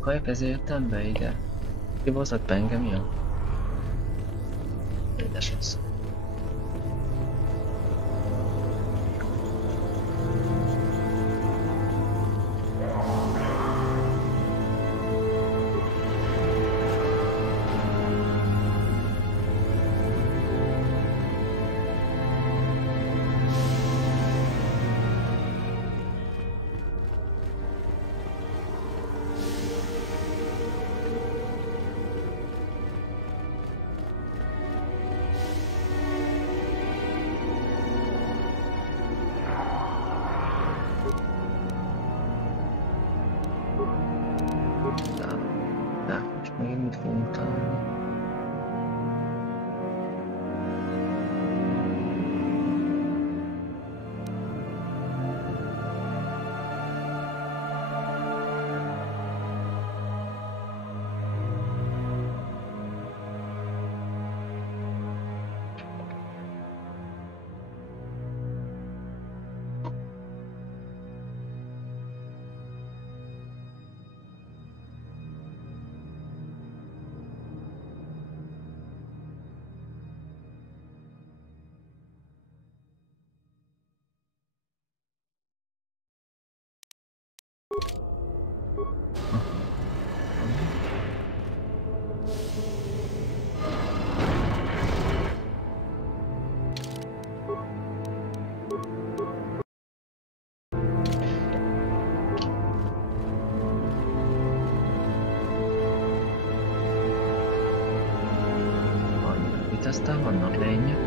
Kajp, ezért jöttem be ide. Kibozott be engem, jó? Édes lesz. Aztán vannak lények.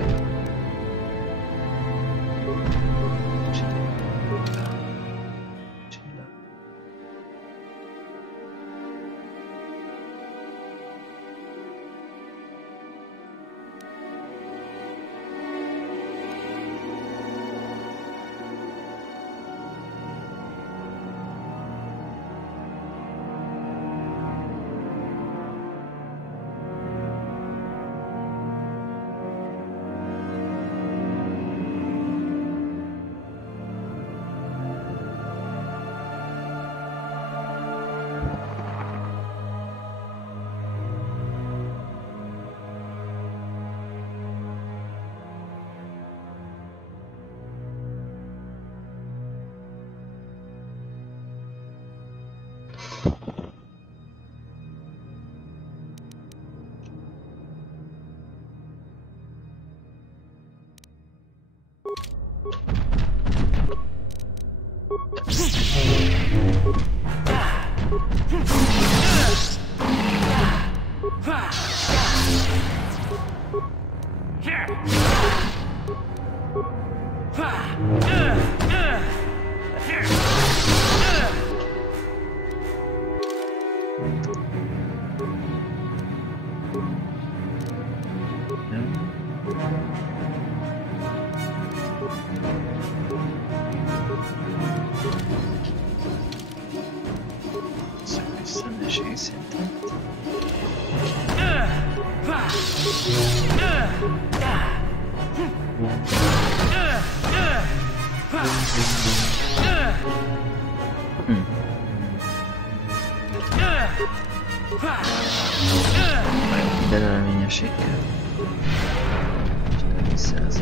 Beleményeség kell. És visszaállsz.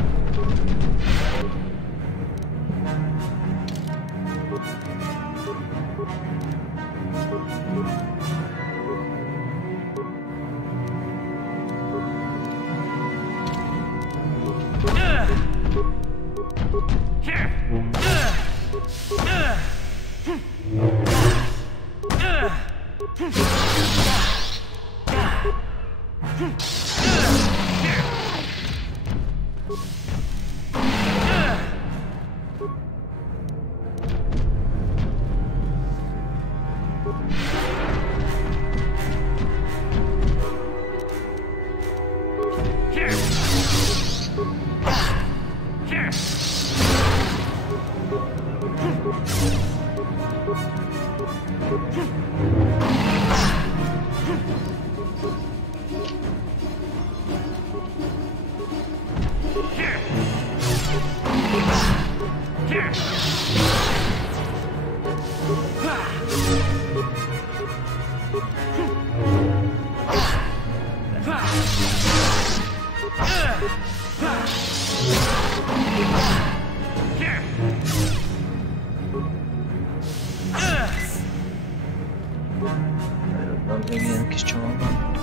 Még ilyen kis csomag van.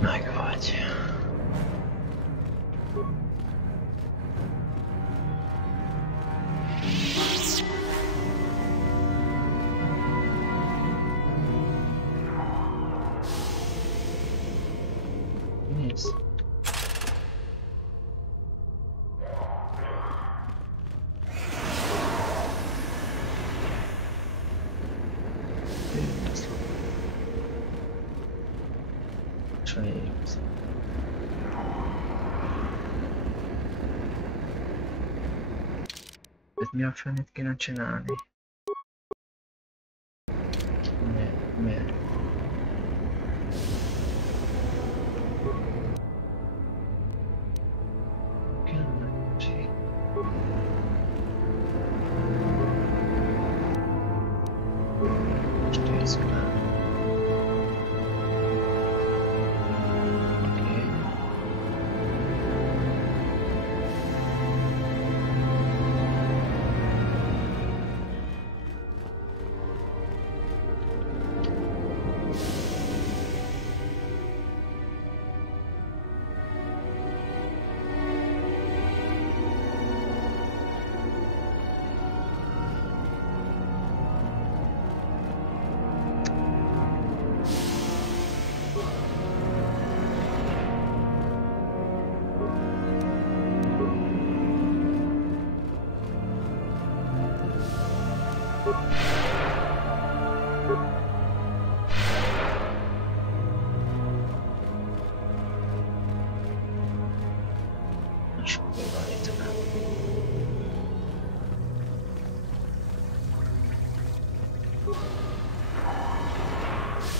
Meg vagy. Nézd. Ez mi a fenét kéne csinálni? Miért?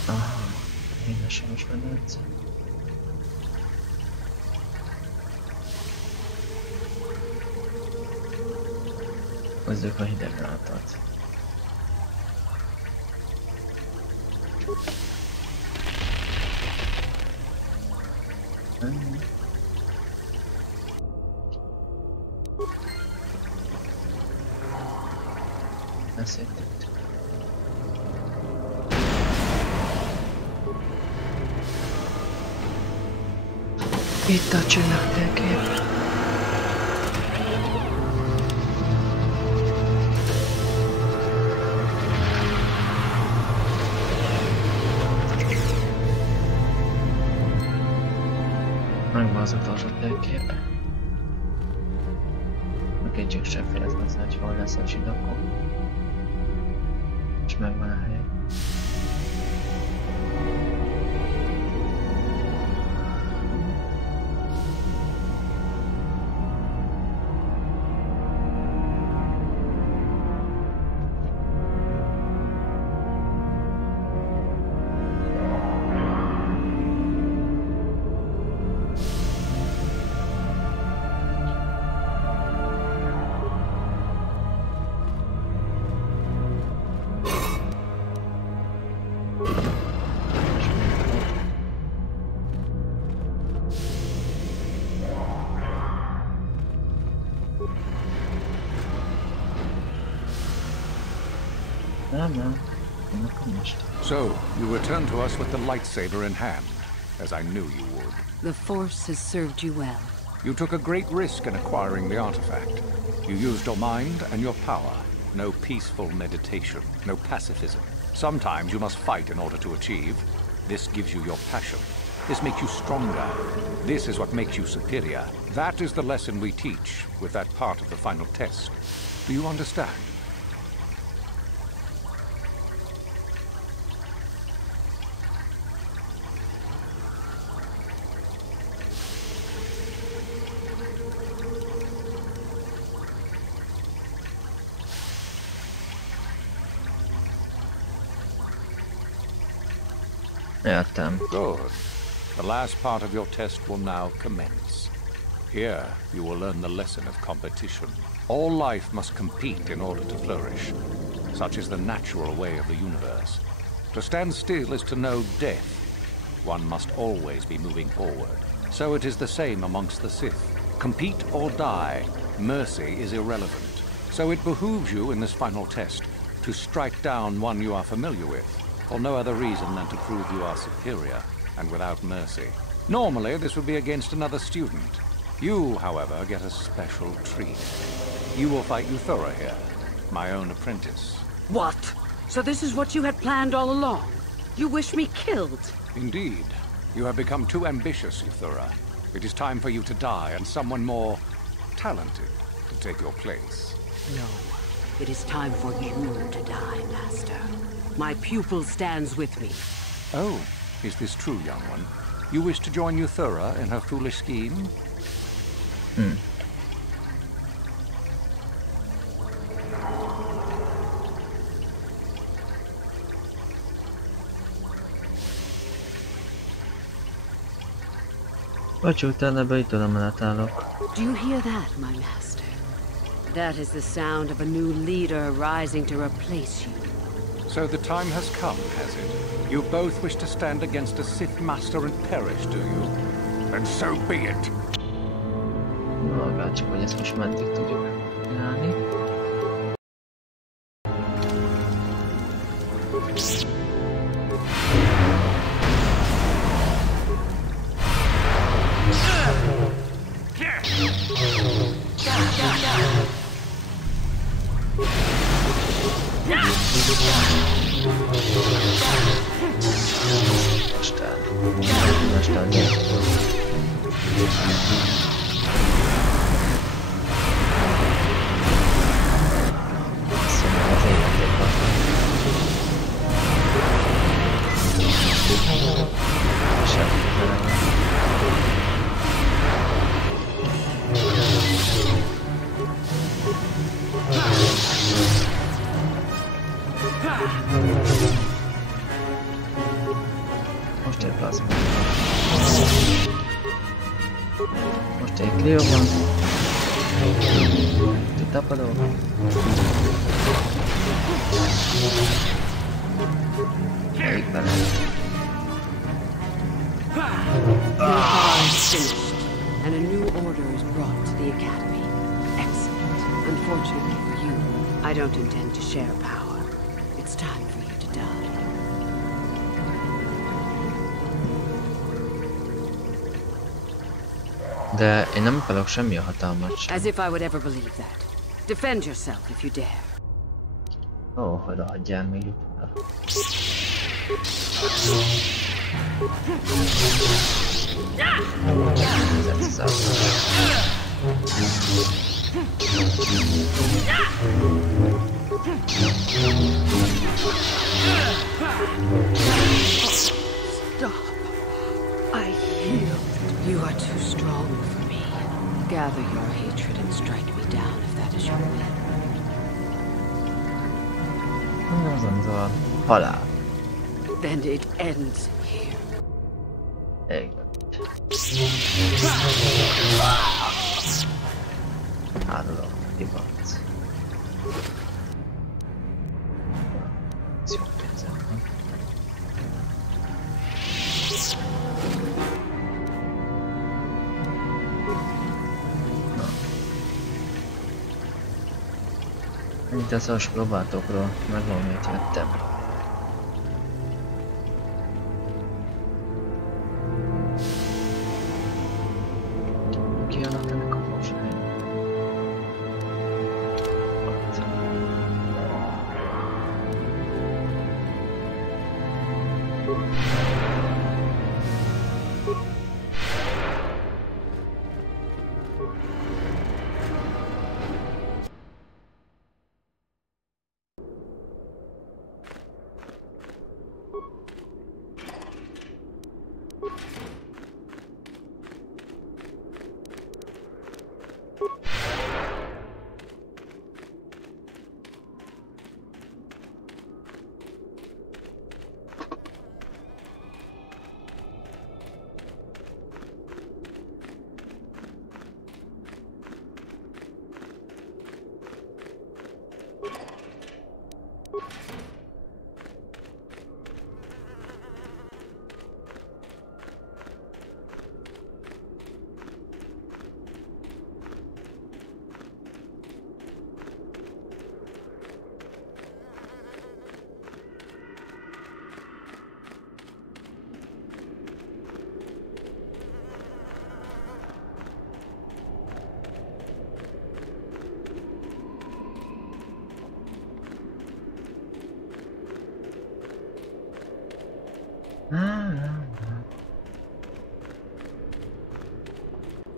Aha, én sem is medence. Hozzuk a hideglátat. Beszéltük. Itt a csillagtérkép. Megvan az utolsó térkép. A kétség sem félhet hozzá, hogy hol lesz a csillagom. És megvan a hely. So, you return to us with the lightsaber in hand, as I knew you would. The Force has served you well. You took a great risk in acquiring the artifact. You used your mind and your power. No peaceful meditation, no pacifism. Sometimes you must fight in order to achieve. This gives you your passion. This makes you stronger. This is what makes you superior. That is the lesson we teach with that part of the final test. Do you understand? Good. The last part of your test will now commence. Here, you will learn the lesson of competition. All life must compete in order to flourish. Such is the natural way of the universe. To stand still is to know death. One must always be moving forward. So it is the same amongst the Sith. Compete or die. Mercy is irrelevant. So it behooves you in this final test to strike down one you are familiar with, for no other reason than to prove you are superior and without mercy. Normally, this would be against another student. You, however, get a special treat. You will fight Euthura here, my own apprentice. What? So this is what you had planned all along? You wish me killed? Indeed. You have become too ambitious, Euthura. It is time for you to die and someone more talented to take your place. No. It is time for you to die, Master. My pupil stands with me. Oh, is this true, young one? You wish to join Euthura in her foolish scheme? Do you hear that, my master? That is the sound of a new leader rising to replace you. So the time has come, has it? You both wish to stand against a Sith Master and perish, do you? Then so be it! Csak hogy ezt most meddig tudjuk csinálni. Most egy plazma. Most egy Cleo van. Tapadok. Elég bele. And a new order is brought to the Academy. Excellent. Unfortunately for you, I don't intend to share power. It's time for you to die. De én nem akarok semmi a hatalmat sem. As if I would ever believe that. Defend yourself if you dare. Ó, hogy hagyjál még jutna. Stop. I yield. You are too strong for me. Gather your hatred and strike me down if that is your will. Halál. Then it ends here. Elég. Hárulok, divat. Jó pénzem van. Ennyit az as próbáltokról, meg valamit vettem.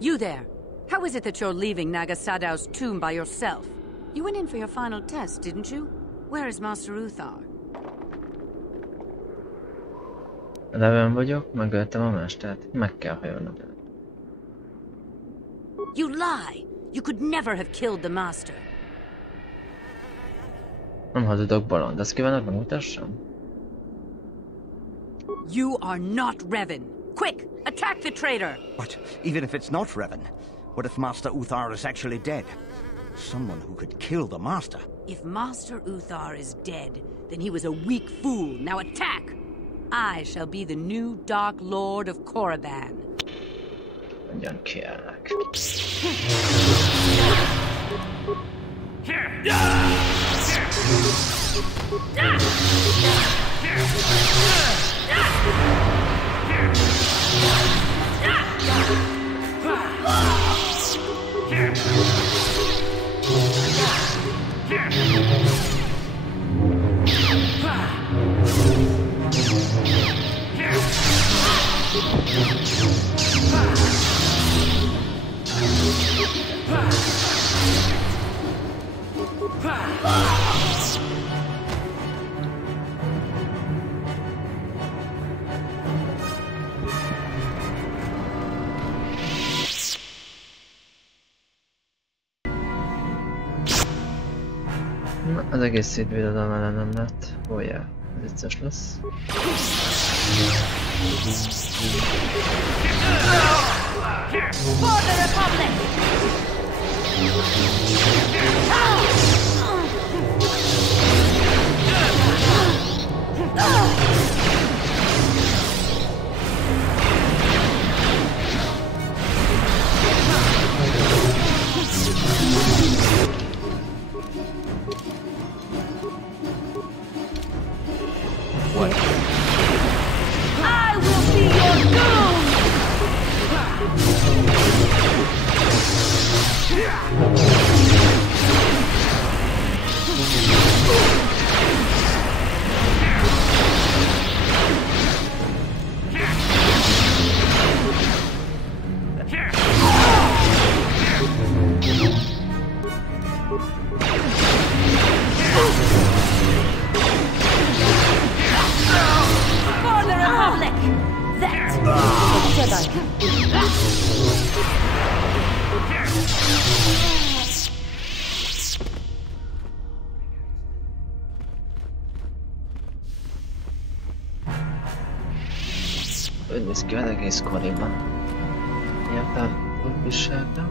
You there! How is it that you're leaving Nagasadow's tomb by yourself? You went in for your final test, didn't you? Where is Master Uthar? Eleven vagyok, megöltem a mestert. Meg kell hajolnod el. You lie! You could never have killed the Master. Nem hazudok, bolond. Azt kívánok, megmutassam? You are not Revan. Quick! Attack the traitor! But even if it's not Revan, what if Master Uthar is actually dead? Someone who could kill the Master. If Master Uthar is dead, then he was a weak fool. Now attack! I shall be the new Dark Lord of Korriban. Nagyon kérlek. Na, az egész szétvédelem ellenem lett. Oh yeah, ez vicces lesz. For the Republic! I will be your doom! For the Republic! That is Úgy néz ki, hogy egész koriban. Érted? Újviseltem.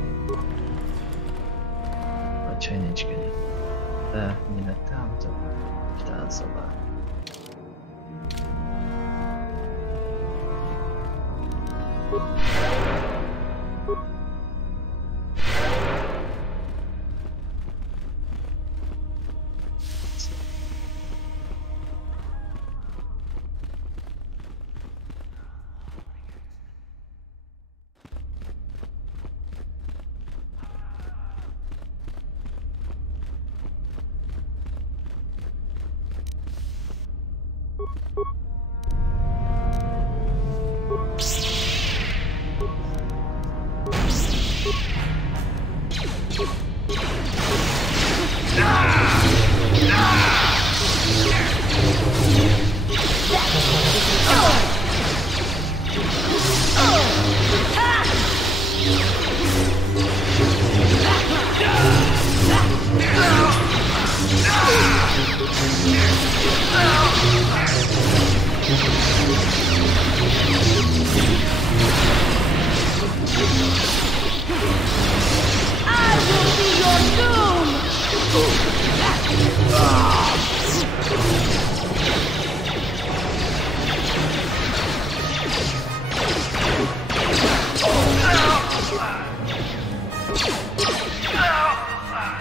Vagy hogy nincs könnyű. De minden támadom. Tánszobál.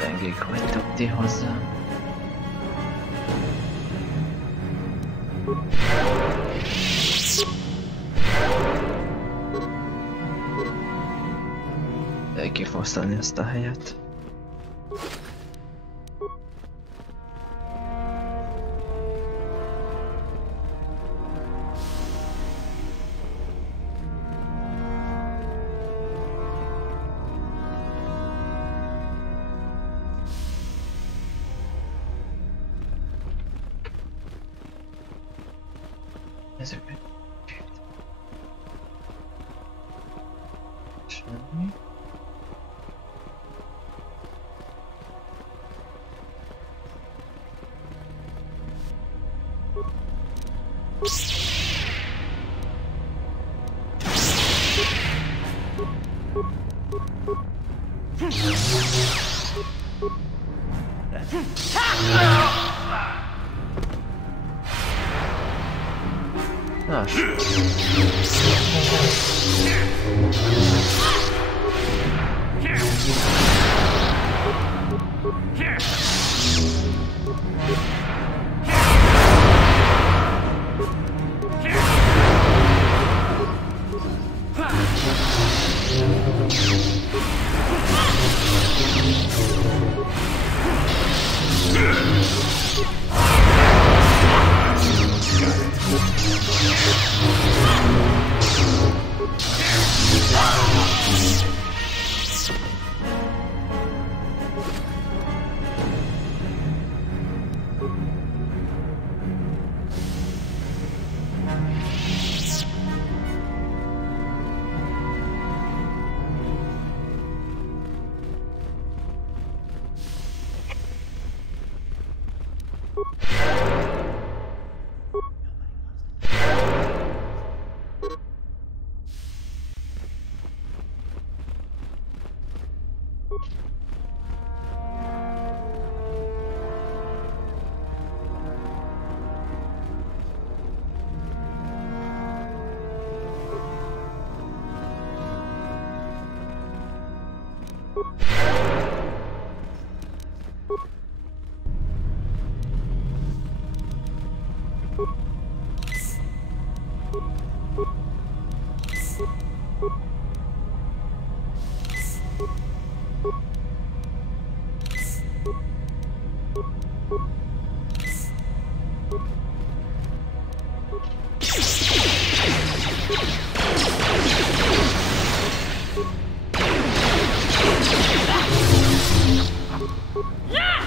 Gyengék vagytok ti hozzám. El kifosztani ezt a helyet. Ezeket. Semmi.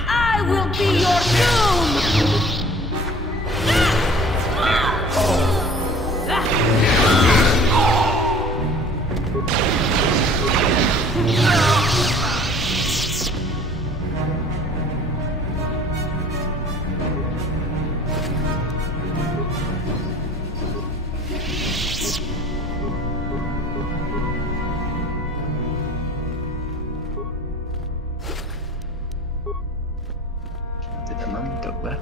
I will be your doom! Ide nem jutok be.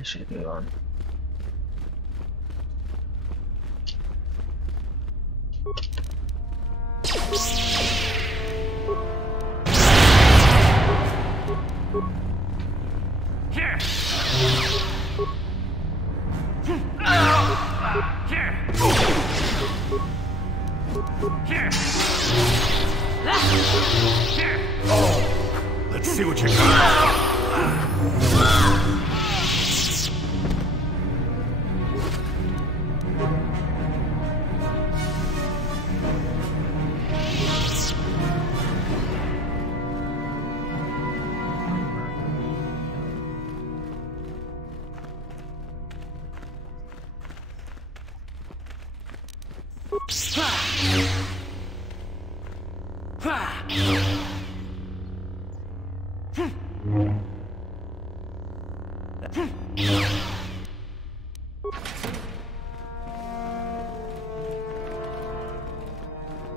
És idő van. Let's see what you got.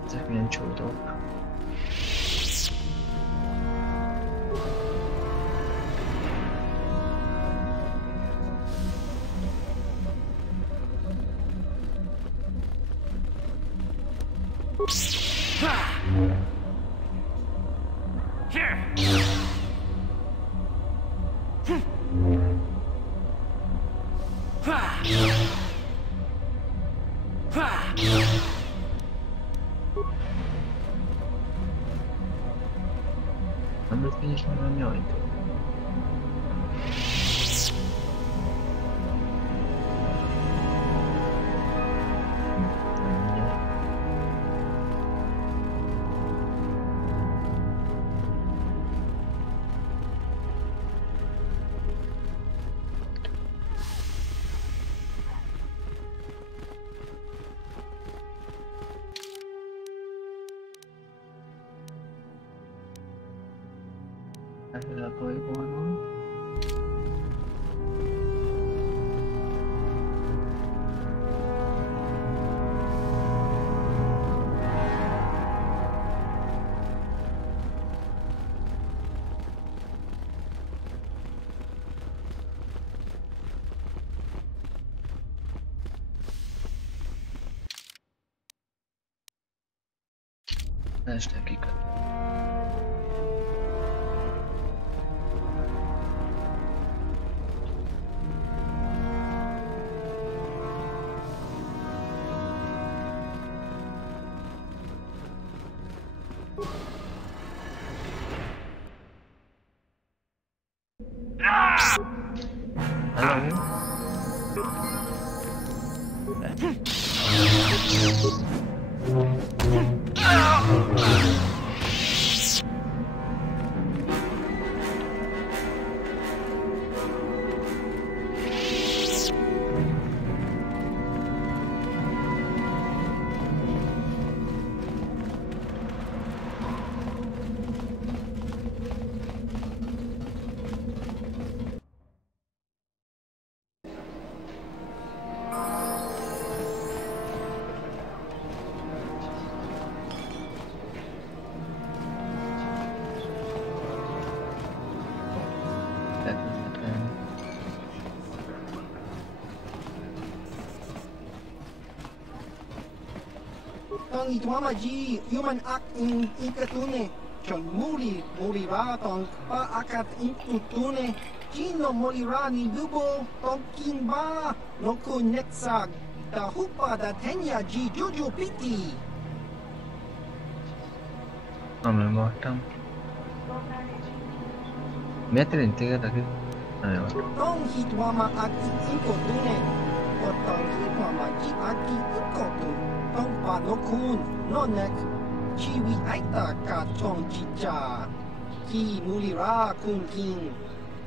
Ezek milyen csúdók. I'm not finished my annoyed. Ezzel a bolygónon. Este kikötő. Tong itwamaji human act in ikatune. Chon mulira tong pa akat intutune. Chino molira ni dubo tong kimba no kuneksag. Da hupa da tenya ji juju piti. Nem voltam. Miért érint téged, aki? Nagyon jó. Tong hitwama aki inkotune. Tong hitwama ji aki inkotune. Tong pa no kun nonek. Chiwi aita ka tong chicha. Ki mulira kun king.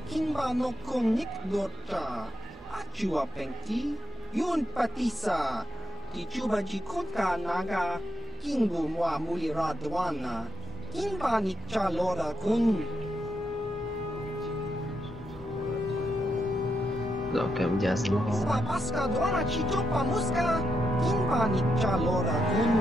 Kimba no kunik dorcha. Achua pengti. Yun patisa. Ti chuba ji kutka naga. Kingbu mwa mulira dwana. Kimba nikcha lora kun. Nekem vigyázni magam. Papaska dwana chitopa muska. Kimba nikcha lora kun.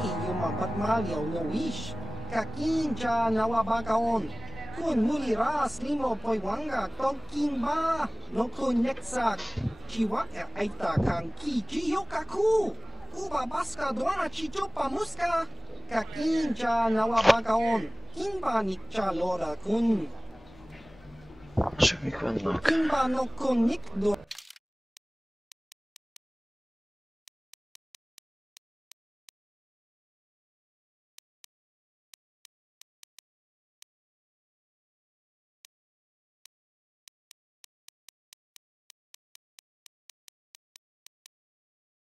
Kiyuma patmalya no ish. Kakincha nawabakaon. Kun mulira slimo poiwanga tong kimba. No kun neksak. Chiwa aita kang ki chiyokaku. Uba baska dwana chitopa muska. Kakincha nawabakaon. Kimba nikcha lora kun. Csak mik vannak? Kimba no kun nikdo.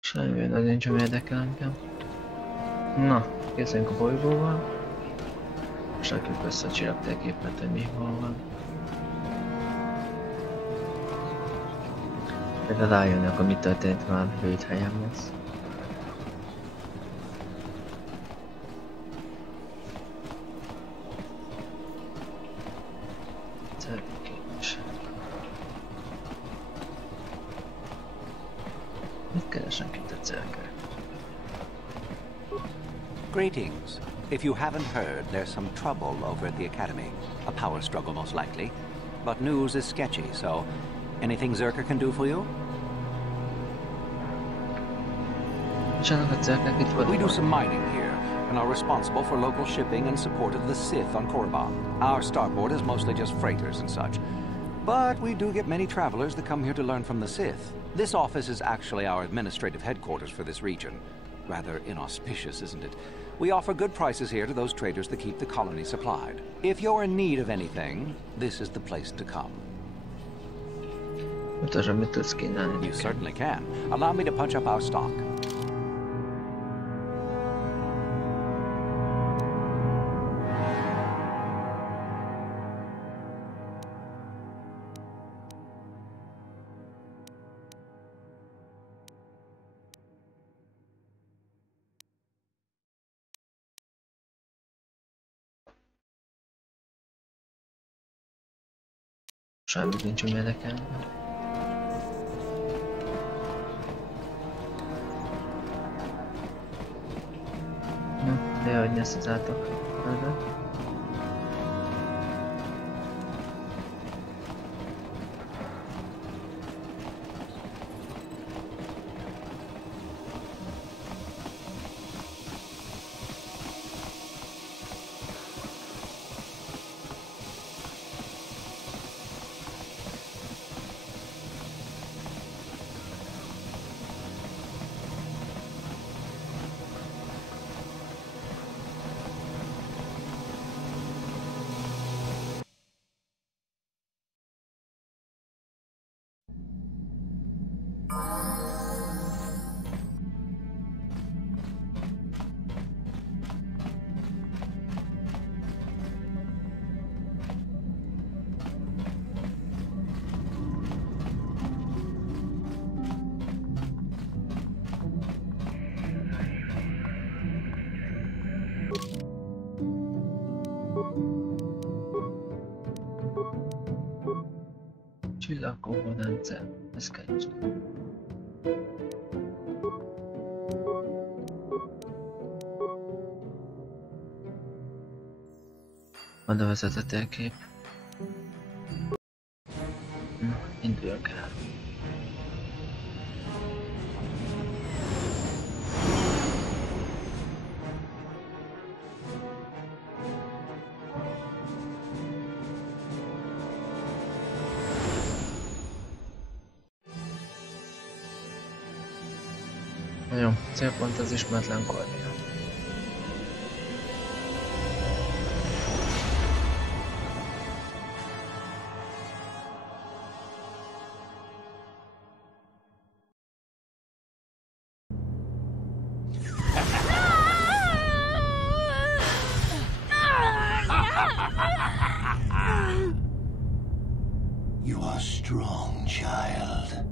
Semmi, az nincs, ami érdekel engem. Na, készülünk a bolygóval. És rakjuk össze a csillagtérképet, hogy mi hol van. De rájönni, akkor mi történt már hőt helyem lesz. Mit keresnek itt a cerkek? Greetings. If you haven't heard, there's some trouble over at the Academy. A power struggle, most likely. But news is sketchy, so anything Zerker can do for you? We do some mining here, and are responsible for local shipping and support of the Sith on Korriban. Our starboard is mostly just freighters and such. But we do get many travelers that come here to learn from the Sith. This office is actually our administrative headquarters for this region. Rather inauspicious, isn't it? We offer good prices here to those traders that keep the colony supplied. If you're in need of anything, this is the place to come. You certainly can. Allow me to punch up our stock. Semmit nincs, ami érdekel. De hogy nyesztezátok. Csillagkóvarendszer, ez kell is. Oda vezet a térkép. Induljunk el. Jó, célpont az ismeretlen koordinát. You are strong, child.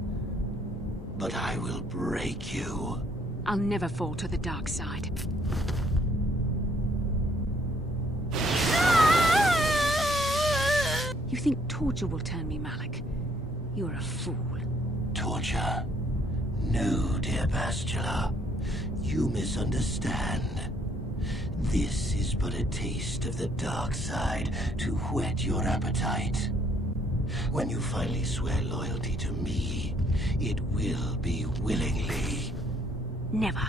But I will break you. I'll never fall to the dark side. You think torture will turn me, Malik? You're a fool. Torture? No, dear Bastila. You misunderstand. This is but a taste of the dark side to whet your appetite. When you finally swear loyalty to me, it will be willingly. Never.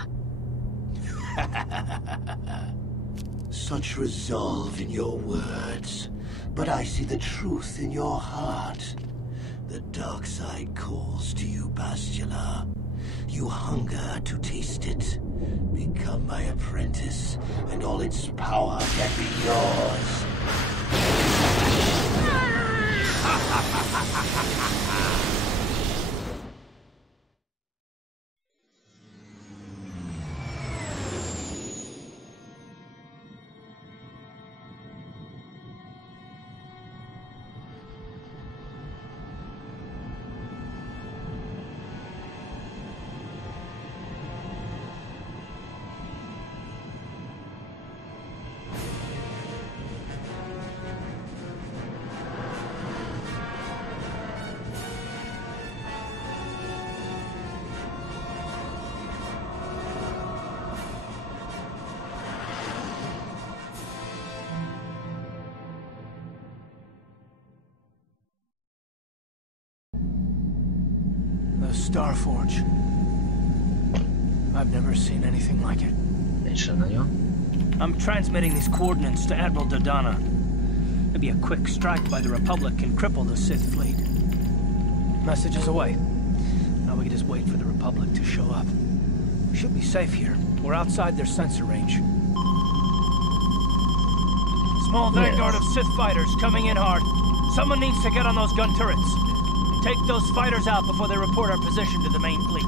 Such resolve in your words, but I see the truth in your heart. The dark side calls to you, Bastila. You hunger to taste it. Become my apprentice, and all its power can be yours. Starforge. I've never seen anything like it. I'm transmitting these coordinates to Admiral Dodonna. Maybe a quick strike by the Republic can cripple the Sith fleet. Message is away. Now we can just wait for the Republic to show up. We should be safe here. We're outside their sensor range. Small vanguard of Sith fighters coming in hard. Someone needs to get on those gun turrets. Take those fighters out before they report our position to the main fleet.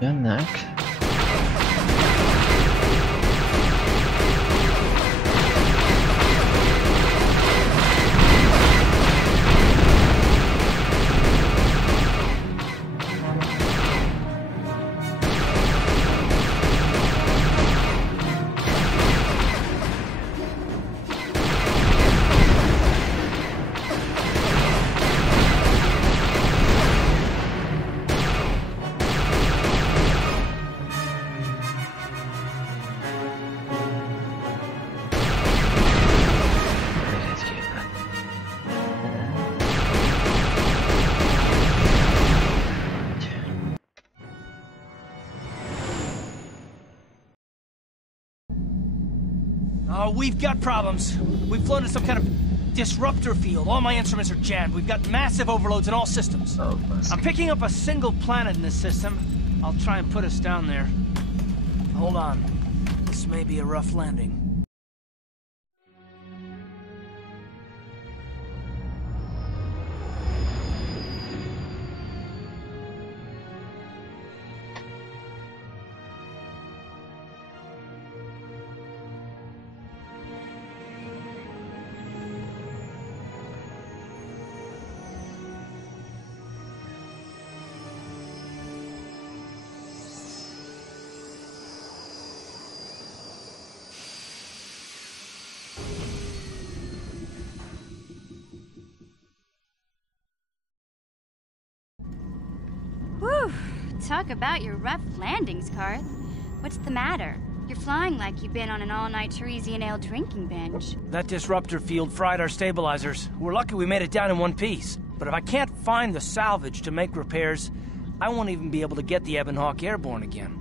Jönnek. We've got problems. We've flown to some kind of disruptor field. All my instruments are jammed. We've got massive overloads in all systems. I'm picking up a single planet in this system. I'll try and put us down there. Hold on. This may be a rough landing. Whew! Talk about your rough landings, Karth. What's the matter? You're flying like you've been on an all-night Teresian ale drinking binge. That disruptor field fried our stabilizers. We're lucky we made it down in one piece. But if I can't find the salvage to make repairs, I won't even be able to get the Ebonhawk airborne again.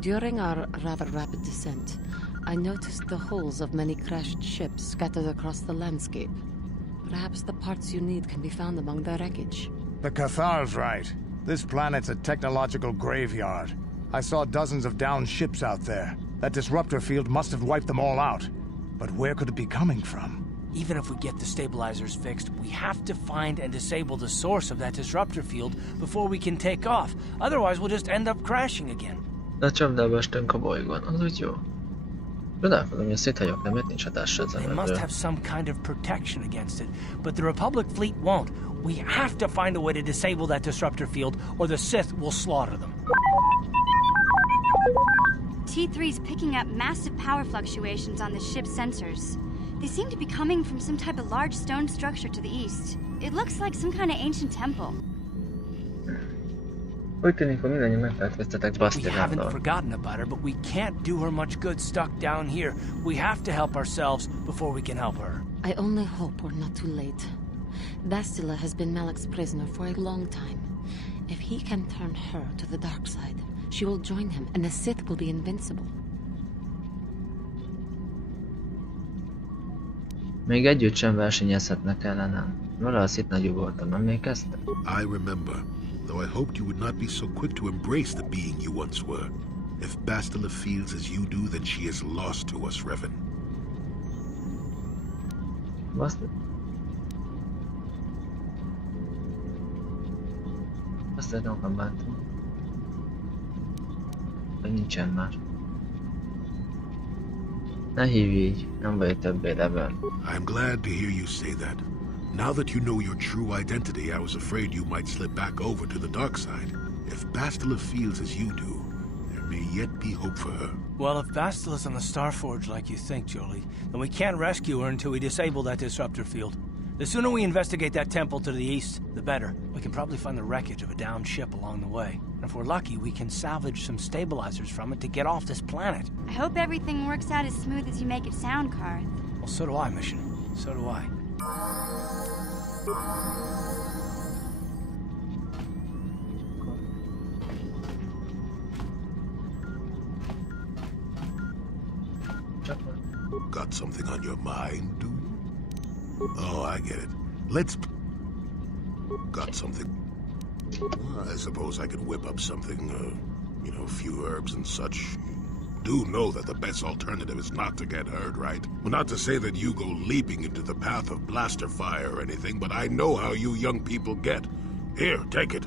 During our rather rapid descent, I noticed the hulls of many crashed ships scattered across the landscape. Perhaps the parts you need can be found among the wreckage. The KOTOR's right. This planet's a technological graveyard. I saw dozens of downed ships out there. That disruptor field must have wiped them all out. But where could it be coming from? Even if we get the stabilizers fixed, we have to find and disable the source of that disruptor field before we can take off. Otherwise, we'll just end up crashing again. De csapdába estünk a bolygón, az úgy jó. Csodálkozom, hogy a széthagyok nem nincs hatásra ezen. They must have some kind of protection against it, but the Republic fleet won't. We have to find a way to disable that disruptor field, or the Sith will slaughter them. T3's picking up massive power fluctuations on the ship's sensors. They seem to be coming from some type of large stone structure to the east. It looks like some kind of ancient temple. Úgy tűnik, hogy mindannyian megfelelkeztetek We Bastilánról. haven't forgotten about her, but we can't do her much good stuck down here. We have to help ourselves before we can help her. I only hope we're not too late. Bastila has been Malak's prisoner for a long time. If he can turn her to the dark side, she will join him, and the Sith will be invincible. Még együtt sem versenyezhetnek ellenem. Vala a Sith nagyú voltam, emlékeztek? I remember, though I hoped you would not be so quick to embrace the being you once were. If Bastila feels as you do, then she is lost to us, Revan. Azt nem kabáltam. Vagy nincsen már. Ne hívj így, nem vagy többé Revan. I'm glad to hear you say that. Now that you know your true identity, I was afraid you might slip back over to the dark side. If Bastila feels as you do, there may yet be hope for her. Well, if Bastila's on the Starforge like you think, Jolie, then we can't rescue her until we disable that disruptor field. The sooner we investigate that temple to the east, the better. We can probably find the wreckage of a downed ship along the way. And if we're lucky, we can salvage some stabilizers from it to get off this planet. I hope everything works out as smooth as you make it sound, Karth. Well, so do I, Mission. So do I. Got something on your mind, do you? Oh, I get it. Let's... Got something. I suppose I could whip up something, you know, a few herbs and such. Do know that the best alternative is not to get hurt, right? Well, not to say that you go leaping into the path of blaster fire or anything, but I know how you young people get. Here, take it.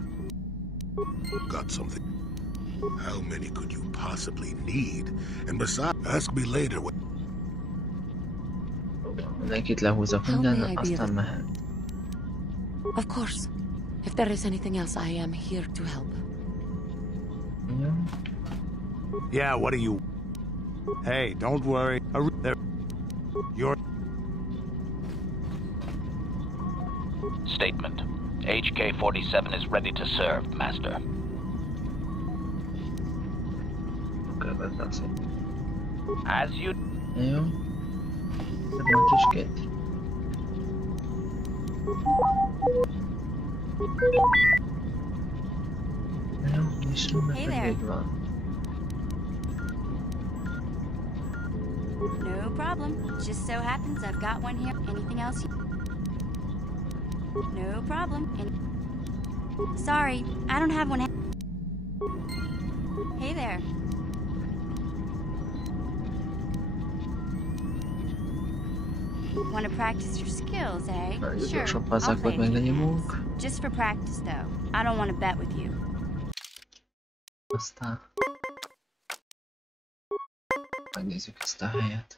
Got something. How many could you possibly need? And besides, ask me later what... Mindenkit lehúzok minden, aztán mehet. Of course. If there is anything else, I am here to help. Yeah, what are you... Hey, don't worry. You're... Statement. HK-47 is ready to serve, Master. Okay, that's it. As you... Jó. Szerintem kis két. Jó, és Hey there. van. No problem. Just so happens I've got one here. Anything else? No problem. Sorry, I don't have one. Hey there. Want to practice your skills, eh? Sure, I'll play it. Just for practice, though. I don't want to bet with you. Aztán megnézzük ezt a helyet.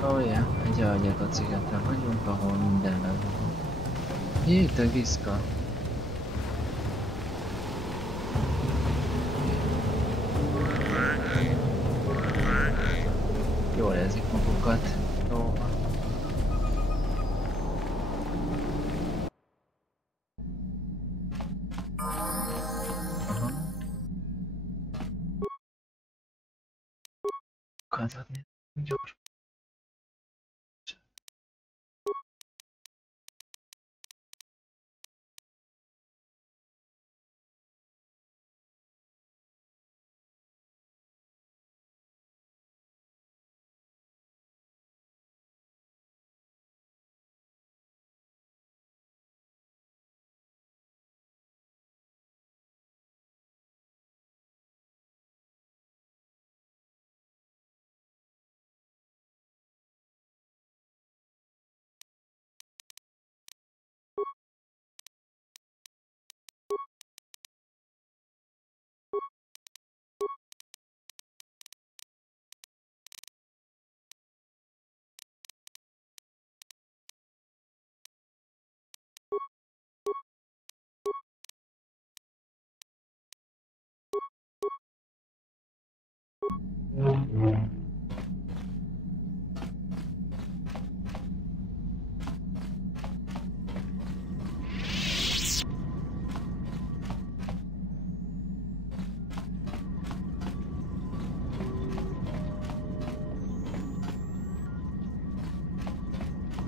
Oh yeah, egy alagyatott szigeten vagyunk, ahol minden van. Jé, te viszka! Jól érzik magukat. Jó van. Aha. Kazadni. Gyors.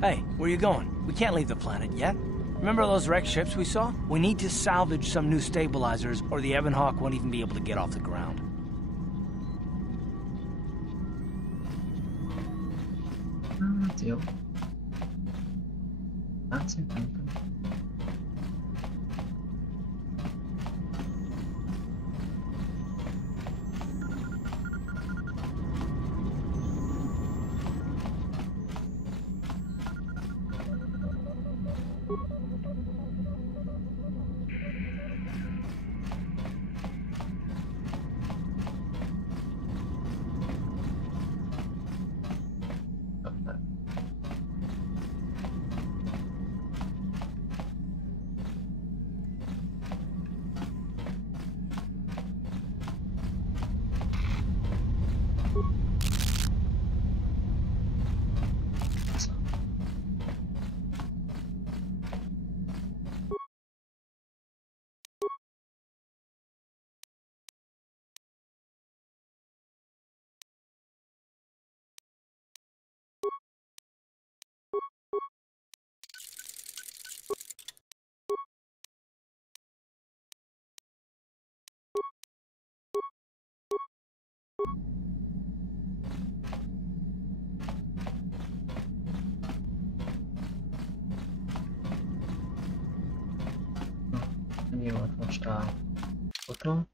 Hey, where you going? We can't leave the planet yet. Remember those wrecked ships we saw? We need to salvage some new stabilizers, or the Ebon Hawk won't even be able to get off the ground. Jó. Látszik, nem tudom. Ennyi volt most a KOTOR.